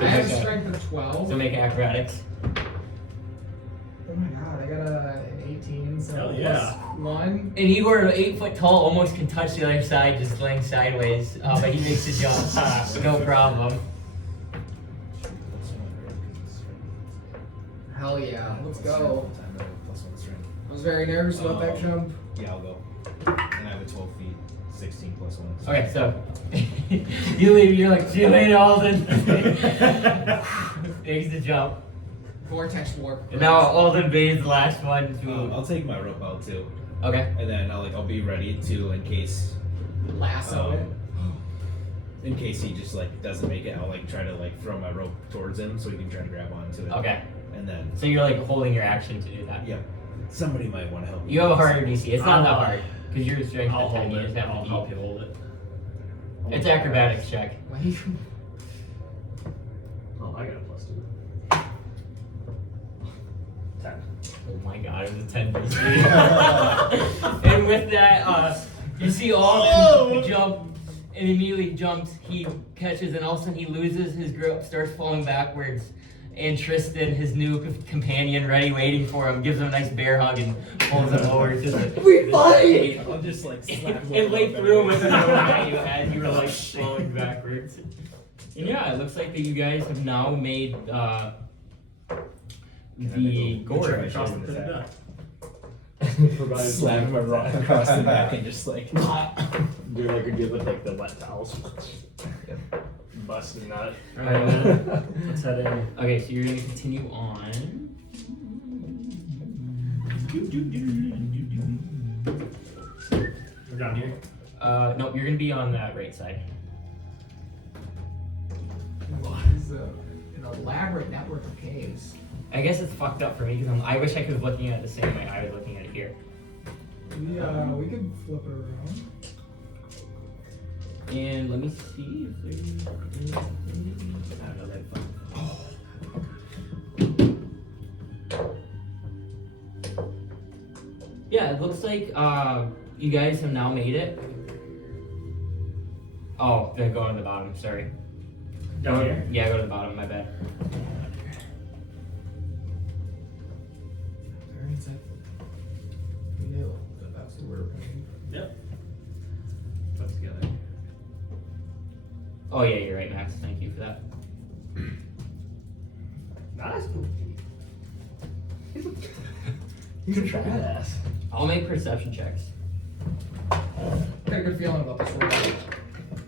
I have a Okay. strength of 12. So make acrobatics. Oh my god, I got an 18, so Hell plus yeah. 1. And Igor, 8 foot tall, almost can touch the other side, just laying sideways. But he makes the jump. No problem. Hell yeah, let's go. Plus 1 strength. I was very nervous about that jump. Yeah, I'll go. And I have a 12 feet, 16 plus 1. Okay, so you leave. You're like, see you later, Alden. Makes the jump. Vortex warp. And now Alden bathes the last one. I'll take my rope out too, Okay. and then I'll be ready to in case Lasso it. in case he just like doesn't make it. I'll like try to like throw my rope towards him so he can try to grab onto it. Okay. And then So you're like holding your action to do that. yeah, somebody might want to help me. You have a harder DC. It's not that hard because you're strength I'll of 10. hold You it. just have I'll to help beat. you hold it. It's acrobatics check. Wait. Oh, I got a plus 2. 10. Oh my god, it was a 10 DC. And with that, you see Alden jump and immediately jumps. He catches and all of a sudden he loses his grip, starts falling backwards. And Tristan, his new companion, ready, waiting for him, gives him a nice bear hug and pulls him over to the. We fight! I'll just like slap him And lay over through him the with the rope that you had. You were like falling backwards. And yeah, it looks like that you guys have now made the gorge. Across the pit of death. Slap him across the back and just like. Do like a good with like the wet towels. Bust a nut. Alright, Let's head in. okay, so you're gonna continue on. We're down here. Nope, you're gonna be on that right side. This is an elaborate network of caves. I guess it's fucked up for me because I wish I could be looking at it the same way I was looking at it here. We can flip it around. And let me see if there's anything. Yeah, it looks like you guys have now made it. Oh, they're going to the bottom, sorry. Down here? Yeah, go to the bottom, my bad. Very insightful. We knew that that's the word. Yep. Put together. Oh yeah, you're right, Max. Thank you for that. Nice. He's a badass. I'll make perception checks. Got a good feeling about this world.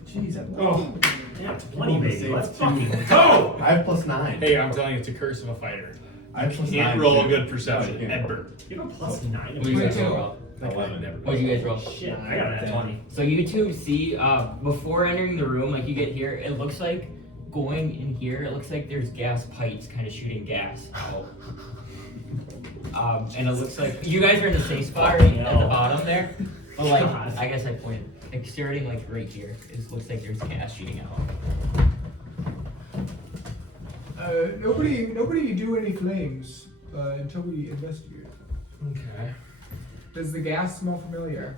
Jeez, Oh, yeah, 20 baby. Save Let's two. fucking go! I have +9. Hey, I'm telling you, it's a curse of a fighter. I have +9. Can't roll a too. good perception. No, you Edbert. You have a plus 9. What do you guys 22. roll? 11. What do you guys roll? Shit, I got that 20. So you two see, before entering the room, like you get here, it looks like going in here, it looks like there's gas pipes kind of shooting gas out. And it looks like you guys are in the safe spot right at the bottom there. But like, I guess I pointed, like starting like right here, it looks like there's gas shooting out. Nobody do any flames. until we investigate. Okay. Does the gas smell familiar?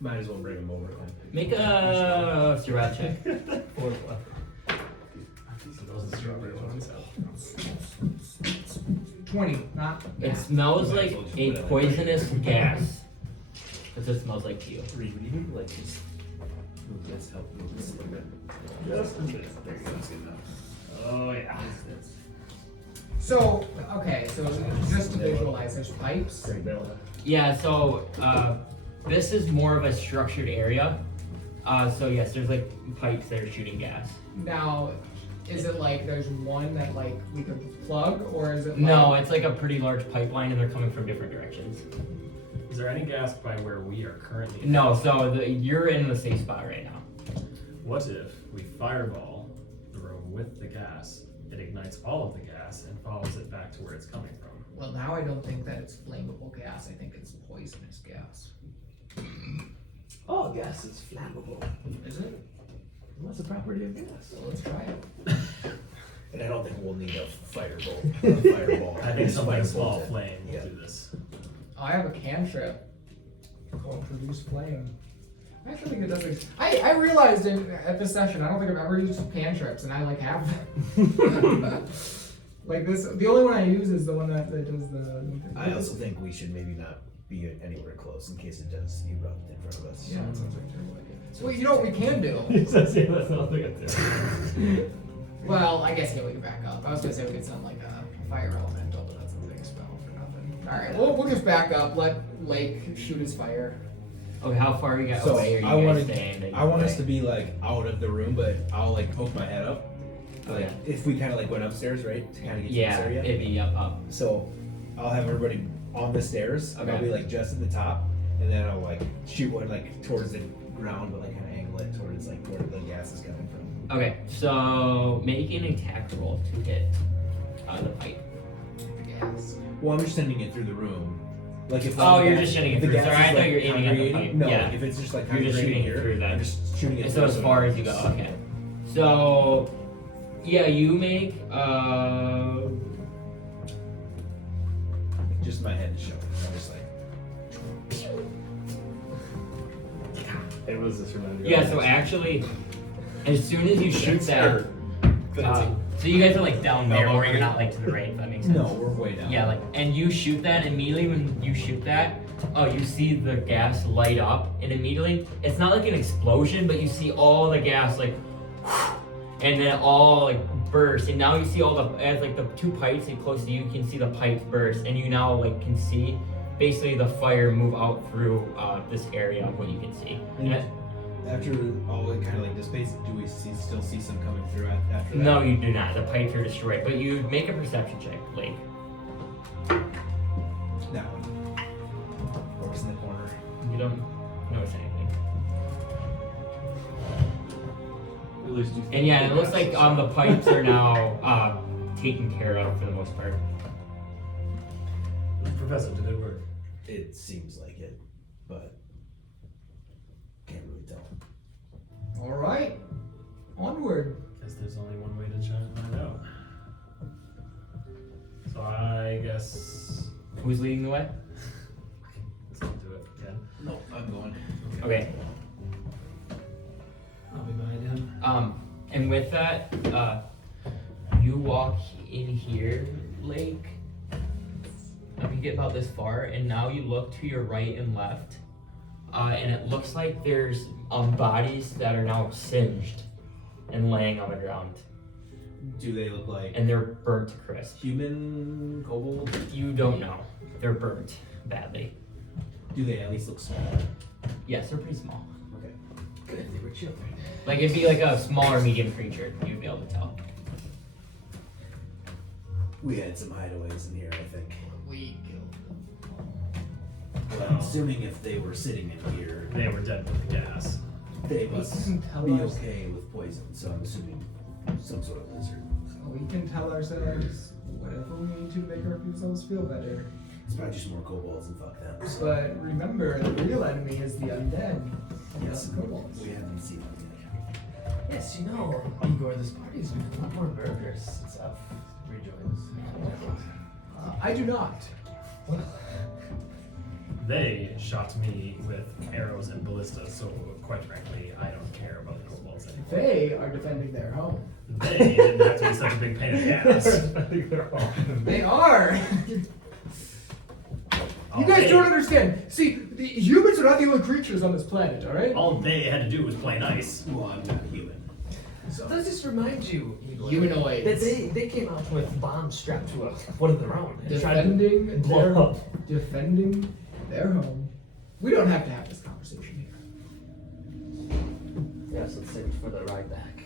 Might as well bring him over. Make a survival check. Fourth left. Those are the strawberry ones. 20, not It gas. smells like a poisonous gas. That's what it smells like to you. Reed, would you like just move this, help move this a little bit? Just a bit. There you go, that's good enough. Oh yeah. So, okay, so just to visualize, there's pipes. Great bill. Yeah, so this is more of a structured area. So yes, there's like pipes that are shooting gas. Now, is it like there's one that like we could plug, or is it like... No, it's like a pretty large pipeline and they're coming from different directions. Is there any gas by where we are currently? No, so you're in the safe spot right now. What if we fireball the room with the gas? It ignites all of the gas and follows it back to where it's coming from. Well, now I don't think that it's flammable gas. I think it's poisonous gas. All gas is flammable. Is it? What's the property of gas? So let's try it. And I don't think we'll need a fireball. I think something small Firebolt. flame will Yeah. do this. I have a cantrip called Produce Flame. I actually think it does. I realized at this session, I don't think I've ever used cantrips, and I like have them. Like this, the only one I use is the one that does the. I also think we should maybe not be anywhere close in case it does erupt in front of us. Yeah, that sounds like a terrible idea. Well, you know what we can do? He says, yeah, that's not the good. Well, I guess yeah, we can back up. I was gonna say we could sound like a fire elemental, but that's a big spell for nothing. All right, we'll just back up. Let Lake shoot his fire. Okay, how far are you guys So away are you I guys want staying? I want us to be like out of the room, but I'll like poke my head up. Like Okay. if we kind of like went upstairs, right, to kind of get Yeah, to this area. it'd be up. So I'll have everybody on the stairs. And I'll Okay. be like just at the top, and then I'll like shoot one like towards the ground, but like kind of angle it towards like where the gas is coming from. Okay, so make an attack roll to hit the pipe. The gas. Well, I'm just sending it through the room. Like if Oh, the you're gas- just shooting it if the through. gas Sorry, is, I thought like, you were aiming at the congregating- pipe. No, Yeah. if it's just like You're just congregating shooting it here, through that. I'm just shooting it. So through as so far it as you go, just- okay. So yeah, you make Just my head showing. I'm just like. It was this reminder. yeah. So actually, as soon as you shoot that, so you guys are like down there, or you're not like to the right. If that makes sense. No, we're way down. Yeah, like, and you shoot that immediately when you shoot that. Oh, you see the gas light up, and immediately it's not like an explosion, but you see all the gas like, and then it all like burst, and now you see all the as like the two pipes like close to you, you can see the pipes burst, and you now like can see basically the fire move out through this area of what you can see. And it- After all it kind of like dissipates, do we still see some coming through after that? no, you do not. The pipes are destroyed, but you make a perception check, Blake. That one. Orcs in the corner. You don't notice anything. At least you And yeah, it looks like the pipes are now taken care of for the most part. Professor, did it work? It seems like it, but can't really tell. All right, onward. Guess there's only one way to try and find out. So I guess Who's leading the way? let's not do it again. No, I'm going. Okay. I'll be behind him. And with that, you walk in here, Lake. You get about this far, and now you look to your right and left, and it looks like there's bodies that are now singed and laying on the ground, Do they look like and they're burnt to crisp. human kobolds? You don't know. They're burnt badly. Do they at least look small? Yes, they're pretty small. Okay. Good, they were children. Like it'd be like a small or medium creature. You'd be able to tell. We had some hideaways in here, I think. We killed them. But I'm assuming if they were sitting in here, They were dead with the gas. they We must can tell be us- okay with poison. So I'm assuming some sort of lizard. We can tell ourselves whatever we need to make ourselves feel better. It's probably just more kobolds and fuck them. So But remember, the real enemy is the undead. yes, Not the kobolds. we haven't seen them yet. Yes, you know, Igor, this party's been a lot more burgers since I've rejoined. I do not. They shot me with arrows and ballistas, so quite frankly, I don't care about the kobolds anymore. They are defending their home. They didn't have to be such a big pain in the ass. They are. All You guys they- don't understand. See, the humans are not the only creatures on this planet, all right? All they had to do was play nice. Well, I'm not human. So let's just remind you, Humanoids. that they came out with bombs strapped to one of their own and tried to Defending blow their up. defending their home. We don't have to have this conversation here. Yes, let's save it for the ride back.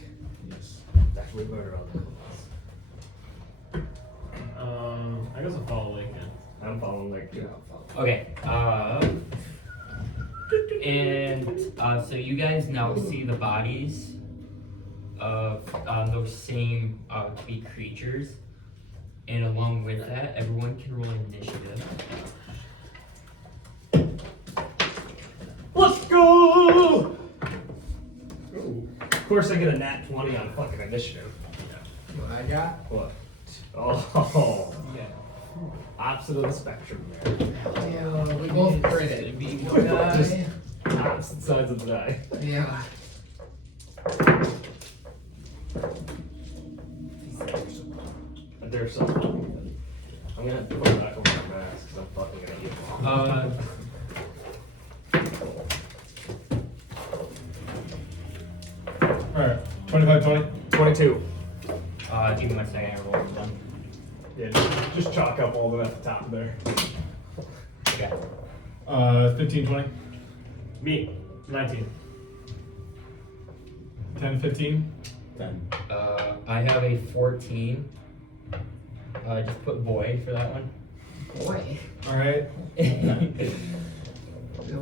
Yes. After we murder all the kobolds. I guess I'll follow Lake then. I'm following like you. Okay. So you guys now see the bodies of those same three creatures, and along with that, everyone can roll initiative. Let's go! Of course, I get a nat 20 on fucking initiative. What I got? What? Oh, Yeah. opposite of the spectrum there. We both credit. Just opposite sides of the die. Yeah. They're so fucking good. I'm gonna put it back over my mask because I'm fucking gonna eat them all. Alright, 25-20. 22. Give me 1 second, I roll them. Yeah, just chalk up all of them at the top there. Okay. 15-20. Me, 19. 10-15. 10. I have a 14. Just put boy for that one. Boy. Alright. And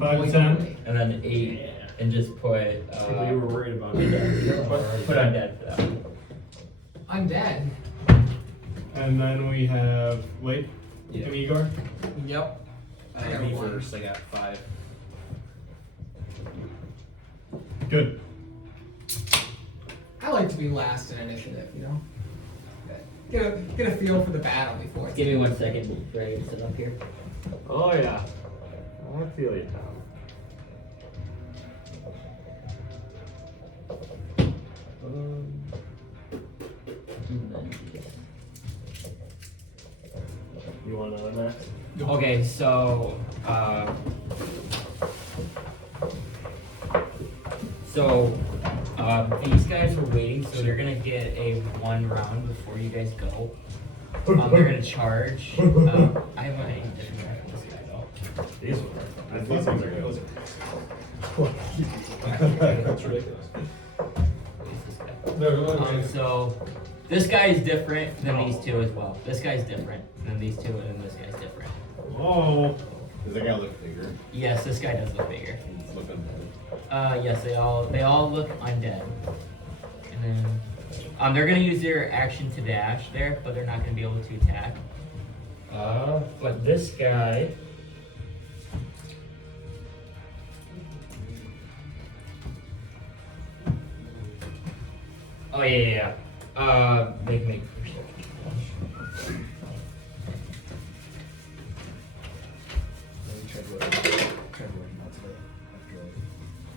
5 to 10. then 8, and just put People you were worried about. put undead for that one. I'm dead. And then we have Lake Yeah. and Igor. Yep. I got Me one. first. I got 5. Good. I like to be last in initiative, you know? Get a feel for the battle before it's Give me 1 second before I sit up here. Oh yeah. I feel you, Tom. You want another match? Okay, so these guys are waiting, so they're gonna get a 1 round before you guys go. They're gonna charge. I have a different map for this guy though. These ones are good. That's ridiculous. So this guy is different than these two as well. This guy's different than these two, and then this guy's different. Oh. Does that guy look bigger? Yes, this guy does look bigger. He's looking better. Yes, they all look undead. And then they're gonna use their action to dash there, but they're not gonna be able to attack. But this guy. Oh yeah. Make Tried working out today after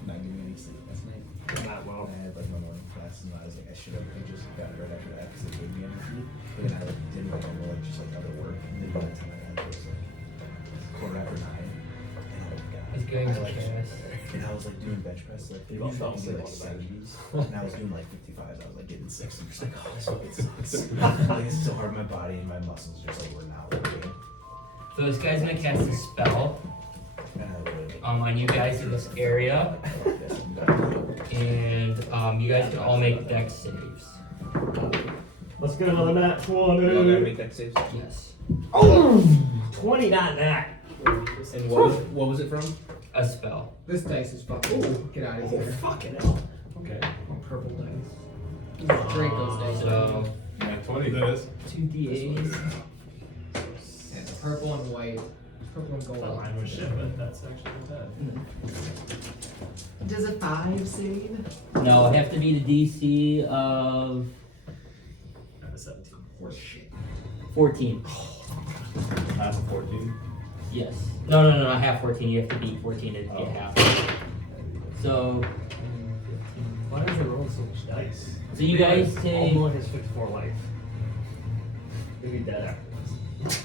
not getting any sleep last night. Not well. I had like my morning class and I was like, I should have just got it right after that because it gave me energy. But then I didn't want to like just like other work. And then by the time I got there, it was like 9:15. And oh my god. He's going I, to like, chaos. and I was like doing bench press like You all usually fell I can do asleep like on the bench. 70s. And I was doing like 55s. I was like getting 6. I'm just like, oh, this fucking sucks. Like it's so hard. My body and my muscles just like were not working. So this guy's gonna cast a spell And I really on you guys in this area, and you guys can all make dex saves. Let's get another nat 20. You all gotta make that saves. Yes. Oh! 20, not nat. And what was it from? A spell. This dice is fucking. Get out of here. Fucking hell. Okay. Purple dice. Draco's dice. So 20 that is. 2d8s. Yeah, it's purple and white. Purple and I thought gold. mine was shit, but that's actually bad. Does a 5 save? No, it have to be the DC of I have a 17. Horse shit. 14. Half of 14. Yes. No, not half 14. You have to beat 14 to get half. So, Why does it roll so much dice? so you guys take. All has 54 life. Maybe dead after.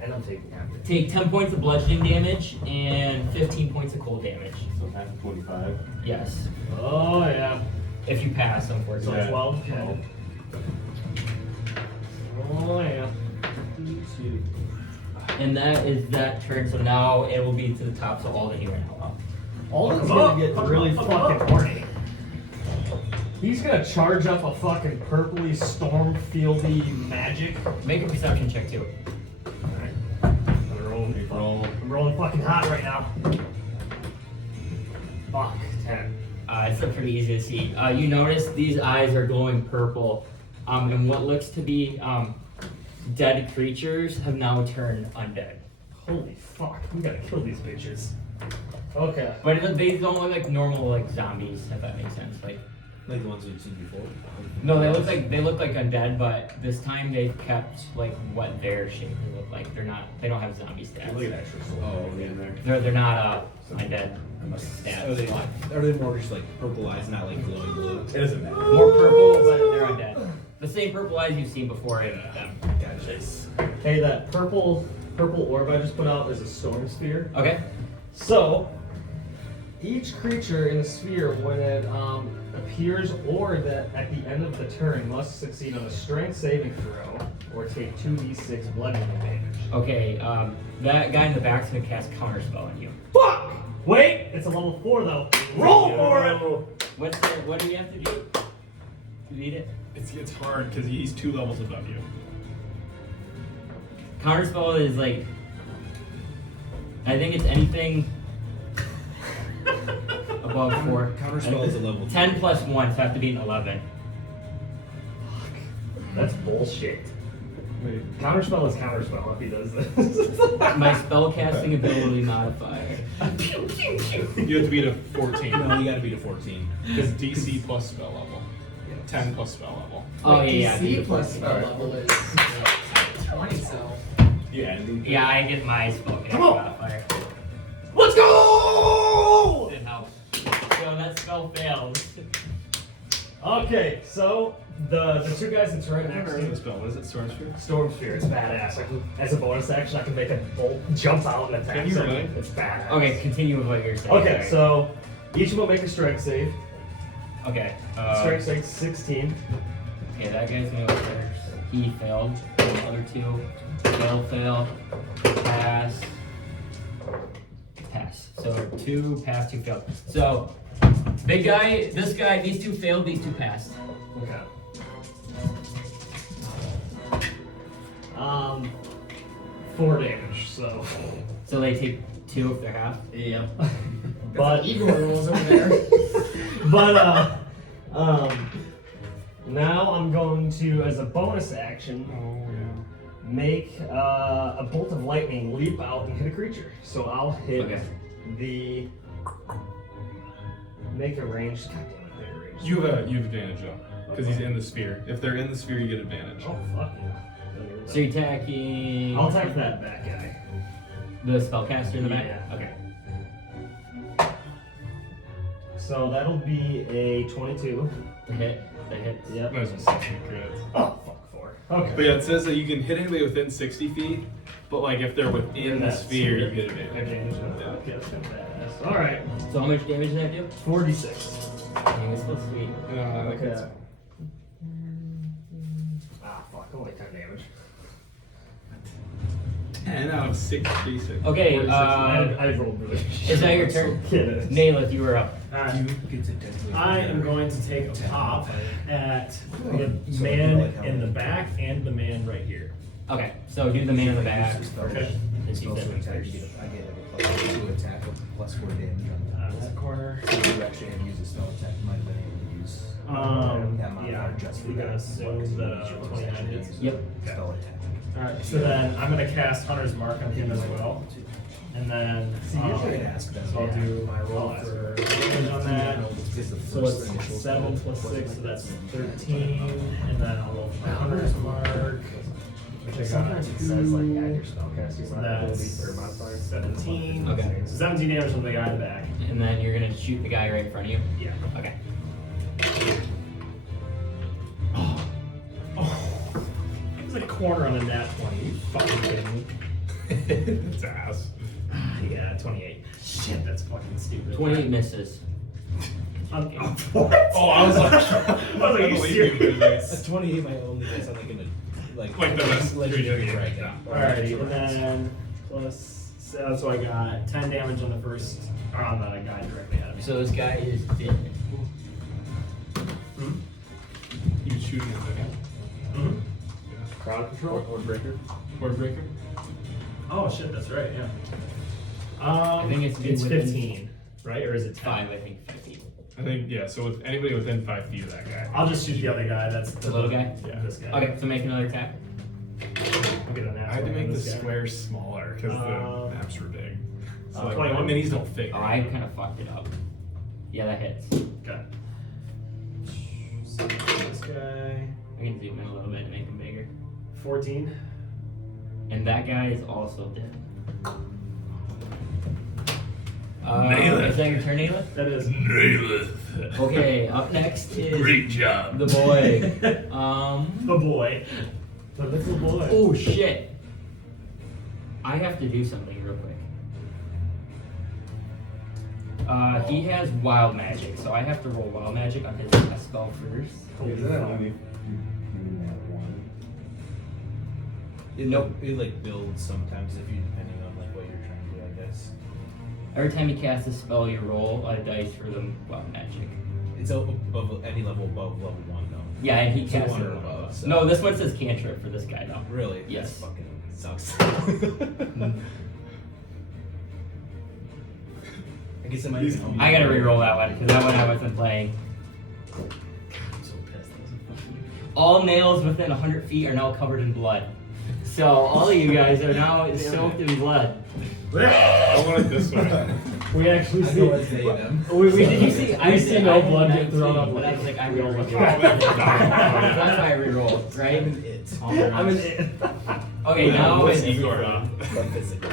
And I'm taking after. Take 10 points of bludgeoning damage and 15 points of cold damage. So half of 25. Yes. Oh, yeah. If you pass, So unfortunately. Yeah. 12? Oh. Oh, yeah. And that is that turn. So now it will be to the top. So Alden, you are now up. Alden's gonna get really fucking horny. He's gonna charge up a fucking purpley storm fieldy magic. Make a perception check too. Alright. I'm rolling fucking hot right now. Fuck, 10. It's pretty easy to see. You notice these eyes are glowing purple, and what looks to be dead creatures have now turned undead. Holy fuck, we gotta kill these bitches. Okay. But they don't look like normal like zombies, if that makes sense. Like Like the ones we've seen before. no, they look like undead, but this time they've kept like what their shape they look like. They don't have zombie stats. Look at that extra soul. Oh, in there. They're not undead Are stats. they more just like purple eyes, not like glowing blue? It doesn't matter. More purple, but they're undead. The same purple eyes you've seen before in them. Gotcha. Hey, that purple orb I just put out is a storm sphere. Okay. So, each creature in the sphere, when it appears or that at the end of the turn, must succeed on a strength saving throw or take 2d6 bludgeoning damage. Okay. That guy in the back's gonna cast counterspell on you. Fuck! Wait, it's a level 4 though. Roll for it! What do you have to do? To beat it? It's hard because he's 2 levels above you. Counterspell is like, I think it's anything above 4. Counterspell is a level 10 plus 1, so I have to beat an 11. That's bullshit. Counterspell is counterspell if he does this. My spellcasting ability modifier. You have to beat a 14. No, you gotta beat a 14. Because DC plus spell level. 10 plus spell level. Oh yeah, DC yeah. plus spell level is 20, so. Yeah. Yeah, I get my spellcasting Come on. modifier. Let's go! Didn't help. So that spell failed. Okay, so the 2 guys that's right I've next never to heard of me. this spell. What is it? Storm Sphere? Storm Sphere, it's badass. As a bonus action, I can make a bolt jump out and attack Can you them. really? It's badass. Okay, continue with what you're saying. Okay, Sorry. so each of them will make a strength save. Okay. Strength save 16. Okay, that guy's gonna go first. He failed. The other 2 fail, pass, pass. So 2 pass, 2 failed. So big guy, this guy, these 2 failed, these 2 passed. Okay. 4 damage, so. So they take 2 if they're half. Yep. But Igor rolls over there. But now I'm going to, as a bonus action, Oh, yeah. make a bolt of lightning leap out and hit a creature. So I'll hit Okay. the make a range. God damn it, make a range. You have advantage though. Because he's in the sphere. If they're in the sphere, you get advantage. Oh fuck yeah. So you're attacking. I'll attack that back guy. The spellcaster in the back? Yeah. Okay. So that'll be a 22. The hit. That hits. Yep. Might as well 60 crits. Oh fuck 4. Okay. But yeah, it says that you can hit anybody within 60 feet, but like if they're within the that sphere, you sphere. get advantage. Advantage. Yeah. Okay, that's kind of badass. All right. So how much damage did I do? 46. Dang, it's so sweet. Okay. Ah, fuck. Only 10 damage. 10 out of 66. Okay, I rolled really shit. is that your turn? Kidding. Naileth, you were up. Alright. You get to technically. I am going to take a pop at the man in the back and the man right here. Okay, so do the man in the back. Okay. Just use Spell that to one attack, first. I get a +2 attack with +4 damage on That corner. So you actually had to use a spell attack. You might have been able to use. Yeah, just for we gotta that. assume that 29 hits. Yep. Spell attack. Alright, so then I'm gonna cast Hunter's Mark on him as well. And then See, usually I'd ask that. so I'll do my roll for damage on that. It's the So first it's initial 7 plus 6, so that's 13. And then I'll roll for my Hunter's Mark. which I got Sometimes it says like add your spellcasting ability That's or modifier. 17. Okay. So 17 damage from the guy in the back. And then you're gonna shoot the guy right in front of you. Yeah. Okay. It was a corner on a nat 20. You fucking kidding me? It's ass. Yeah, 28. Shit, that's fucking stupid. 28 misses. What? Oh, I was like, I was like, I you believe you, serious? A 28 might only guess I'm like in a like Like the rest legendary yeah. dragon. Alrighty, and then plus, so I got 10 damage on the first, or on the guy directly ahead of me. So this guy is dead. He was shooting at the guy. Mhm. Crowd control or breaker. Word breaker. Oh shit, that's right, yeah. I think it's within 15, right? Or is it 10? 5, I think 50. I think, yeah, so with anybody within 5 feet of that guy. I'll just shoot the other guy, that's The little guy? Yeah. This guy. Okay, so make another attack. I'll get a nat I had to 20 make on the this guy. square smaller because the maps were big. So like 21. minis don't fit. Oh, I kind of fucked it up. Yeah, that hits. Okay. So this guy, I can zoom in a little bit and make him bigger. 14. And that guy is also dead. Nail it. Is that your turn, Ayla? That is. Okay, up next is Great job. the boy. The boy. The little boy. Oh shit! I have to do something real quick. He has wild magic, so I have to roll wild magic on his last spell first. Is that only doing that one? Nope. It like builds sometimes if you depending on like what you're trying to do, I guess. Every time you cast a spell, you roll a dice for the wild magic. It's above any level above level 1 though. Yeah, and he So casts 1 it. or above. So. No, this one says cantrip for this guy though. Really? Yes. That fucking sucks. I guess it might be. I gotta re-roll that one because that one I wasn't playing. I'm so pissed. That was a fucking. All nails within 100 feet are now covered in blood. So all of you guys are now soaked in blood. I want it this way. We actually I see. know it's they them. Did you see? I see no blood get thrown up. up But I was like, I re-rolled. Oh, That's why I re-rolled, right? I'm an it. I'm an it. Okay, now it's Igor off. But physically.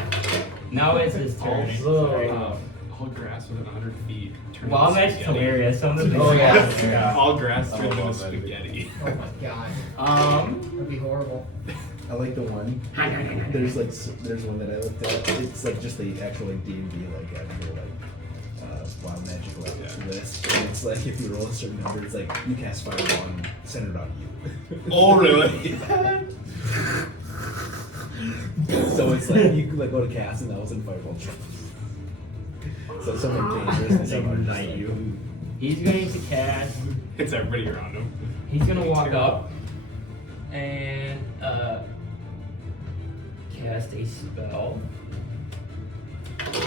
now it's his turn. Also, Sorry. All grass within 100 feet. turns Wild into magic's spaghetti. hilarious. Some of the Oh, yeah. yeah. All grass I turned into love that. spaghetti. Oh my god. Um. That'd be horrible. I like the one. There's like there's one that I looked at. It's like just the actual like D&D like actual like wild magic like list. And it's like if you roll a certain number, it's like you cast Fireball and centered on you. Oh, really? So it's like you could like go to cast and that was in Fireball. So something dangerous and some are just like, you. He's going to cast. Hits everybody around him. He's gonna walk up and cast a spell. So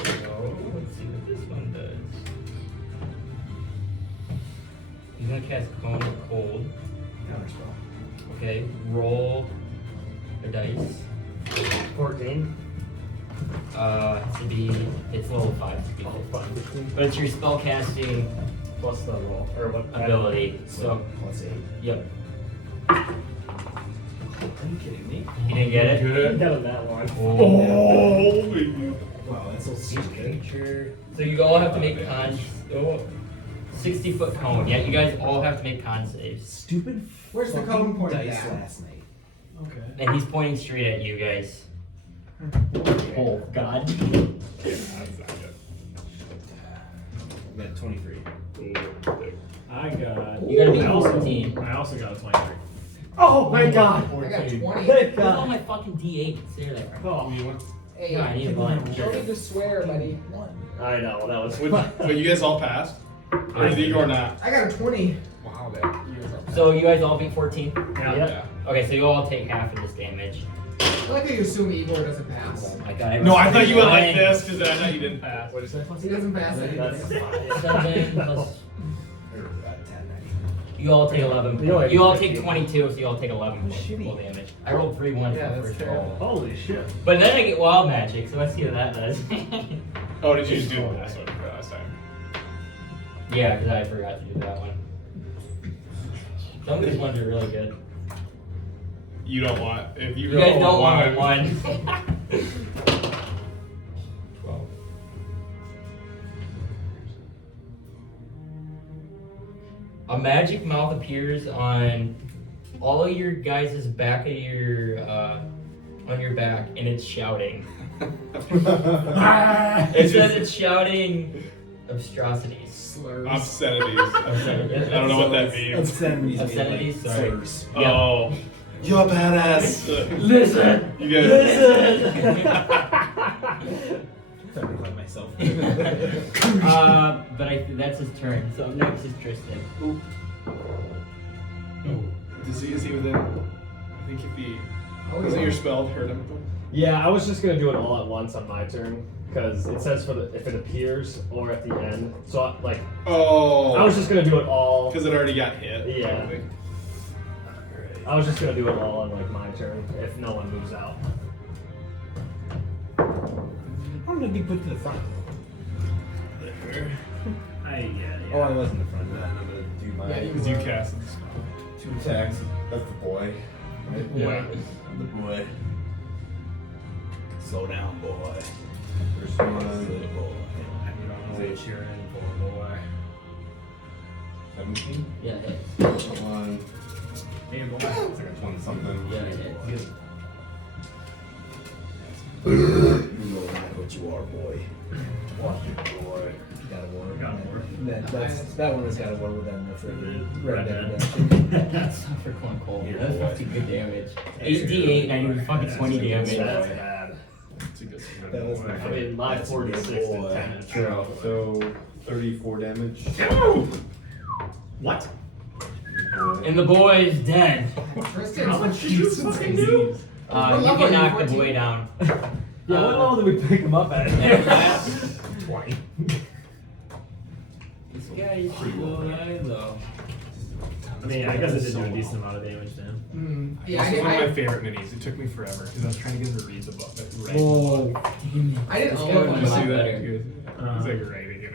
let's see what this one does. He's gonna cast Cone of Cold. Counterspell. Okay, roll a dice. 14. It's level 5 to be but it's your spell casting Plus the roll. Or what? ability. So, Plus 8. yep. Are you kidding me? You didn't get it? Good. Got on that one. Oh, Wow, that's so stupid. So you all have to make cons. 60-foot cone. Yeah, you guys all have to make con saves. Stupid. Where's the fucking cone pointed dice at? last night? Okay. And he's pointing straight at you guys. Oh God. That's not good. We got 23. I got. You gotta be I also, 14. I also got a 23. Oh my god! I got 20. Thank Where's all god! my fucking D8s? There they are. Oh, Hey, Yeah, I need a blind. don't need to swear, buddy. I know, that was. Wait, you guys all passed? Or is Igor not? I got a 20. Wow, that. So you guys all beat 14? Yeah. Okay, so you all take half of this damage. I like how you assume Igor doesn't pass. Oh my God. No, I thought you went like Nine, this because I thought you didn't pass. What is that? He doesn't pass That's anything. fine. 7 plus. Or 10, You all take 11. You only You all take take 15. 22, so you all take 11 Oh, points of shitty. full damage. I rolled 3 ones Yeah, for the that's first terrible. roll. Holy shit. But then I get wild magic, so let's see what that does. Oh, did you just do the last one for last time? Yeah, because I forgot to do that one. Some of these ones are really good. You don't want. If you You guys roll don't want a one. 12. A magic mouth appears on all of your guys' back of your on your back, and it's shouting. It says it's shouting obscenities. Slurs. Obscenities. I don't know what that means. Obscenities. Obscenities, sorry. Slurs. Yeah. Oh. You're badass. Listen. You guys. Listen. Trying to find myself. But that's his turn. So next is Tristan. Ooh. Is he within? I think if he. Oh, Was it yeah. your spell hurt him? Yeah, I was just gonna do it all at once on my turn because it says if it appears or at the end. So like, Oh. I was just gonna do it all. Because it already got hit. Yeah. probably. I was just gonna do it all on like my turn if no one moves out. How did he put to the front? Oh, I was in the front. And then I'm gonna do my Yeah, Because you cast the spell. 2 attacks. That's the boy. Right? Yeah. I'm the boy. Slow down, boy. First one. Little boy. Wait, you're in for boy. 17. Yeah, it hits. Second one. Hey, boy. It's like a 20 something. Yeah, it hits. You know not what you are, boy. Watch it, boy. Got a war. Got a war. That one has got a war with them for Red Red Dead Dead. Redemption. That's not for Clone Cold. Yeah, That's boy. 50 good damage. 8d8 and I do fucking 20 damage. That's bad. It's a good That was boy. my I mean, my That's a 46 good and boy. 10 is True. So 34 damage. What? And the boy is dead. Tristan's How much did you fucking do? You level can are you, knock the 14? boy down. Yeah, what level did we pick him up at? 20. This guy is pretty alive though. I mean, I guess it did do a decent amount of damage to him. Yeah, This is one of my I favorite minis. It took me forever because I was trying to get him to read the book. Like, right. Whoa. I didn't This all guy of was them. a lot See that? better. He was like writing it.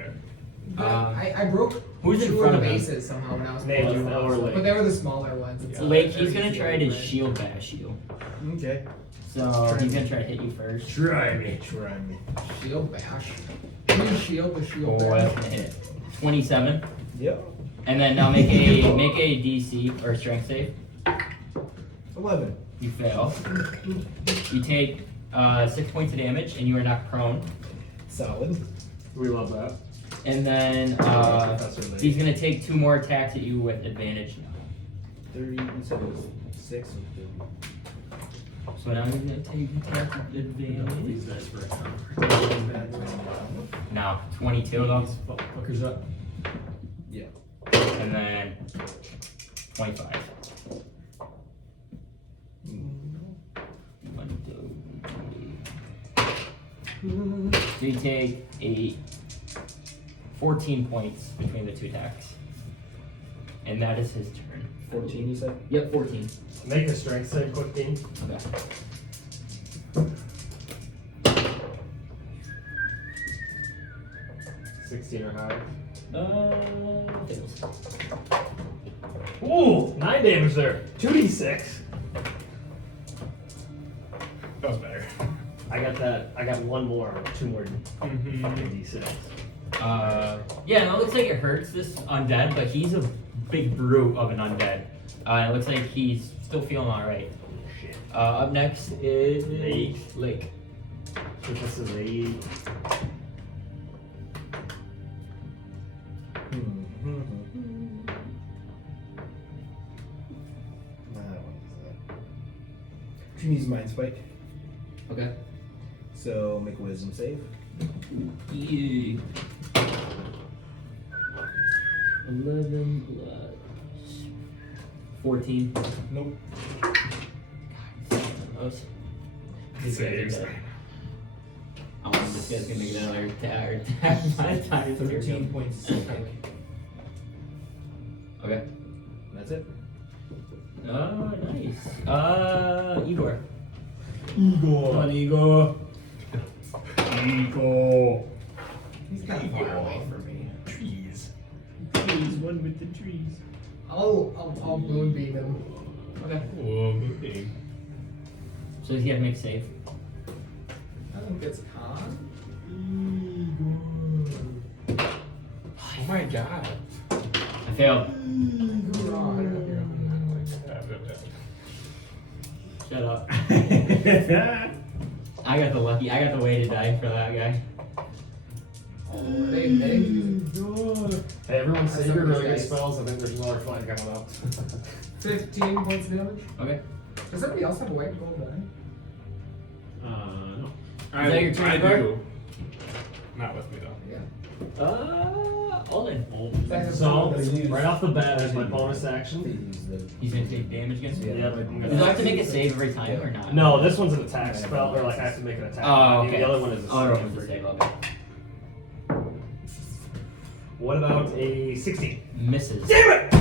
But I broke Who's in 2 front of of the him? bases somehow when I was Name playing. him, or like- But they were the smaller ones. It's Lake, very he's gonna easy try to win. shield bash you. Okay. So he's gonna try to hit you first. Try me. Try me. Shield bash. Can you shield the shield Boy, bash? that's gonna hit. 27. Yep. And then now make a DC or strength save. 11. You fail. You take 6 points of damage and you are knocked prone. Solid. We love that. And then Professor Lee. he's gonna take 2 more attacks at you with advantage now. 30. You said it was 6 or 30. So now he's gonna take attack with advantage. These guys for a No, 22 though. Fuckers up. Yeah. And then 25. 1, 2, 3. So you take 14 points between the 2 attacks. And that is his turn. 14, you said? Yep, 14. Make a strength save, quick team. Okay. $16 or higher. Fails. Ooh, 9 damage there. 2d6. That was better. I got that. I got 1 more, 2 more Mm-hmm. fucking d6. Yeah, no, it looks like it hurts this undead, but he's a big brute of an undead. It looks like he's still feeling alright. Shit. Up next is Lake. So this is a She needs Mind Spike. Okay. So make a Wisdom save. Yeah. 11 plus 14. Nope. Those. Saves. I wonder if this guy's gonna make another attack by the time it's your 13 turn. points. Okay. That's it. Oh, nice. Igor. Come on, Igor. Igor. He's kind of far away from me. Trees. He's one with the trees. I'll moonbeam him. Okay. Oh, moving. So does he have to make a save? I think it's con. Oh my god. I failed. Oh, I don't know if you're on Shut up. I got the way to die for that guy. They Hey, everyone That's save your some really good dice. spells. I think there's another fight coming up. 15 points of damage. Okay. Does somebody else have a white gold die? No. that your turn, I Bart? do. Not with me though. Yeah. Alden. So, right off the bat, as my bonus action. He's gonna take damage against you. Yeah, I'm Do I gonna. have to make a save every time or not? No, this one's an attack spell, or like I have to make an attack. Oh, okay. The other one is a Oh, save. it's a save. Okay. What about a 16? Misses. Damn it!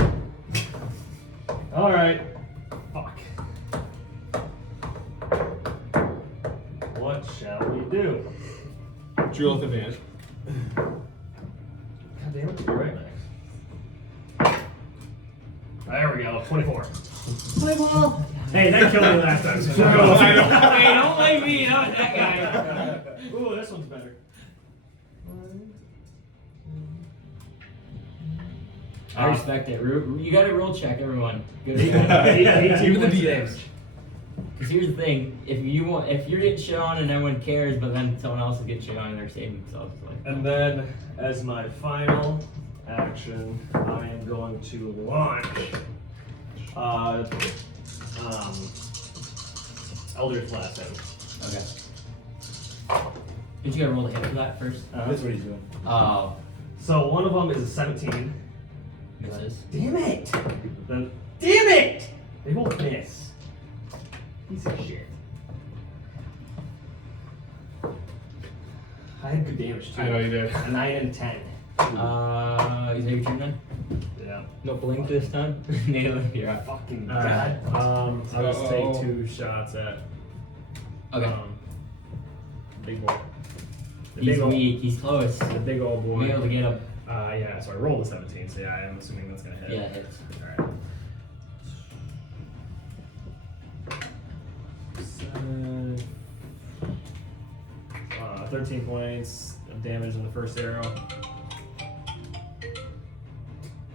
Alright. Fuck. What shall we do? Drill with advantage. God damn it, you're right next. There we go, 24. My ball. Hey, that killed me last time. So Hey, don't blame me. Not that guy. Ooh, this one's better. I respect it. You got to roll check, everyone. Good. Even the DMs. Because here's the thing: if you're getting shit on and no one cares, but then someone else is getting shit on and they're saving themselves, it's like. And then, as my final action, I am going to launch Eldritch Blast at him. Okay. But you gotta roll the hit for that first. That's what he's doing. Oh, So one of them is a 17. misses. Damn it! Then, damn it! They both miss. Piece of shit. I had good damage too. I know you did. A 9 and 10. Is that your turn then? Yeah. No blink this time. Nail, you're up. Fucking Alright. god. I'll just take 2 shots at Okay. big boy. The He's big old, weak. He's close. the big old boy. Be able to get him. Yeah, so I rolled a 17, so yeah, I'm assuming that's gonna hit. Yeah, it hits. Alright. 13 points of damage in the first arrow.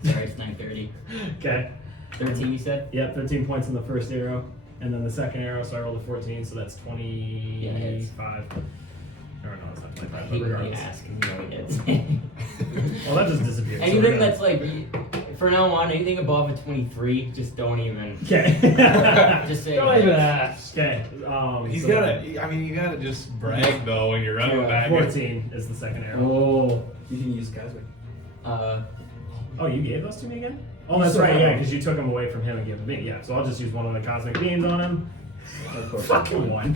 Sorry, it's 9:30. Okay. 13, you said? Yep, 13 points in the first arrow. And then the second arrow, so I rolled a 14, so that's 25. Yeah, it hits. Or no, it's not I 25, but hate when you regardless. ask and you know it hits. Well, that just disappeared. so we're Anything good. that's like, for now on, anything above a 23, just don't even. Okay. Just say. Don't even ask. Okay. He's so gotta. I mean, you gotta just brag though when you're running back. 14 is the second arrow. Oh. You can use Cosmic. Oh, you gave those to me again? Oh, that's right, yeah, because you took them away from him and gave them to me. Yeah, so I'll just use one of the cosmic beams on him. Of course. Fucking one.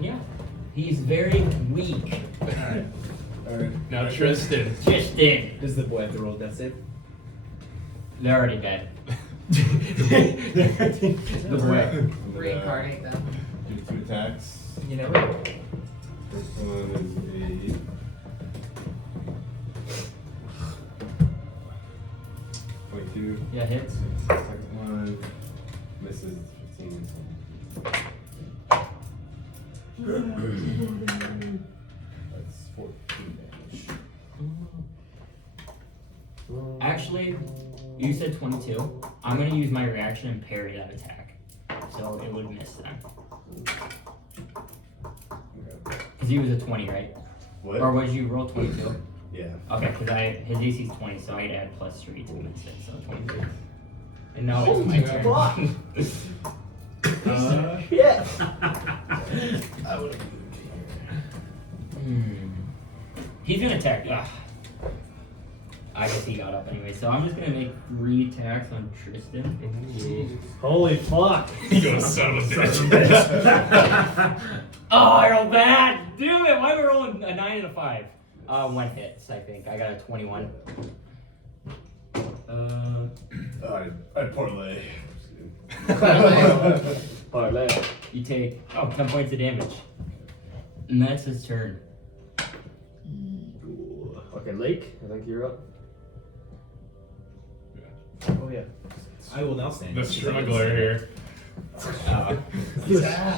Yeah. He's very weak. Alright. Alright. Now Tristan. Tristan. Does the boy have to roll death save? They're already dead. The boy. Reincarnate them. Do 2 attacks. You know. First one is a 22. Yeah, hits. Second one misses 15. That's 14 damage. Actually, you said 22. I'm gonna use my reaction and parry that attack. So it would miss them. Okay. Because he was a 20, right? What? Or would you roll 22? Yeah. Okay, because his AC is 20, so I'd add +3 to miss it, so 23. And now it's my turn. Yeah. He's gonna attack. Ugh. I guess he got up anyway, so I'm just gonna make 3 attacks on Tristan. Holy fuck. You go son of a bitch. Oh, I rolled bad! Damn it, why am I rolling a 9 and a 5? 1 hits, I think. I got a 21. I parlay. Parlay. You take 10 points of damage. And that's his turn. Okay, Lake, I think you're up. Oh yeah. I will now stand. The struggler here.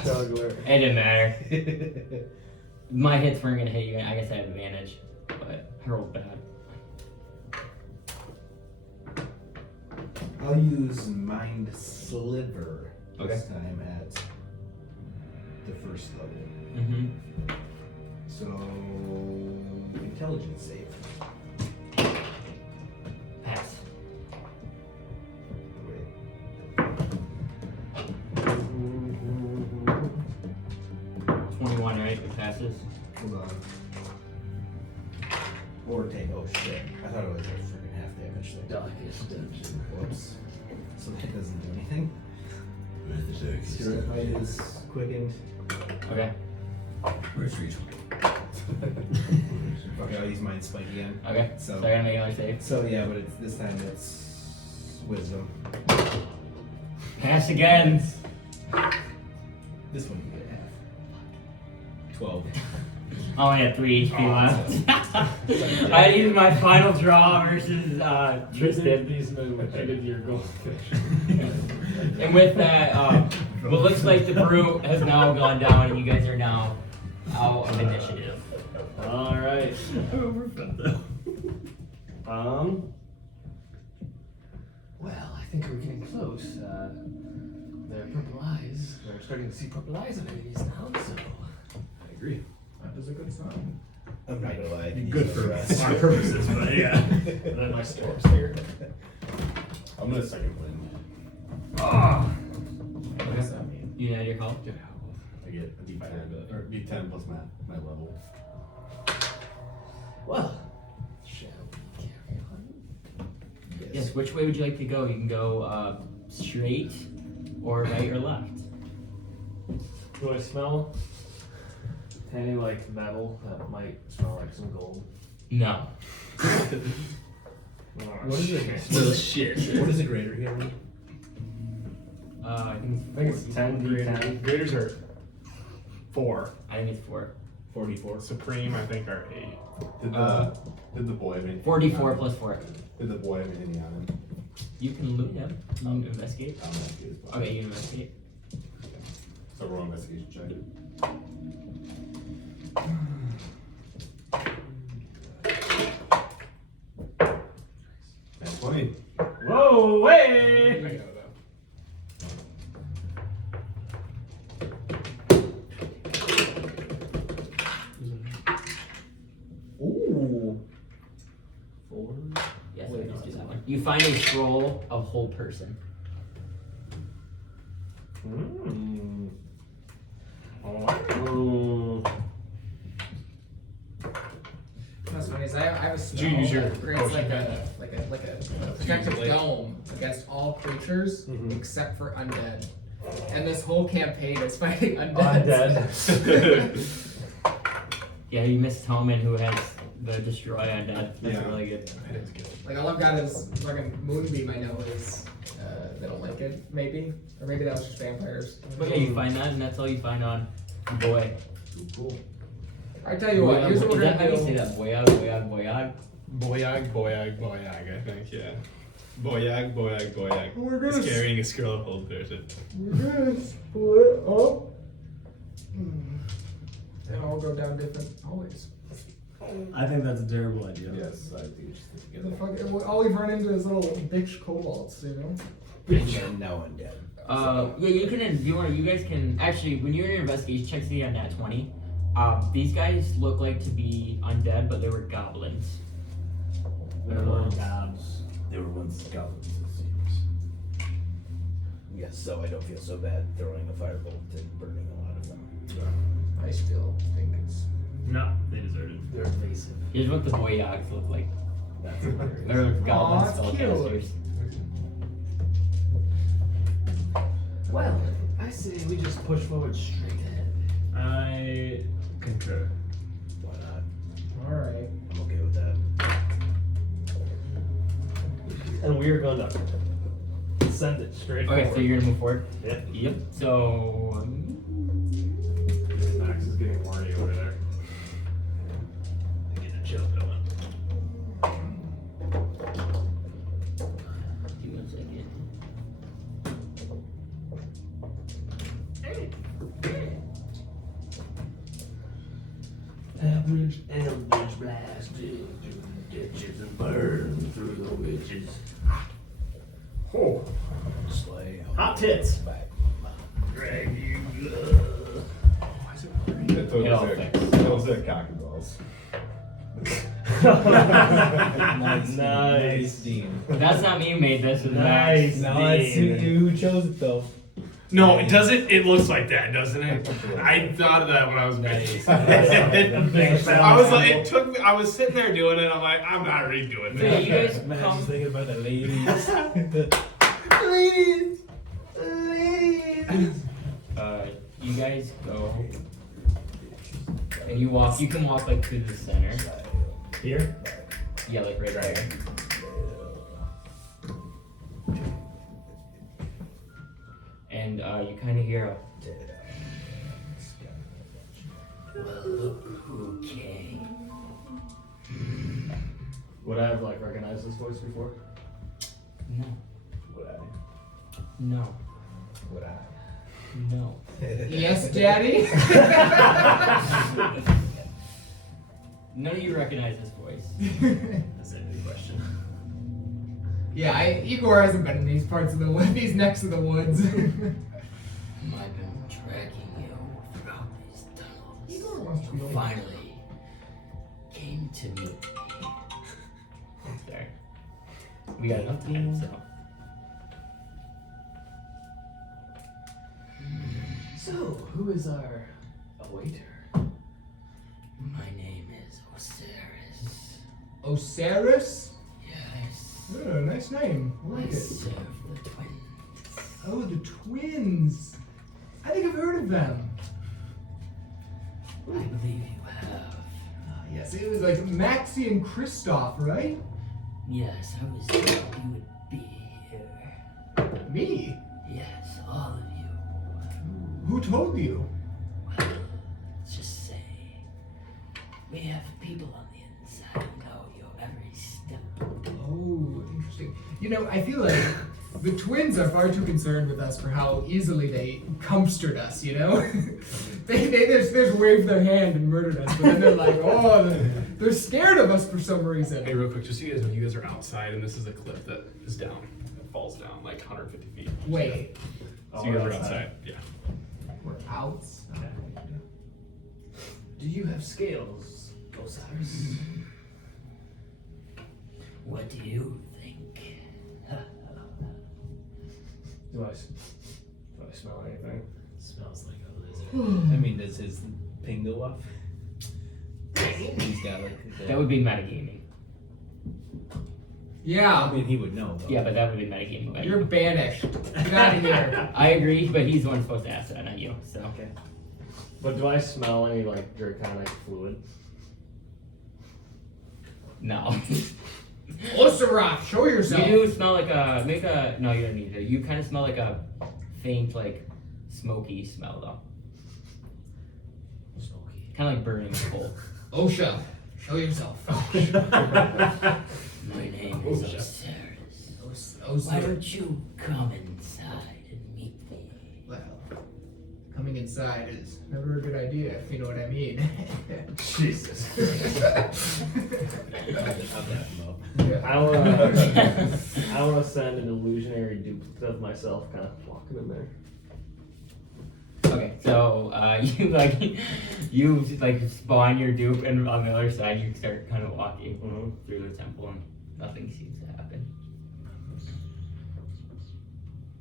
Juggler. It didn't matter. My hits weren't gonna hit you. I guess I have advantage, but I rolled bad. I'll use Mind Sliver this time at the first level. Mm-hmm. So, intelligence save. Pass. Wait. 21, right? It passes. Hold on. Or take, oh shit. I thought it was a freaking half damage thing. Darkest dungeon. Whoops. So that doesn't do anything. Spirit Bite is quickened. Okay. Okay, I'll use Mind Spike again. Okay. So I gotta make another save. So yeah, but it's, this time it's Wisdom. Pass again. This one you get half. 12. I only had 3 HP left. I used my final draw versus Tristan. These men repeated your goal. And with that, what looks like the brute has now gone down, and you guys are now out of initiative. All right. Well, I think we're getting close. Their purple eyes. We're starting to see purple eyes on enemies now, so. I agree. That is a good sign. I'm not gonna lie. Good for our purposes, but yeah. And then my storm's here. I'm gonna second win. Okay. You add your health? Get out. I get a D10 or D10 plus my level. Well, shall we carry on? Yes. Which way would you like to go? You can go straight, or right or left. Do I smell any like metal that might smell like some gold? No. What is it? Still shit. What is a greater healing? I think I think it's 10 D10. Graders are 4. I think it's 4. 44. Supreme, I think, are 8. Did the boy have any? 44 plus 4. Did the boy have any on him? You can loot him. You can investigate. I'm not good as well. Okay, you investigate. So roll investigation check. And 20. Whoa, way! Ooh. 4. Yes, I just do that one. You find a scroll of whole person. Mm. Oh. That's funny. Is I have a Did spell you use your that creates potion? like a protective dome against all creatures Mhm. except for undead. And this whole campaign is fighting undead. Undead. Yeah, you missed Toman, who has the destroy undead. That's Yeah. really good. Like all I've got is fucking moonbeam. I know is they don't like it, maybe, or maybe that was just vampires. But yeah, you find that, and that's all you find on boy. Cool. I tell you what, here's what Is we're that how gonna you say do. that? Boyag, boyag, boyag. Boyag, I think, yeah. Boyag. We're gonna It's carrying a scroll of old person. We're gonna split up. And all go down different hallways. I think that's a terrible idea. Yes, I think you should stick The together. fuck, all we've run into is little bitch kobolds, you know? And now undead. Yeah, you can. You guys can actually. When you're in your investigation, check see on nat 20. These guys look like to be undead, but they were goblins. They're little gobs. They were once goblins, it seems. Yes, so I don't feel so bad throwing a firebolt and burning a lot of them. I still think it's. No, they deserted. They're invasive. Here's what the boyags look like. That's hilarious. They're goblin Aw, it's cute. spellcasters. Well, I say we just push forward straight ahead. I concur. Why not? Alright. I'm okay with that. And we are going to send it straight Okay, forward. so you're gonna move forward. Yep. Yep. So Max is getting horny over there. Getting a chill going. give me 1 second. Eldritch blasted through the ditches and burned through the witches. Oh, Slay hot tits. drag you. It all fixed. Those are cock and balls. Nice. Dean. That's not me who made this. It's Nice. Max. No, it's who chose it though. No, it doesn't. It looks like that, doesn't it? I thought of that when I was making. I was like, it took me. I was sitting there doing it. I'm like, I'm not redoing So yeah, that. you guys Man, come. just thinking about the ladies. You guys go, and you walk. You can walk like to the center. Here? Yeah, like right there. And you kind of hear a. Well, look who came. Would I have like recognized this voice before? No. Would I? No. Would I? No. Yes, Daddy. None of you recognize this voice. That's a good question. Yeah, Igor hasn't been in these parts of the woods, these necks of the woods. I've been tracking you throughout these tunnels. Igor wants to You know. finally came to meet me. Sorry. We got enough time, so. So, who is our awaiter? My name is Orrsairyius. Osiris? Yes. Oh, nice name. I I like it. serve the twins. Oh, the twins. I think I've heard of them. I believe you have. Yes, it was like Maxie and Kristoff, right? Yes, I was told you would be here. Me? Yes, all of you. Who told you? Well, let's just say we have people on the inside who know your every step. Oh, interesting. You know, I feel like the twins are far too concerned with us for how easily they comstered us, you know? they just waved their hand and murdered us, but then they're like, oh, they're scared of us for some reason. Hey, real quick, just so you guys know, you guys are outside, and this is a cliff that is down. It falls down like 150 feet. Wait, So you guys are outside. Yeah. we're outside. Do you have scales, Osiris? What do you think? Do I smell anything? Smells like a lizard. I mean, does his ping go off? He's got like. That would be metagaming. Yeah, I mean, he would know. Though. Yeah, but that would be metagaming. By you're you. banished. Get out of here. I agree, but he's the one supposed to ask that, not you. So. Okay. But do I smell any like draconic fluid? No. Osiris, show You yourself. do smell like a no, you don't need to. You kind of smell like a faint, like smoky smell though. Smoky. Kind of like burning coal. Osha, show yourself. My name is Orrsairyius. Why Osiris. don't you come inside and meet me? Well, coming inside is never a good idea, if you know what I mean. Jesus. Yeah. I wanna send an illusionary duplicate of myself, kind of walking in there. Okay, so you spawn your dupe, and on the other side you start kind of walking through the temple, and nothing seems to happen.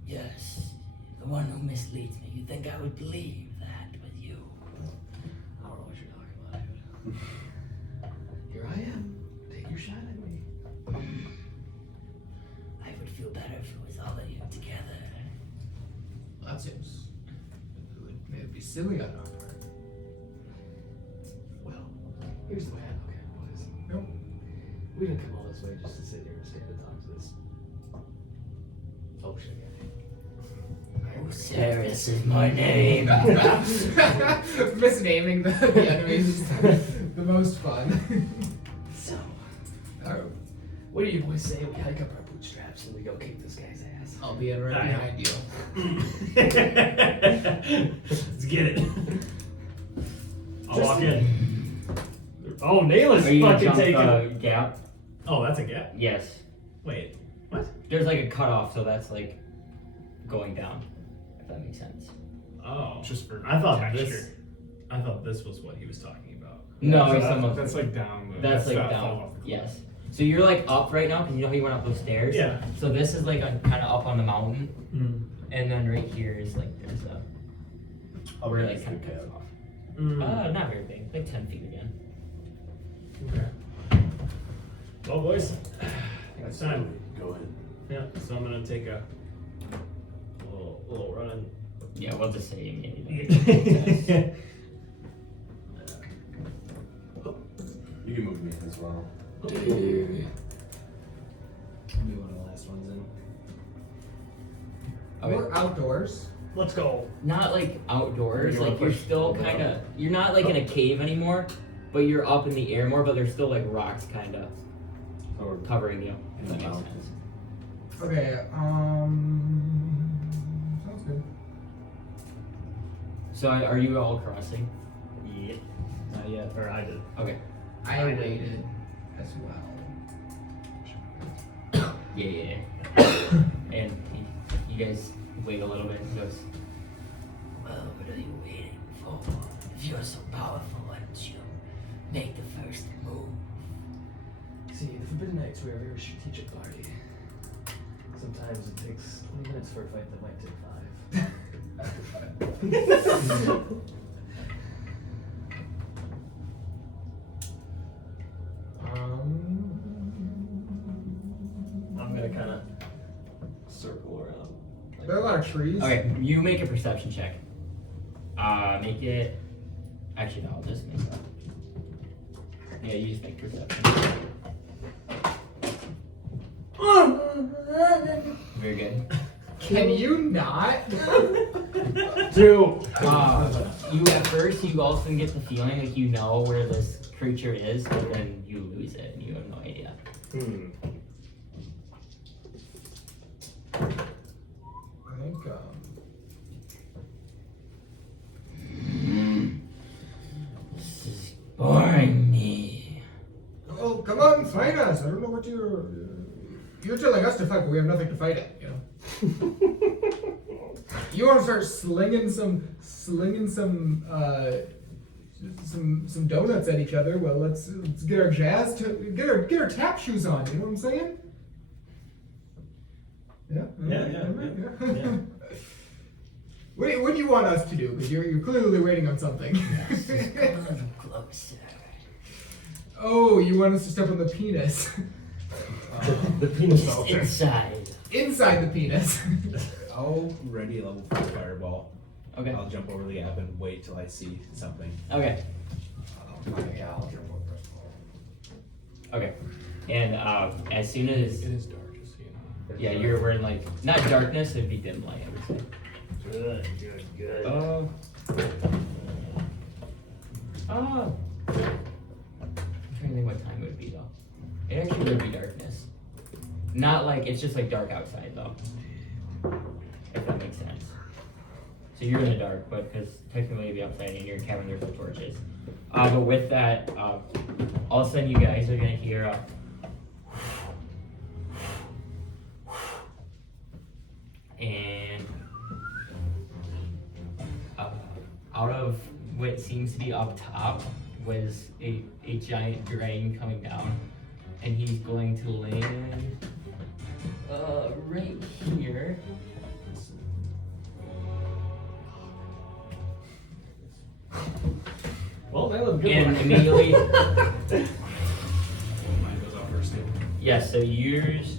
Yes, the one who misleads me. You think I would believe that with you? I don't know what you're talking about, dude. Here I am. Take your shot at me. I would feel better if it was all of you together. That seems. It would be silly on our part. Well, here's the way I look at it, boys. Nope. We didn't come all this way just to sit here and stand and talk to this. Oh shit, Orrsairyius is my name. Misnaming the enemies is the most fun. So, what do you boys say we hike up our bootstraps and we go kick this guy's ass? I'll be right behind you. Let's get it. I'll walk in. Oh, Nail is Are you gonna fucking jump taking. the gap? Oh, that's a gap. Yes. Wait, what? There's like a cutoff, so that's like going down. If that makes sense. Oh, Just for I thought texture. this. I thought this was what he was talking about. No, so it's that's, almost- that's like down. That's like that down. falls off the cliff. Yes. So you're like up right now because you know how you went up those stairs. Yeah. So this is like kind of up on the mountain, Mm. and then right here is like there's a where it like kind of cuts off. Not very big, like 10 feet again. Okay. Well, boys, it's time. Go ahead. Yeah. So I'm gonna take a little run. Yeah, we'll just say you made it. You can move me as well. I'll be one of the last ones in. Okay. We're outdoors. Let's go. Not like outdoors, You wanna like you're push still a little bit kind of, you're not like in a cave anymore, but you're up in the air more, but there's still like rocks kind of So we're covering you. If in that the makes mountains. sense. Okay, sounds good. So are you all crossing? Yeah. Not yet. Or I did. Okay. I waited as well. Yeah. And you guys wait a little bit and he goes, well, what are you waiting for? If you're so powerful, why don't you make the first move? See, the Forbidden Knights were a very strategic party. Sometimes it takes 20 minutes for a fight that might take 5. I'm gonna kind of circle around. There are a lot of trees. Okay, you make a perception check. Make it. Actually, no, I'll just make that. Yeah, you just make perception. Very good. Can you not? Two. You at first, you also get the feeling like you know where this creature is, but then you lose it and you have no idea. I think, This is boring me. oh, come on, fight us. I don't know what you're telling us to fight, but we have nothing to fight at, you know. You want to start slinging some donuts at each other? Well, let's get our get our tap shoes on. You know what I'm saying? Yeah. Yeah. What do you want us to do? Because you're clearly waiting on something. Closer. Oh, you want us to step on the penis? The penis Just altar. inside. Inside the penis. I'll ready a level 4 fireball. Okay. I'll jump over the gap and wait till I see something. Okay. Okay. And as soon as It is dark, just so you know. yeah, you're wearing like not darkness, it'd be dim light, I would say. Good. I'm trying to think what time it would be though. It actually would be darkness. Not like it's just like dark outside though. If that makes sense. So you're in the dark, but because technically you'd be outside and you're in cabin, there's no torches. But with that, all of a sudden you guys are gonna hear and out of what seems to be up top was a giant dragon coming down, and he's going to land right here. Well, that was a good And one. immediately, Mine goes out first. yeah, so yours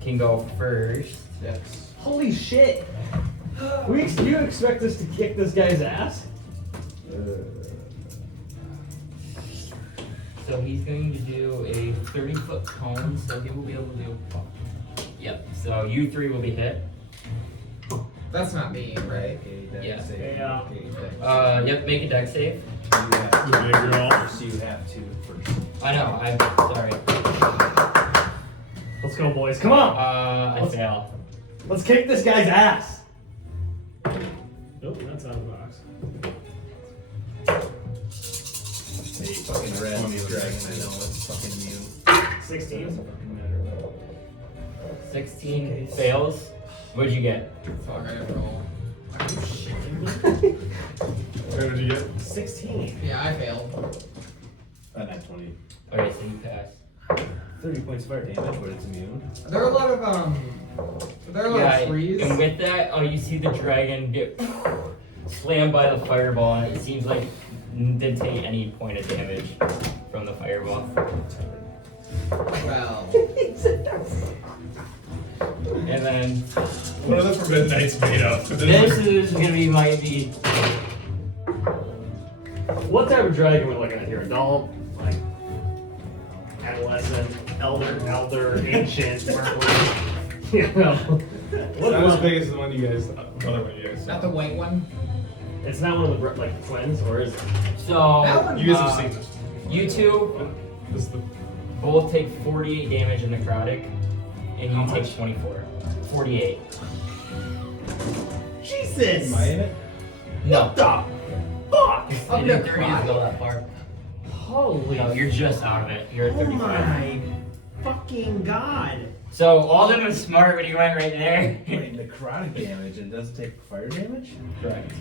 can go first. Yes. Holy shit! You expect us to kick this guy's ass? So he's going to do a 30-foot cone, so he will be able to do. Yep, so you three will be hit. That's not me, right? Okay, dex Yeah. save. Yeah. Okay, dex. Yep, make a dex save. You have to, Big girl. so you have to first. I know, I'm sorry. Let's go, boys. Come on. I fail. Let's kick this guy's ass! Nope, that's out of the box. Hey, Fucking red dragon, I know, it's fucking immune. 16. 16 fails. What'd you get? Fuck, I didn't roll. Where did you get? 16. Yeah, I failed. At 20. Okay, so you pass. 30 points of fire damage, but it's immune. There are a lot of trees. And with that, you see the dragon get slammed by the fireball, and it seems like it didn't take any point of damage from the fireball. Well, And then What are the Forbidden Knights made of? this is gonna be maybe What type of dragon we're looking at here? Adult, like adolescent, elder, ancient, you know. It's not as big as the one you guys, other one you guys not saw. the white one. It's not one of the like twins, or is it? so. That one- You guys have seen this. You two This is the both take 48 damage in necrotic, and you How take much? 24. 48. Jesus! Am I in it? No. Fuck! Up It didn't to 30 doesn't go that far. Holy! No, you're just out of it. You're at 35. fucking god! So Alden was smart when he went right there. Wait, necrotic damage and doesn't take fire damage? Correct.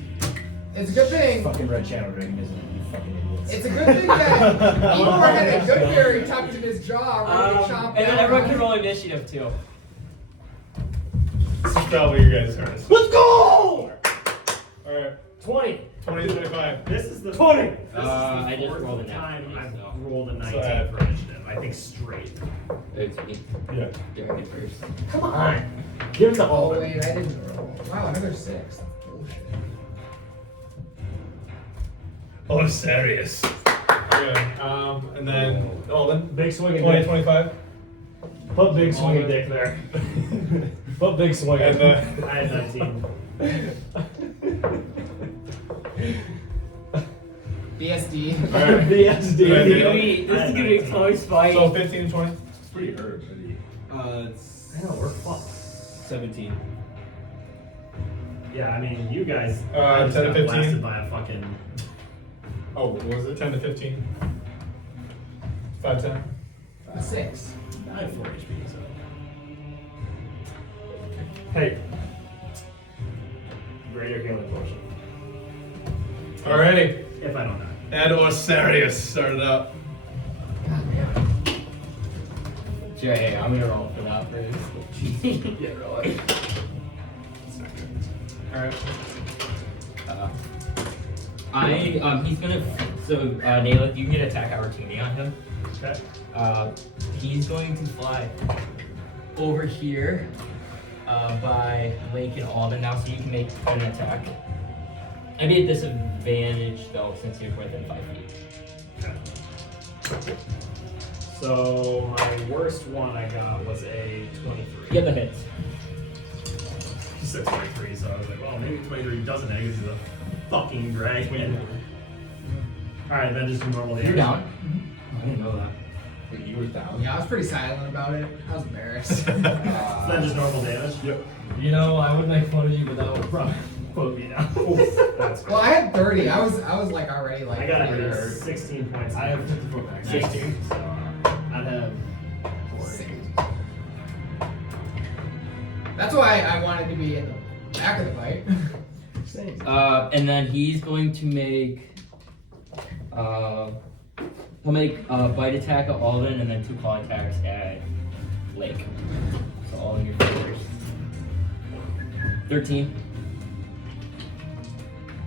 It's a good thing. Fucking red shadow dragon isn't it, you fucking idiots. It's a good thing that Igor had a good berry tucked in his jaw, ready to chomp And then down everyone on can it. roll initiative too. This is probably your guys' turn. Let's go! Alright, 20. 20 to 25. This is the 20. This is I the just fourth rolled a time nat I've 20, so. rolled a 19 add. for initiative. I think straight. It's me. Yeah. Dragon first. Come on. Give it to Oh Alden. wait, I didn't roll. Wow, another 6. That's bullshit. Orrsairyius. Okay, and then Alden. Big swinging 20, dick. 25. Put big swinging Alden. dick there. Put big swinging. And I had 19. BSD. Alright. BSD. Yeah. This is gonna be a close fight. So 15 and 20. It's pretty hurt, pretty. It's I know, we're fucked. 17. Yeah, I mean, you guys. 10 I just to got 15. blasted by a fucking. Oh, what was it? 10 to 15. 5, 10. 6. I have 4 HP, so. Hey. Greater healing potion. Alrighty. If I don't die. And Orrsairyius started up. Sure, hey, I'm gonna roll for that first. Yeah, roll it. Alright. He's gonna, Nailith, you can get attack opportunity on him. Okay. He's going to fly over here, by Lake and Alden now, so you can make an attack. I'd be at disadvantage though, since you're within 5 feet. Okay. So my worst one I got was a 23. Yeah, the hits. He said 23, so I was like, well, maybe 23 doesn't egg is a fucking dragon. Alright, then just do normal damage. You're down. I didn't know that. Wait, you were down? Yeah, I was pretty silent about it. I was embarrassed. So then just normal damage? Yep. You know, I would make fun of you, but that would probably put me down. That's Well, I had 30. I was like already like. I got pretty a hurt. 16 points. I have 54 back. 16. So I'd have 60. That's why I wanted to be in the back of the fight. And then he's going to make, he'll make a bite attack at Alden and then 2 claw attacks at Lake. So Alden, your first. 13.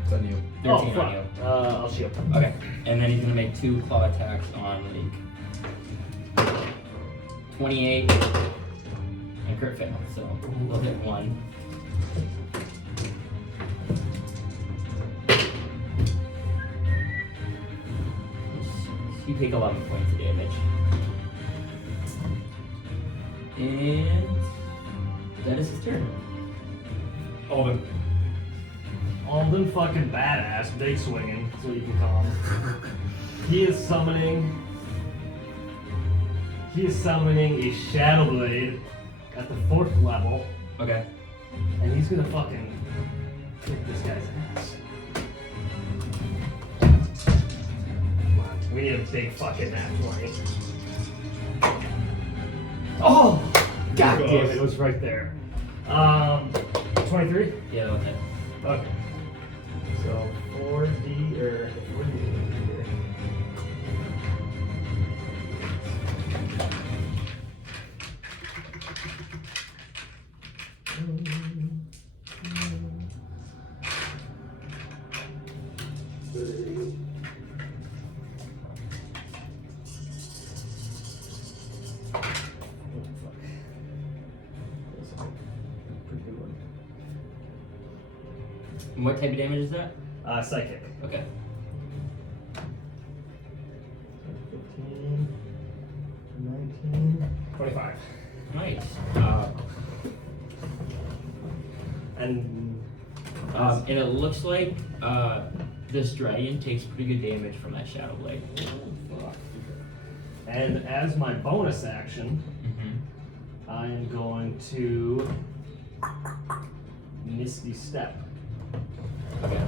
It's on you. 13 oh, on fuck. you. I'll shield. Okay. And then he's gonna make 2 claw attacks on Lake. 28. And crit fail, so we'll hit 1. You take 11 points of damage. And that is his turn. Alden. Alden fucking badass, big swinging, so you can call him. He is summoning a Shadow Blade at the 4th level, Okay. and he's gonna fucking kick this guy's ass. We need a big fucking nat 20. Oh! God damn it, it was right there. 23? Yeah, okay. Okay. So 4D or 4D here. And what type of damage is that? Psychic. Okay. 15, 19, 25. Nice. And And it looks like this dragon takes pretty good damage from that Shadow Blade. And as my bonus action, Mm-hmm. I'm going to Misty Step. Okay.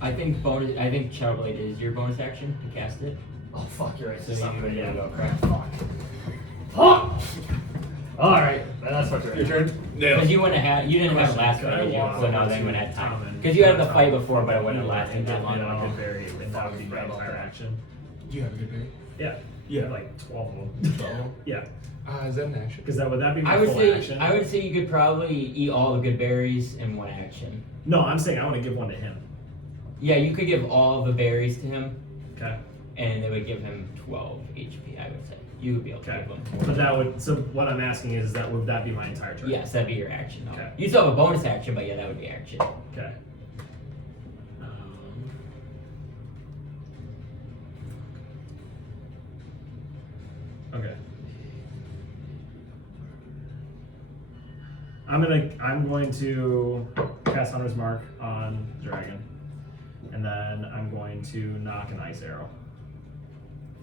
I think Shadow Blade is your bonus action to cast it. Oh fuck, you're right. So you yeah. go correct. Fuck. Fuck! Alright, that's what you're Your turn? Because you didn't have Question, last could I fight, did you? walk So now over then to when had time. Tom and Because you had the Tom fight before, but it wouldn't have and lasted that long. get at a all. good berry, and that would be my entire action. Do you have a good berry? Yeah. Yeah. Like 12 of them. 12? Yeah. Is that an action? Because would that be my I would full say action? I would say you could probably eat all the good berries in one action. No, I'm saying I want to give one to him. Yeah, you could give all the berries to him, Okay. and it would give him 12 HP. I would say you would be able to Okay. give him. But that would. So what I'm asking is that would that be my entire turn? Yes, that'd be your action. Though. Okay. You still have a bonus action, but yeah, that would be action. Okay. Okay. I'm going to cast Hunter's Mark on the dragon, and then I'm going to knock an ice arrow,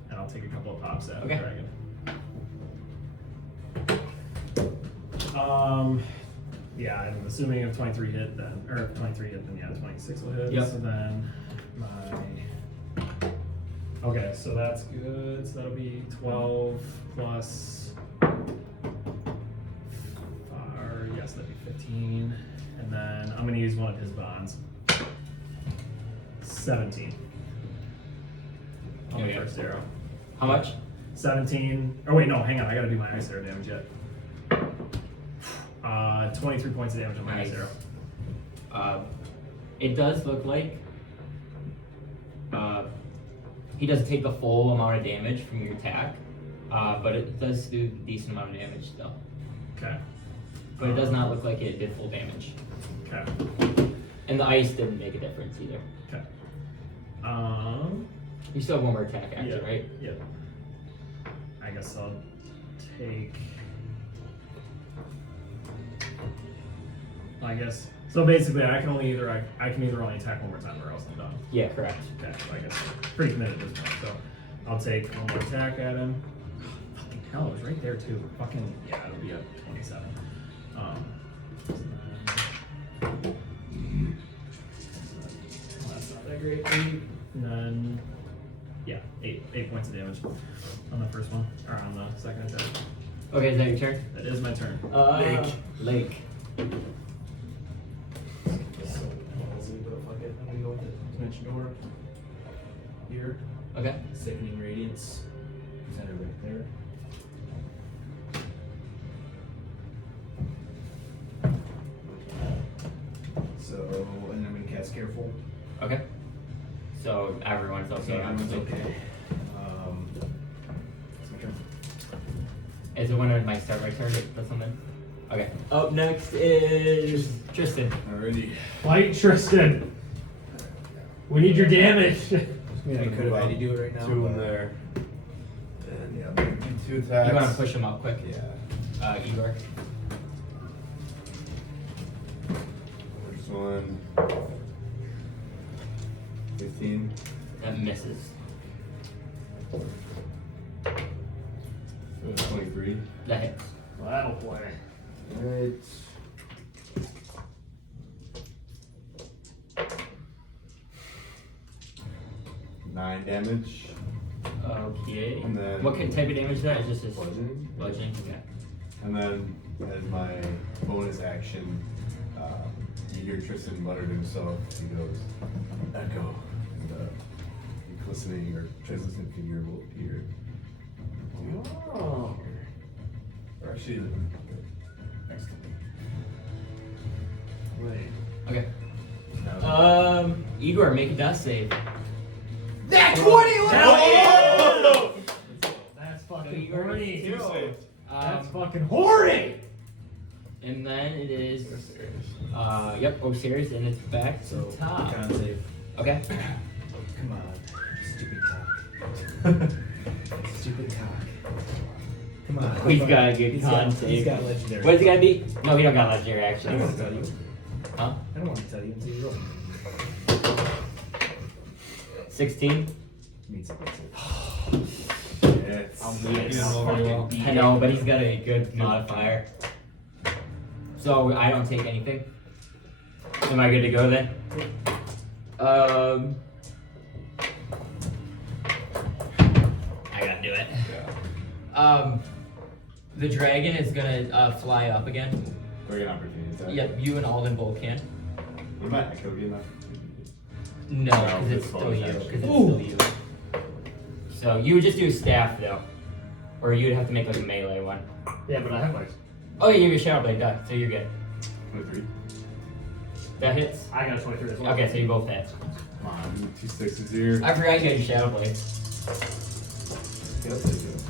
and I'll take a couple of pops at Okay. the dragon. Yeah, I'm assuming if 23 hit, then or if 23 hit, then yeah, 26 will hit. Yep. So then okay, so that's good. So that'll be 12 plus. Yes, that'd be 15. And then I'm gonna use one of his bonds. 17. On the Okay. first arrow. How much? 17. Oh wait, no, hang on. I gotta do my ice arrow damage yet. 23 points of damage on my ice Nice. arrow. It does look like he doesn't take the full amount of damage from your attack, but it does do a decent amount of damage still. Okay. But it does not look like it did full damage. Okay. And the ice didn't make a difference either. Okay. You still have one more attack action, Yeah. right? Yep. I guess I'll take. I guess so. Basically, I can only either only attack one more time or else I'm done. Yeah, correct. Okay, so I guess I'm pretty committed at this point. So I'll take one more attack at him. Fucking hell, it was right there too. Fucking yeah, it'll be a 27. So that's not that great. 8, and then yeah, 8 points of damage on the first one or on the second attack. Okay, is that your turn? That is my turn. Lake. So ballsy, but fuck it. I'm gonna go with the dimension door. Here. Okay. Sickening radiance. Center right there. So, and I'm gonna cast Careful. Okay. So everyone's okay. Everyone's obviously. okay. It's my turn. Is it when it might start my turn? That's something. Okay. Up next is Tristan. Alrighty. Fight Tristan. We need your damage. I could have had to do it right now. 2 in but- there. And yeah, maybe 2 attacks. You want to push him up quick? Yeah. Igor. First one. 15. That misses. 23. That hits. Well, that'll play. Alright. damage. Okay. And then What type of damage is that? Is this bludgeoning. bludgeoning? Okay. And then as my bonus action, you hear Tristan mutter to himself. He goes, "Echo," and the glistening or translucent figure will appear. Oh. Or actually, next to me. Wait. Okay. Now, Igor, make a death save. That 20! That's So fucking Igor horny. gets two. That's fucking horny. And then it is, yep, Orrsairyius, and it's back to the top. Con save. Okay. Come on, stupid cock. Stupid cock. Come on. He's got a good He's con got- save. He's got legendary. What's it gotta be? No, we don't got legendary I actually. don't want to tell you. Huh? I don't want to tell you until you roll. 16? Means something. yes. I know, but he's got a good modifier. So I don't take anything. Am I good to go then? I gotta do it. The dragon is gonna fly up again. Great opportunity. Is that- Yep, you and Alden both can. What about Echo getting that? No, No, because it's it's still bonus you. action. Because it's still you. So you would just do a staff though, or you'd have to make like a melee one. Yeah, but I have like. Oh yeah, you have a shadow blade, duh, so you're good. 23. That hits. I got a 23 as well. Okay, so you both hit. Come on, 2 6s here. I forgot you had your shadow blade. Okay, I'll take it.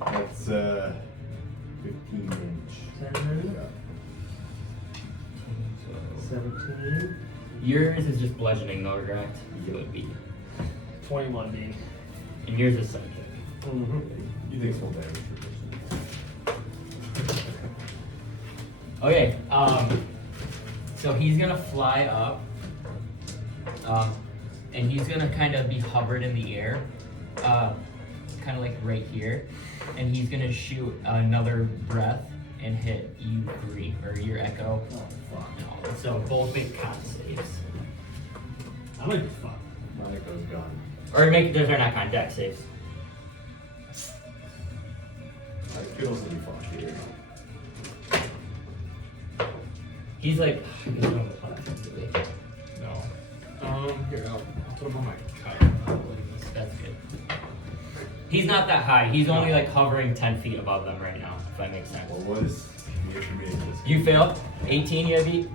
That's 15 damage. 17. Yours is just bludgeoning though, correct? It would be. 21 being. And yours is psychic. Mm-hmm. You think full damage for Okay, so he's gonna fly up, and he's gonna kind of be hovered in the air, kind of like right here, and he's gonna shoot another breath and hit you three, or your echo. Oh, fuck. No, so both make con saves. I like this fuck. My Echo's gone. Or make, those are not con deck saves. I could also be fought here. He's like, I guess I'm gonna put it actually. No. Here, I'll put him on my cup. That's good. He's not that high. He's only like hovering 10 feet above them right now, if that makes sense. Well, what is the intermediate? You failed? 18 you have beat?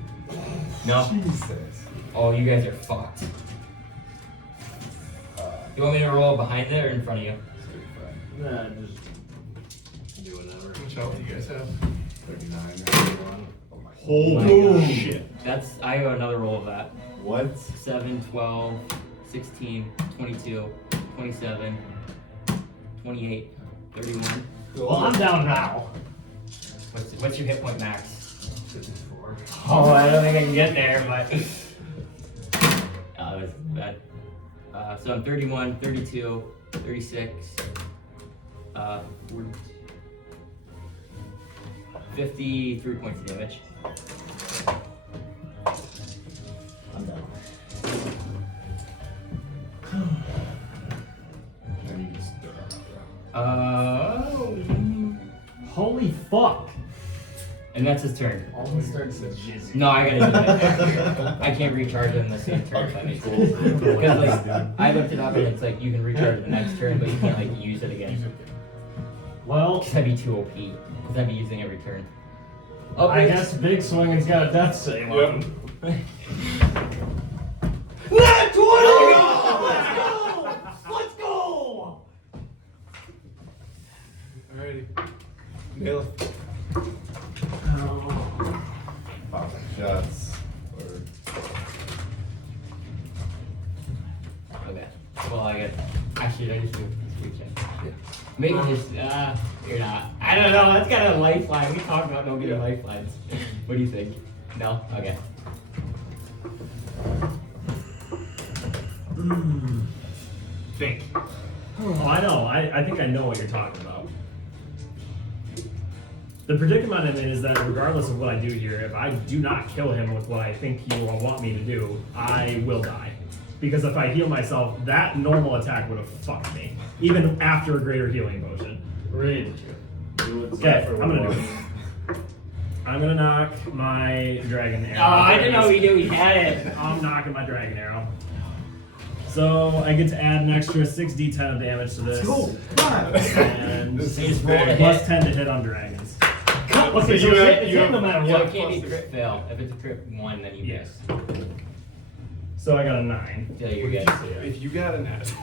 No? Jesus. Oh, you guys are fucked. You want me to roll behind it or in front of you? Nah, just do whatever. How much health do you guys have? 39. Holy shit. That's, I got another roll of that. What? 7, 12, 16, 22, 27, 28, 31. Well, I'm down now. What's your hit point max? 54. Oh, I don't think I can get there, but. That was bad. So I'm 31, 32, 36, 53 points of damage. I'm down. And you just Holy fuck. and that's his turn. Almost starts to jizzy. No, I gotta do it. I can't recharge it in the same turn. If that makes sense. Because like I looked it up and it's like you can recharge it the next turn, but you can't like use it again. Well, Because that'd be too OP. Because I'd be using every turn. Oh, I guess Big Swinging's got a death save on him. Nat 20! Let's go! Alrighty. Nail it. pop shots. Or Okay. Well, I got. Actually, I just do a check. Maybe just. You're not. I don't know. That's kind of a lifeline. We talked about no getting lifelines. What do you think? No? Okay. Think. Oh, I know. I think I know what you're talking about. The predicament I'm in is that regardless of what I do here, if I do not kill him with what I think you all want me to do, I will die. because if I heal myself, that normal attack would have fucked me, even after a greater healing potion. Great. Okay, I'm gonna do it. I'm gonna knock my dragon arrow. Oh, I didn't know we knew we had it. I'm knocking my dragon arrow. So I get to add an extra 6d10 of damage to this. Cool. Come on. And This is plus fair. plus 10 to hit on dragons. Okay, so you have- it's you hit have- no matter So what. it can't be crit fail. If it's a crit 1, then you Yes. miss. So I got a 9. Yeah, you're good. If you got an ass.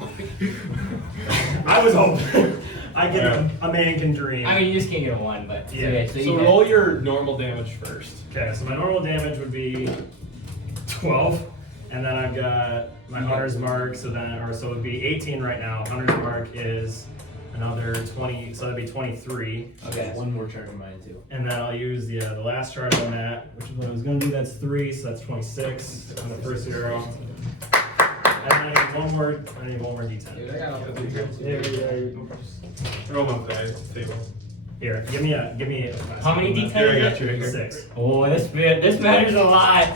I was hoping I get a man can dream. I mean, you just can't get a 1, but Yeah. okay, So you roll your normal damage first. Okay, so my normal damage would be 12, and then I've got my hunter's mark, so it would be 18 right now. Hunter's mark is another 20, so that'd be 23. Okay. One more charge of mine too. And then I'll use the last charge on that, which is what I was gonna do. That's 3, so that's 26 on the first arrow. And then I need one more d10. Dude, I got all the Roll them up there, table. Here, give me a. How many d10 Here, I is got it? you right here. 6. Oh, this matters a lot.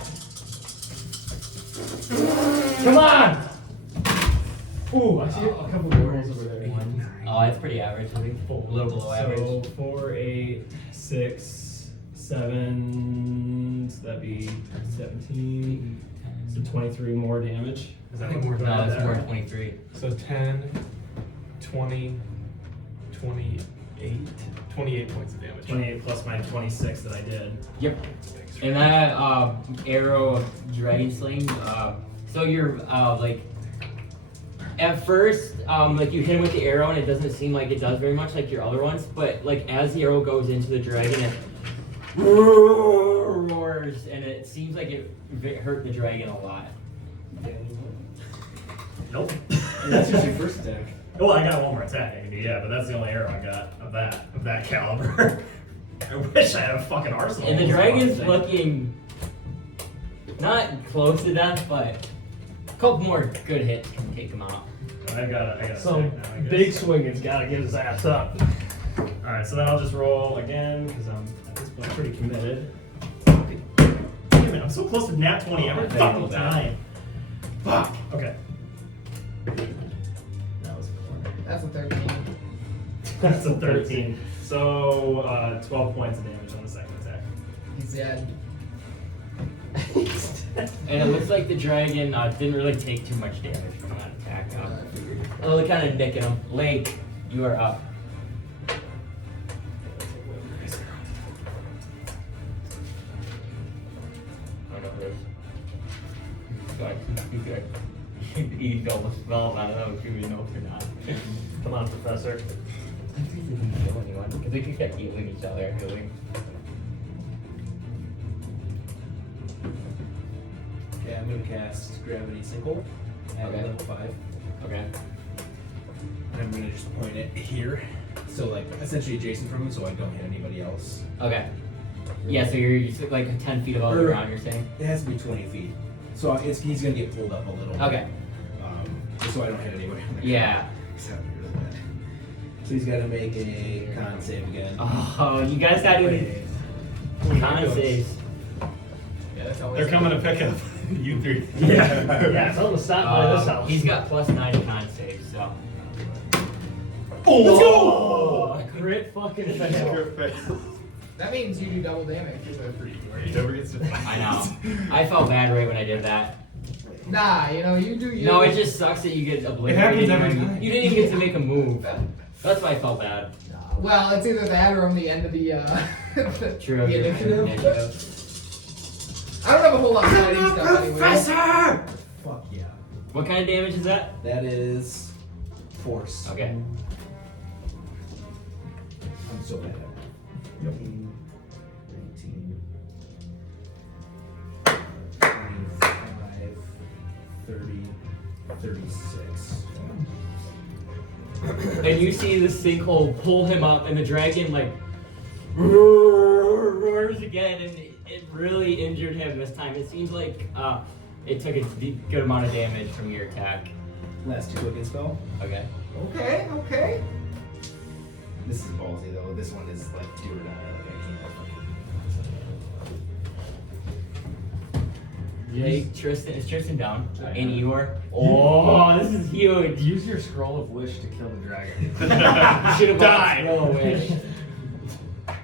Come on! Ooh, I see a couple of rolls over there. Oh, it's pretty average. I think a little below average. So 4, 8, 6, 7. So that'd be 17. So 23 more damage. Is that more No, it's more 23. So 10, 20, 28, 28 points of damage. 28 plus my 26 that I did. Yep. And that arrow of dragon slaying, so you're like at first like you hit him with the arrow and it doesn't seem like it does very much like your other ones, but like as the arrow goes into the dragon it roars and it seems like it hurt the dragon a lot. Nope. That's just your first attack. Well, I got one more attack I can do, yeah, but that's the only arrow I got of that caliber. I wish I had a fucking arsenal. And the dragon's looking not close to death, but a couple more good hits can take him out. I got Some attack now, I guess. big swinging's gotta get his ass up. Alright, so then I'll just roll again, because I'm at this point pretty committed. Damn it, I'm so close to nat 20 every Very fucking well done. time. Fuck! Okay. That was 4. That's a 13. That's a 13. So, 12 points of damage on the second attack. He's dead. And it looks like the dragon didn't really take too much damage from that attack. Oh, they're kind of nicking him. Lake, you are up. I don't know this. You good. You got the spells. I don't know if you even know if you're not. Come on, Professor. I think we didn't kill anyone because they keep healing each other. Healing. Okay, I'm gonna cast Gravity Sinkhole at Okay. level 5. Okay. And I'm gonna just point it here. So like essentially adjacent from him so I don't hit anybody else. Okay. Yeah, so you're like 10 feet above the ground, you're saying? It has to be 20 feet. So he's gonna get pulled up a little bit. Okay. Just so I don't hit anybody. Yeah. That would be really bad. So he's gotta make a con save again. Oh, you guys got to do con saves. Yeah, that's always They're coming to pick up you three. Yeah, tell him to stop by this house. He's got +9 con saves, so. Oh! Crit fucking fail. That means you do double damage. He never gets to fight. I know. I felt bad right when I did that. Nah, you know, you do you. No, it just sucks that you get obliterated. happens every time. You didn't even get to make a move. That's why I felt bad. Well, it's either that or on the end of the, True. the initiative. Initiative. I don't have a whole lot of fighting stuff anyway. Fuck yeah. What kind of damage is that? That is force. Okay. I'm so bad at it. 19, 25, 30, 36. And you see the sinkhole pull him up, and the dragon like roars again, and it really injured him this time. It seems like it took a good amount of damage from your attack. Last 2 quicken spell. Okay. Okay, okay. This is ballsy though. This one is like do or die. Like I can't fucking. Jake, Tristan, is Tristan down? And Eeyore? Oh, this is huge. Use your scroll of wish to kill the dragon. Should have Die. bought a wish.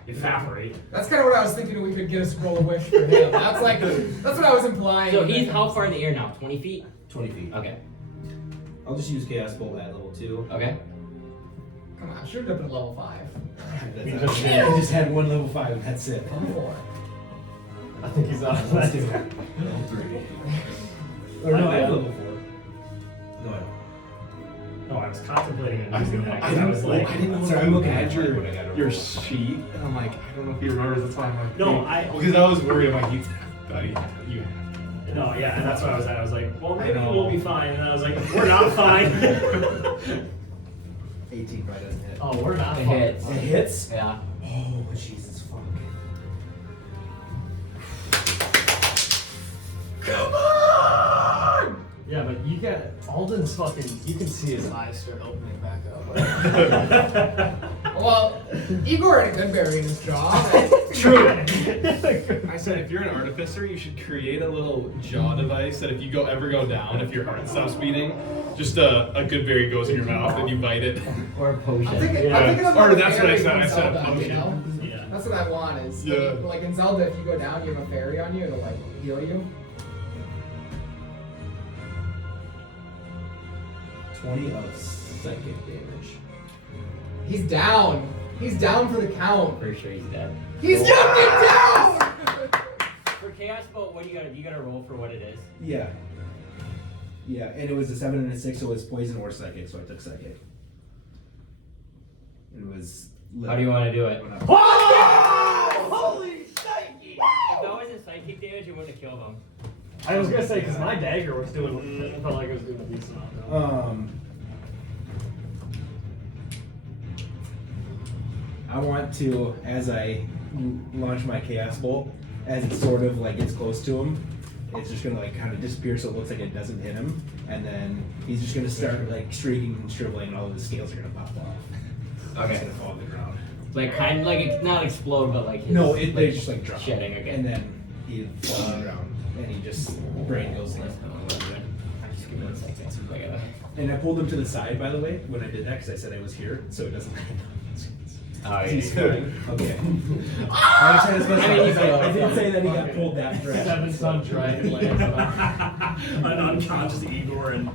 Evaporate. That's kind of what I was thinking. We could get a scroll of wish for him. That's what I was implying. So he's how far in the air now? 20 feet? 20 feet. Okay. I'll just use Chaos Bolt at level 2. Okay. Come on, shoot up at level 5. I just had one level 5 and that's it. Level 4. I think he's on Let's do that. it. Level 3. Or no, I have level 4. No, I don't. No, I was contemplating on using that. 'Cause I I was like, I'm looking at your sheet, and I'm like, I don't know if he remembers. That's why I'm like, No, because I was worried. I'm like, you no, yeah, and that's what I was at. I was like, well, maybe know. we'll be fine. And I was like, we're not fine. 18 probably doesn't hit. Oh, we're not It fine. hits. It hits? Yeah. Oh, Jesus fuck. Come on! Yeah, but you got Alden's fucking. You can see his eyes start opening back up. Well, Igor had a good berry in his jaw. True. I said if you're an artificer, you should create a little jaw device that if you ever go down, if your heart stops beating, just a good berry goes in your mouth and you bite it. Or a potion. I'm thinking Yeah. of Or like that's what I fairies said. in I said a Zelda, potion. You know? Yeah. That's what I want is Yeah. like in Zelda, if you go down, you have a fairy on you, it'll like heal you. 20 of psychic damage. He's down. He's down for the count. Pretty sure he's dead. He's fucking down! For Chaos Bolt, what do you gotta? You gotta roll for what it is. Yeah. Yeah, and it was a 7 and a 6, so it was poison or psychic, so I took psychic. It was. How do you want to do it? Holy psyche! If that wasn't psychic damage, it wouldn't have killed him. I was gonna say because my dagger was doing. I felt like it was doing a decent amount. I want to, as I launch my Chaos Bolt, as it sort of like gets close to him, it's just gonna like kind of disappear so it looks like it doesn't hit him, and then he's just gonna start like shrieking and shriveling, and all of his scales are gonna pop off. Okay. It's gonna fall on the ground. Like kind of like not explode, but like his, No, they just like drop. shedding again. And then he falls on the ground, and he just brain goes limp. Just give me a second. I gotta. And I pulled him to the side, by the way, when I did that, because I said I was here, so it doesn't. Oh, He's yeah. good. Okay. I didn't say that he got pulled that direction. 7-ton dragon lands on An unconscious Igor and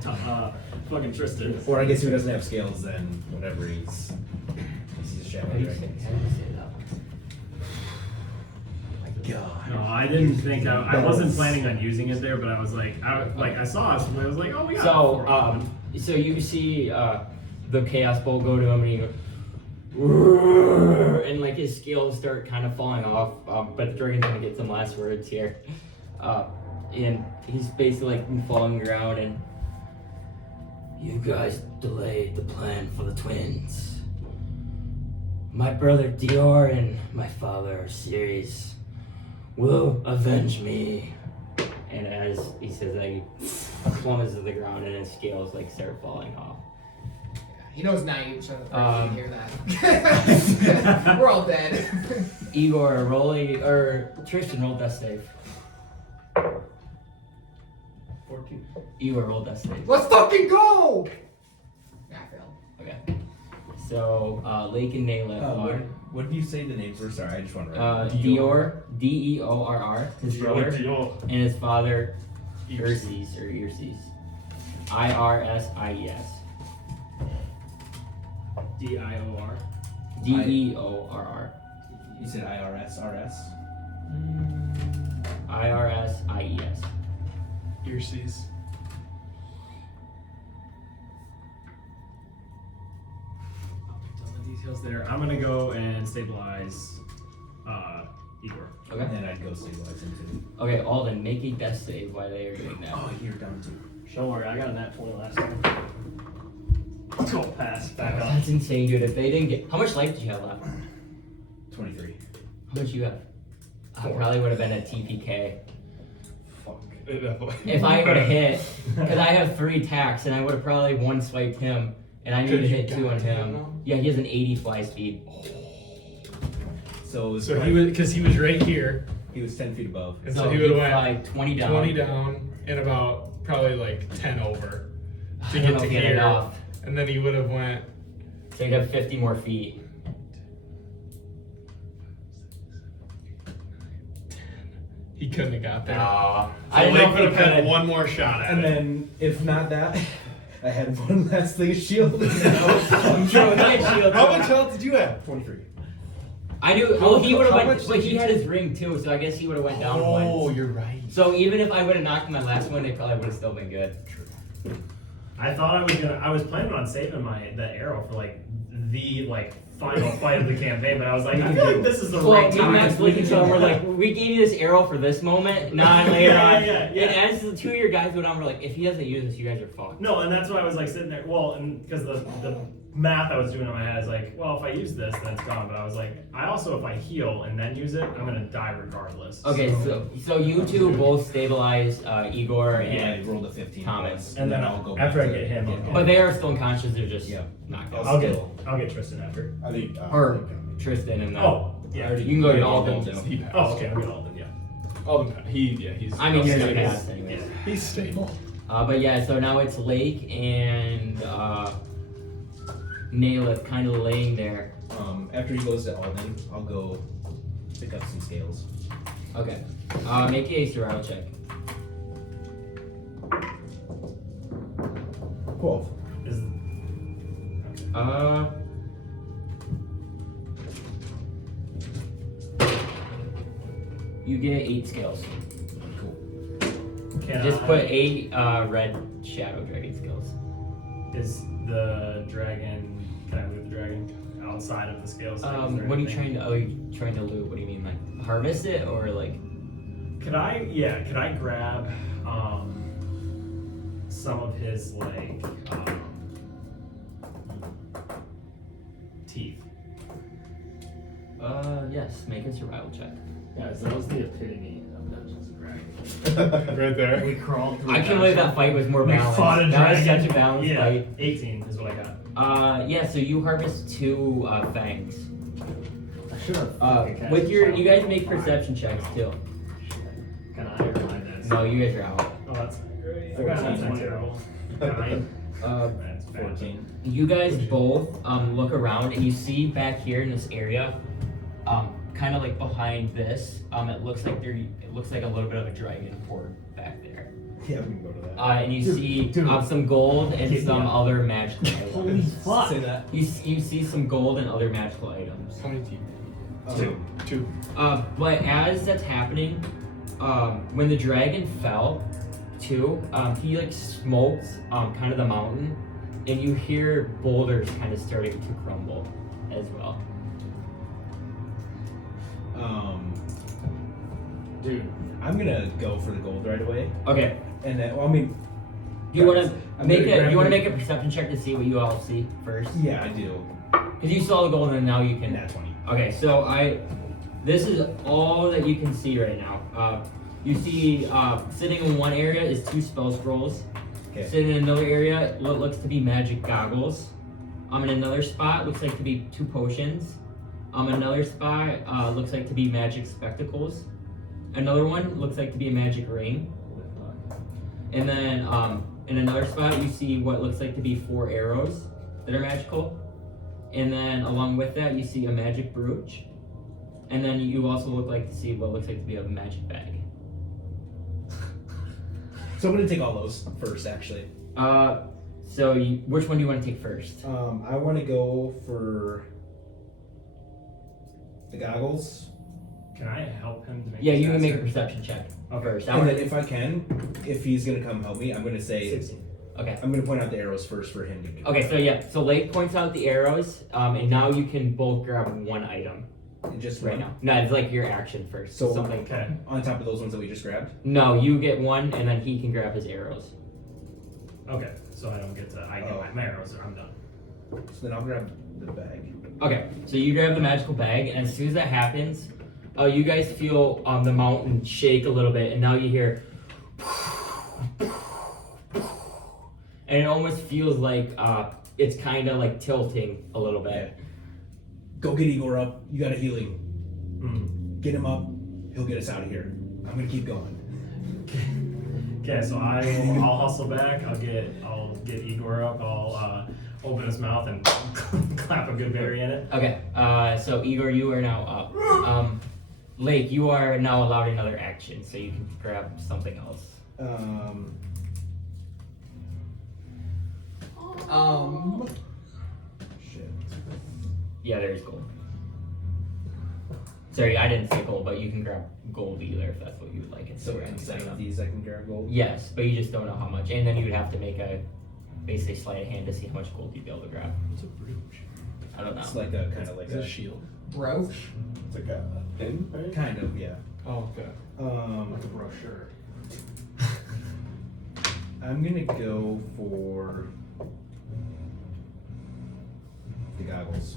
fucking Tristan. Or I guess if he doesn't have scales, then whatever he's a shadow How do you dragon. say that? God. No, I didn't think I wasn't planning on using it there, but I was like, I saw us, and I was like, oh, we got So you see the Chaos Bolt go to him, and he goes, and like his scales start kind of falling off. But the dragon's gonna get some last words here, and he's basically like falling ground. And you guys delayed the plan for the twins. My brother Dior and my father Orrsairyius will avenge me. And as he says that, he plummets to the ground and his scales like start falling off. He knows naive, so I hear that. We're all dead. Igor, Tristan, roll death save. 14. Igor, roll death save. Let's fucking go! Yeah, I failed. Okay. So, Lake and Nayla are What did you say the names were? Sorry, I just want to write Dior, D-E-O-R-R, his brother, and his father, Orrsairyius. I-R-S-I-E-S. D-I-O-R. D-E-O-R-R. You said IRS, RS? I-R-S-I-E-S. Earsees. The details there. I'm gonna go and stabilize Igor. Okay. And then I'd go stabilize him too. Okay, Alden, make a death save while they are doing that. Oh, you're down too. Don't worry, I got a nat 20 last time. Go pass, back up. That's insane, dude. If they didn't get... How much life did you have left? 23. How much you have? I probably would have been a TPK. Fuck. If I would have hit, because I have 3 attacks, and I would have probably one-swiped him, and I need to hit 2 on him. Yeah, he has an 80 fly speed. So So he was, because he was right here. He was 10 feet above. And so he would have fly went 20 down. 20 down and about probably like 10 over to I don't get know to if he had here. enough. And then he would have went So you'd have 50 more feet. he couldn't have got there. No. So I don't Lake know if would have he had could've- one more shot at And it. then, if not that, I had one last thing of shield. And now I'm throwing Nice shield. How much health did you have? 23. I knew. How- Well, he would have how went, much but did he you had take? his ring too, so I guess he would have went down Oh, once. you're right. So even if I would have knocked my last one, it probably would have still been good. I thought I was planning on saving that arrow for like the final fight of the campaign, but I was like, I feel like this is the Well, right me and time. Max looking at each other, we're like, we gave you this arrow for this moment, not later on. Yeah. And as the two of your guys went on, we're like, if he doesn't use this, you guys are fucked. No, and that's why I was like sitting there. Well, and because the math I was doing in my head is like, well, if I use this, then it's gone. But I was like, I also, if I heal and then use it, I'm gonna die regardless. Okay, so you two both stabilize Igor Yeah, I and rolled a 15. Thomas. plus, And then I'll go after back I to- get him, I'll go. but they are still unconscious. They're just Yeah. knocked out. I'll get Tristan after. I think. Or Tristan and Oh, yeah. you can go to Alden too. He passed. Oh, okay, I'll get all of them. Yeah. Alden passed. He's. I mean, you're gonna he's- pass anyways. He's stable. But yeah, so now it's Lake and Naileth kind of laying there. After he goes to Alden, I'll go pick up some scales. Okay. Make a survival check. 12. Is You get 8 scales. can Just I- put 8 red shadow dragon scales. Is the dragon? Can I loot the dragon outside of the scales? thing? Is there What are you anything- trying to? Oh, you trying to loot? What do you mean, like harvest it or like? Could I grab some of his teeth? Yes. Make a survival check. Guys, that was the epitome of Dungeons and Dragons. Right there. We crawled through. I can't believe that fight was more We balanced. fought a That was dragon. such a balanced Yeah, fight. 18 is what I got. Yeah. So you harvest 2 fangs. I should have. With your, you guys make perception checks too. Can I or my dad's? No, you guys are out. Oh, that's great. 14. That's not terrible. 9. That's bad. 14. You guys both look around and you see back here in this area, kind of like behind this, it looks like it looks like a little bit of a dragon fort back there. Yeah, we can go to that. And you see dude. some gold and Yeah. some other magical Holy items. fuck! Say that. You see some gold and other magical items. How many teeth? Two. Two. But as that's happening, when the dragon fell, too, he like smoked kind of the mountain, and you hear boulders kind of starting to crumble as well. Dude, I'm gonna go for the gold right away. Okay. And then, well, I mean, Do you want to I'm make gonna a? grab Do you want to the- make a perception check to see what you all see first? yeah, I do. Because you saw the gold, and now you can. Nat 20. Okay, so this is all that you can see right now. You see, sitting in one area is 2 spell scrolls. Okay. Sitting in another area, what looks to be magic goggles. In another spot, looks like to be 2 potions. Another spot looks like to be magic spectacles. Another one looks like to be a magic ring. And then in another spot, you see what looks like to be 4 arrows that are magical. And then along with that, you see a magic brooch. And then you also look like to see what looks like to be a magic bag. So I'm gonna take all those first, actually. So which one do you want to take first? I want to go for the goggles, Can I help him to make Yeah, this you can make a answer? perception check first. and then if I can, if he's gonna come help me, I'm gonna say 16. Okay. I'm gonna point out the arrows first for him to do. Okay, so yeah, so Lake points out the arrows, and now you can both grab one item Just right one. now. No, it's like your action first. So- something. Okay. On top of those ones that we just grabbed. No, you get one, and then he can grab his arrows. Okay. So I don't get to. I get Oh. my arrows. I'm done. So then I'll grab the bag. Okay, so you grab the magical bag, and as soon as that happens, you guys feel the mountain shake a little bit, and now you hear, and it almost feels like it's kind of like tilting a little bit. Go get Igor up. You got a healing. Mm. Get him up. He'll get us out of here. I'm gonna keep going. Okay, so I'll hustle back. I'll get Igor up. I'll open his mouth and clap a good berry in it. Okay, so Igor, you are now up. Lake, you are now allowed another action, so you can grab something else. Shit. Yeah, there's gold. Sorry, I didn't say gold, but you can grab gold either if that's what you would like. So inside of these, I can grab gold. Yes, but you just don't know how much, and then you would have to make a basically sleight of hand to see how much gold you'd be able to grab. It's a brooch. I don't know. It's like a kind of like It's a shield. Brooch? It's like a pin, right? kind of, yeah. Oh, okay. Like a brochure. I'm gonna go for the goggles.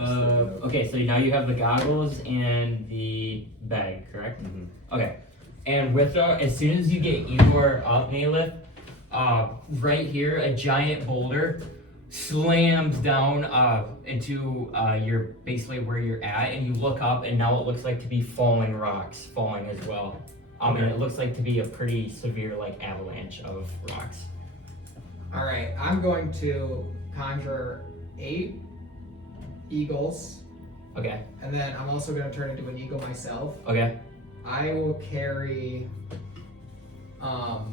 Okay, so now you have the goggles and the bag, correct? Mhm. Okay, and with as soon as you get Igor up, Nalith, right here, a giant boulder slams down into your basically where you're at, and you look up, and now it looks like to be falling rocks falling as well. And it looks like to be a pretty severe like avalanche of rocks. Alright, I'm going to conjure 8 eagles, Okay, and then I'm also going to turn into an eagle myself. okay, I will carry, I'll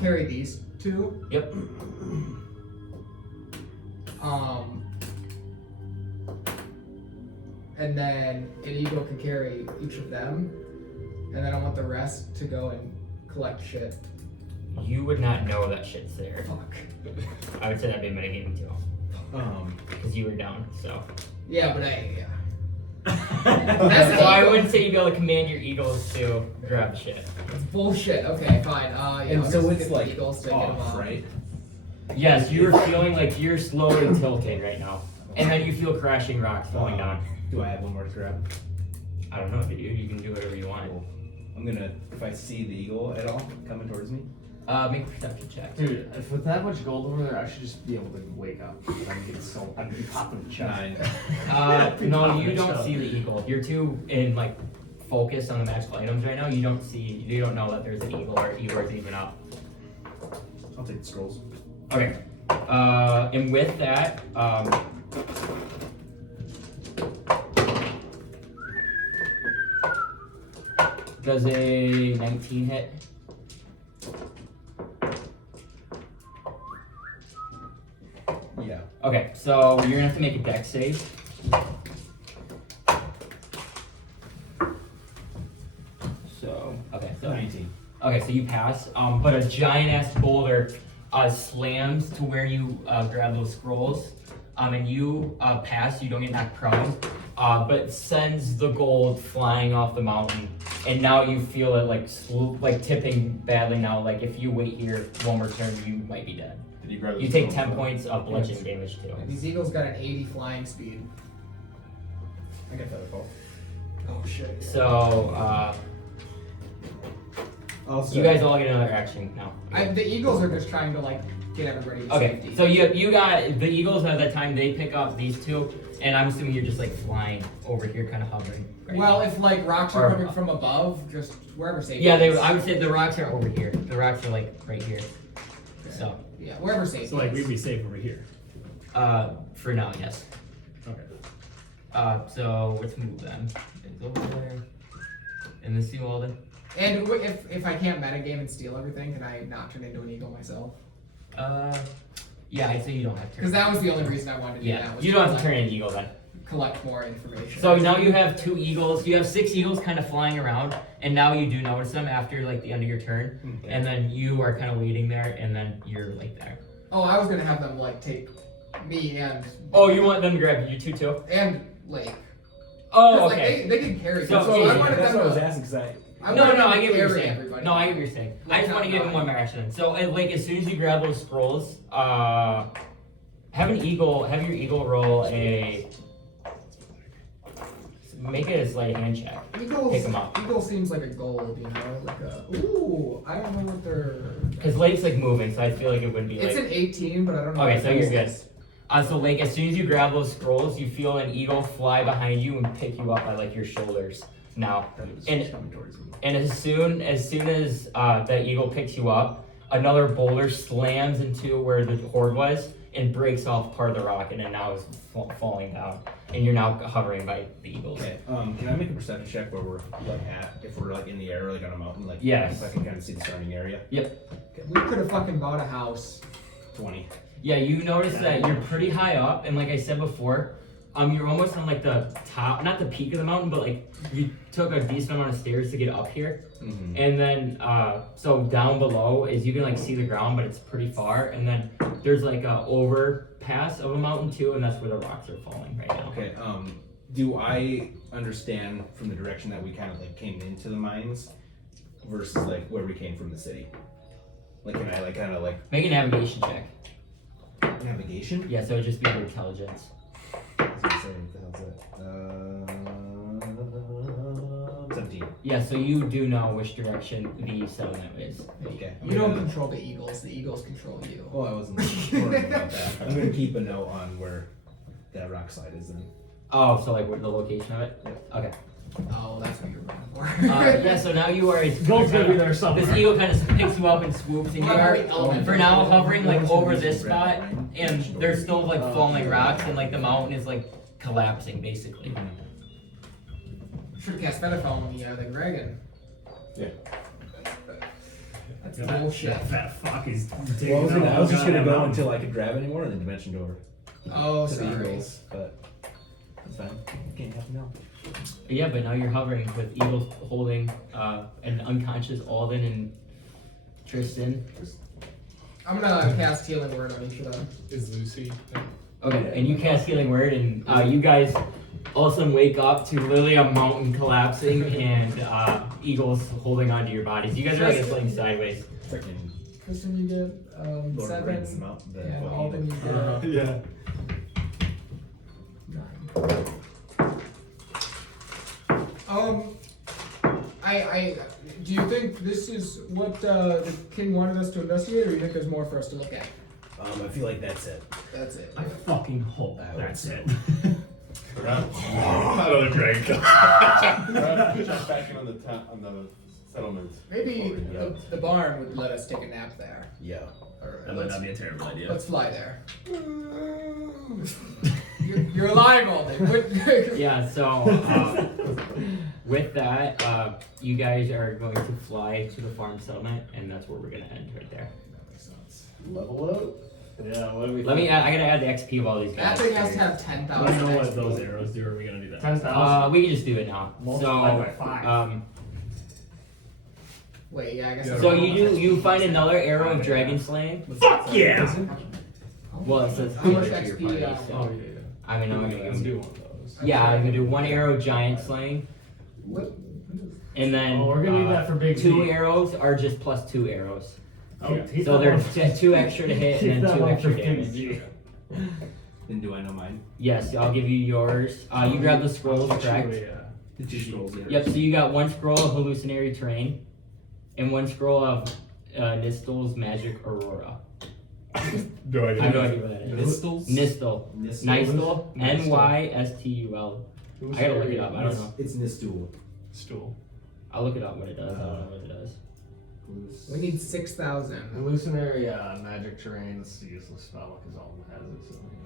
carry these 2. yep. And then an eagle can carry each of them, and then I want the rest to go and collect shit. You would not know that shit's there. Fuck. I would say that'd be metagaming too, because you were down. So. Yeah, but I. So I wouldn't say you'd be able to command your eagles to grab shit. It's bullshit. Okay, fine. Yeah, And I'll so just it's get the like eagles to get them off, off. right? Yes, you're feeling like you're slowly tilted right now, and then you feel crashing rocks falling down. Do I have one more to grab? I don't know if you do. You can do whatever you want. Cool. I'm gonna, if I see the eagle at all coming towards me. Make a perception check. Dude, if with that much gold over there, I should just be able to wake up. I'd be popping the chest. 9. No, you don't see the eagle. You're too in like focus on the magical items right now. You don't know that there's an eagle or Igor's even up. I'll take the scrolls. Okay. And with that, does a 19 hit? Yeah. Okay, so you're gonna have to make a dex save. So 19. Okay, so you pass. But a giant ass boulder slams to where you grab those scrolls. And you pass. You don't get knocked prone. But sends the gold flying off the mountain. And now you feel it like tipping badly now. Like if you wait here one more turn, you might be dead. Did you grab the You take scroll? 10 points of bludgeoning damage too. These eagles got an 80 flying speed. I got that call. Oh shit. So Also, you guys all get another action now. The eagles are just trying to like get everybody to Okay, safety. so you got the Eagles at that time. They pick up these two, and I'm assuming you're just like flying over here, kind of hovering. Right Well, now. if like rocks are Or- coming from above, just wherever safety. Yeah, is. I would say the rocks are over here. The rocks are like right here. Okay. So, Yeah, wherever safety. So like is. we'd be safe over here. for now, yes. Okay. So let's move them. It's over there. In the sea Walden. And if I can't metagame and steal everything, can I not turn into an eagle myself? Yeah, I'd say you don't have to. Because that was the only reason I wanted to do Yeah, that. Was you don't have to collect- turn into Eagle then. Collect more information. So now you have 2 eagles. You have 6 eagles kind of flying around, and now you do notice them after like the end of your turn, Okay. and then you are kind of waiting there, and then you're like there. Oh, I was gonna have them like take me and Oh, you want them to grab you too? and Lake. Oh, 'Cause, okay. Like, they can carry. So, So, yeah, I wanted That's them what I was to. asking, because I No, wanted no, them I to get what you're carry saying. everybody. No, I get what you're saying. I Like, just want to not give them one mine. more action. So, like, as soon as you grab those scrolls, have your eagle roll make it a sleight of hand check. Eagles, Pick 'em up. Eagle seems like a gold, you know, like a. Ooh, I don't know what they're. Because Lake's like moving, so I feel like it would be It's like. an 18, but I don't know. Okay, what so it you're is. good. So like as soon as you grab those scrolls, you feel an eagle fly behind you and pick you up by like your shoulders now. And coming towards me. And as soon as that eagle picks you up, another boulder slams into where the horde was and breaks off part of the rock, and then now is falling down, and you're now hovering by the eagles. Okay. Can I make a perception check where we're like if we're like in the air, like on a mountain, like Yes. if I can kind of see the surrounding area? We could have fucking bought a house. 20. Yeah, you notice that you're pretty high up, and like I said before, you're almost on like the top, not the peak of the mountain, but like you took a decent amount of stairs to get up here. Mm-hmm. And then, so down below is you can like see the ground, but it's pretty far. And then there's like a overpass of a mountain too, and that's where the rocks are falling right now. Okay. Do I understand from the direction that we kind of like came into the mines versus like where we came from the city? Like, can I like kind of like Make a navigation check. navigation? Yeah, so it'd just be your intelligence. I was gonna say, what the hell's that? 17. Yeah, so you do know which direction the settlement is. Okay. You don't control the eagles control you. Oh, I wasn't worried about that. I'm gonna keep a note on where that rock slide is then. Oh, so like where the location of it? Yep. Okay. Oh, that's what you're looking for. Yeah, so now you are. Gold's gonna be there somewhere. This eagle kind of picks you up and swoops, and you are for now hovering like over this spot, and there's still like falling rocks, and like the mountain is like collapsing basically. Should have cast Featherfall on the dragon. Yeah. That's Yeah, bullshit. That fat fuck is digging Well, out I was just all gonna the go mountain. until I could grab anymore and then dimension door Oh, to the sorry. eagles, but that's fine. Can't have to know. Yeah, but now you're hovering with eagles holding an unconscious Alden and Tristan. I'm gonna cast Healing Word on each of them. Is Lucy? Okay, and you cast Healing Word, and you guys all of a sudden wake up to literally a mountain collapsing and eagles holding onto your bodies. You guys are like laying sideways. Freaking Kristen, you get Lord of the Rings 7. mountain. Yeah, Alden, you get Yeah. 9. I do you think this is what the king wanted us to investigate, or do you think there's more for us to look at? I feel like that's it. That's it. I fucking hope that's it. Another dragon. Just back in on the settlement. Maybe Before we head out. the barn would let us take a nap there. Yeah. Or That might not be a terrible idea. let's fly there. You're lying all day. Yeah, so with that, you guys are going to fly to the farm settlement, and that's where we're gonna end right there. Level up. Yeah, what do we I gotta add the XP of all these That guys. thing has to have I 10,000. don't know what XP. those arrows do. Are we gonna do that? 10,000. We can just do it now. Multiplied by 5. Wait, yeah, I guess. So you find another arrow of dragon slaying. Fuck yeah! Well, it says How much to your XP, party, oh, so yeah. I mean, I'm gonna Let's give do you. one of those. Yeah, I'm gonna do one arrow giant slaying, What? and then Oh, we're gonna need that for Big two Z. arrows are just plus 2 arrows. Keep So that they're one- 2 extra to hit keep and then that 2 one extra for Big damage. Z. Then do I know mine? Yes, I'll give you yours. You grab the scrolls, correct? The 2 scrolls. Yeah. Yep, so you got 1 scroll of hallucinatory terrain and 1 scroll of Nistel's magic aurora. No I idea. have no idea what that is. Nistles? Nistel. Nistel. Nystul. I gotta look it up, I don't know. It's Nistul. Stool. I'll look it up what it does. I don't know what it does. We need 6,000. Hallucinatory magic terrain. This is a useless spell because all of them has it.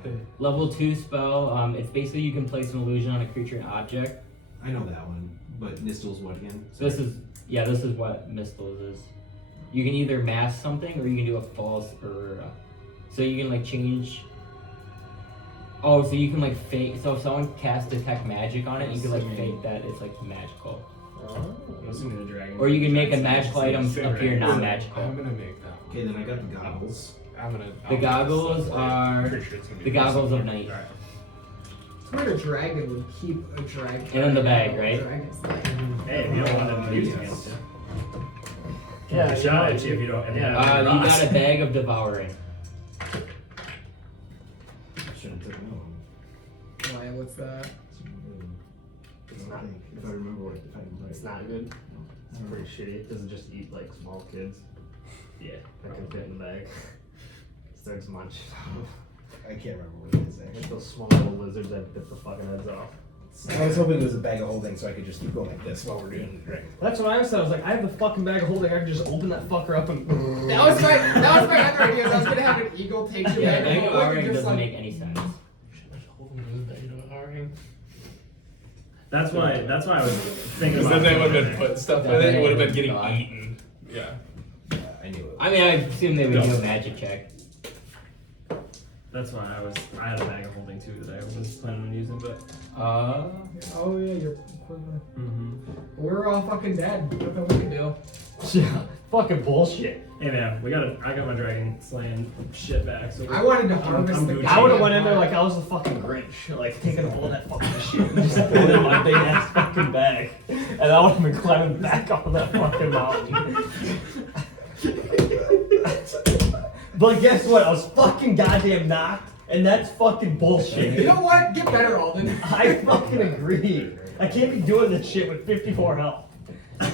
So. Level 2 spell, it's basically you can place an illusion on a creature and object. I know that one, but Nistul's what again? So this is what Mistel's is. You can either mask something or you can do a false aurora. So you can like change. Oh, so you can like fake. So if someone casts detect magic on it, you can like fake that it's like magical. I'm assuming the dragon. Or you can make a magical item Same, appear right? non-magical. I'm gonna make that. Okay, then I got the goggles. The goggles are Pretty sure it's gonna be the goggles of night. Alright. It's weird a dragon would keep a dragon. And in the bag, right? Dragon's like, Hey, if you don't want them to use against you. Yeah, They shot at you if you don't. If you Yeah. don't have You rocks. got a bag of devouring. Shouldn't have taken that one. why, what's that? It's not. If I remember what, if I remember. It's not good. It's pretty shitty. It doesn't just eat like small kids. Yeah. That can fit in the bag. Starts munching. I can't remember what it is Like actually. those small little lizards that bit the fucking heads off. I was hoping it was a bag of holding so I could just keep going like this while we're doing the drink. That's what I was saying. I was like, I have the fucking bag of holding. I can just open that fucker up and. That was my other idea. I was gonna have an eagle take your Yeah, bag of holding devouring and just doesn't like. make any sense. That's why I was thinking Because about then they would it. have been put stuff in it. It would have been getting eaten. Yeah. I knew it. I mean, I assume they would do a magic check. That's why I had a bag of holding too that I was planning on using, but. Oh yeah, you're. Mm-hmm. We're all fucking dead. Nothing we can do. Yeah, fucking bullshit. Hey man, I got my dragon slaying shit back. So I wanted to harvest I'm the Gucci. guy. I would have went in there like I was the fucking Grinch, like taking all that fucking shit and just putting it in my big ass fucking bag, and I would have been climbing back off that fucking mountain. But guess what? I was fucking goddamn knocked, and that's fucking bullshit. You know what? Get better, Alden. I fucking agree. I can't be doing this shit with 54 health. I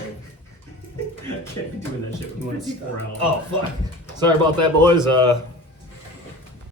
can't be doing that shit with 4 health. Oh fuck. Sorry about that, boys.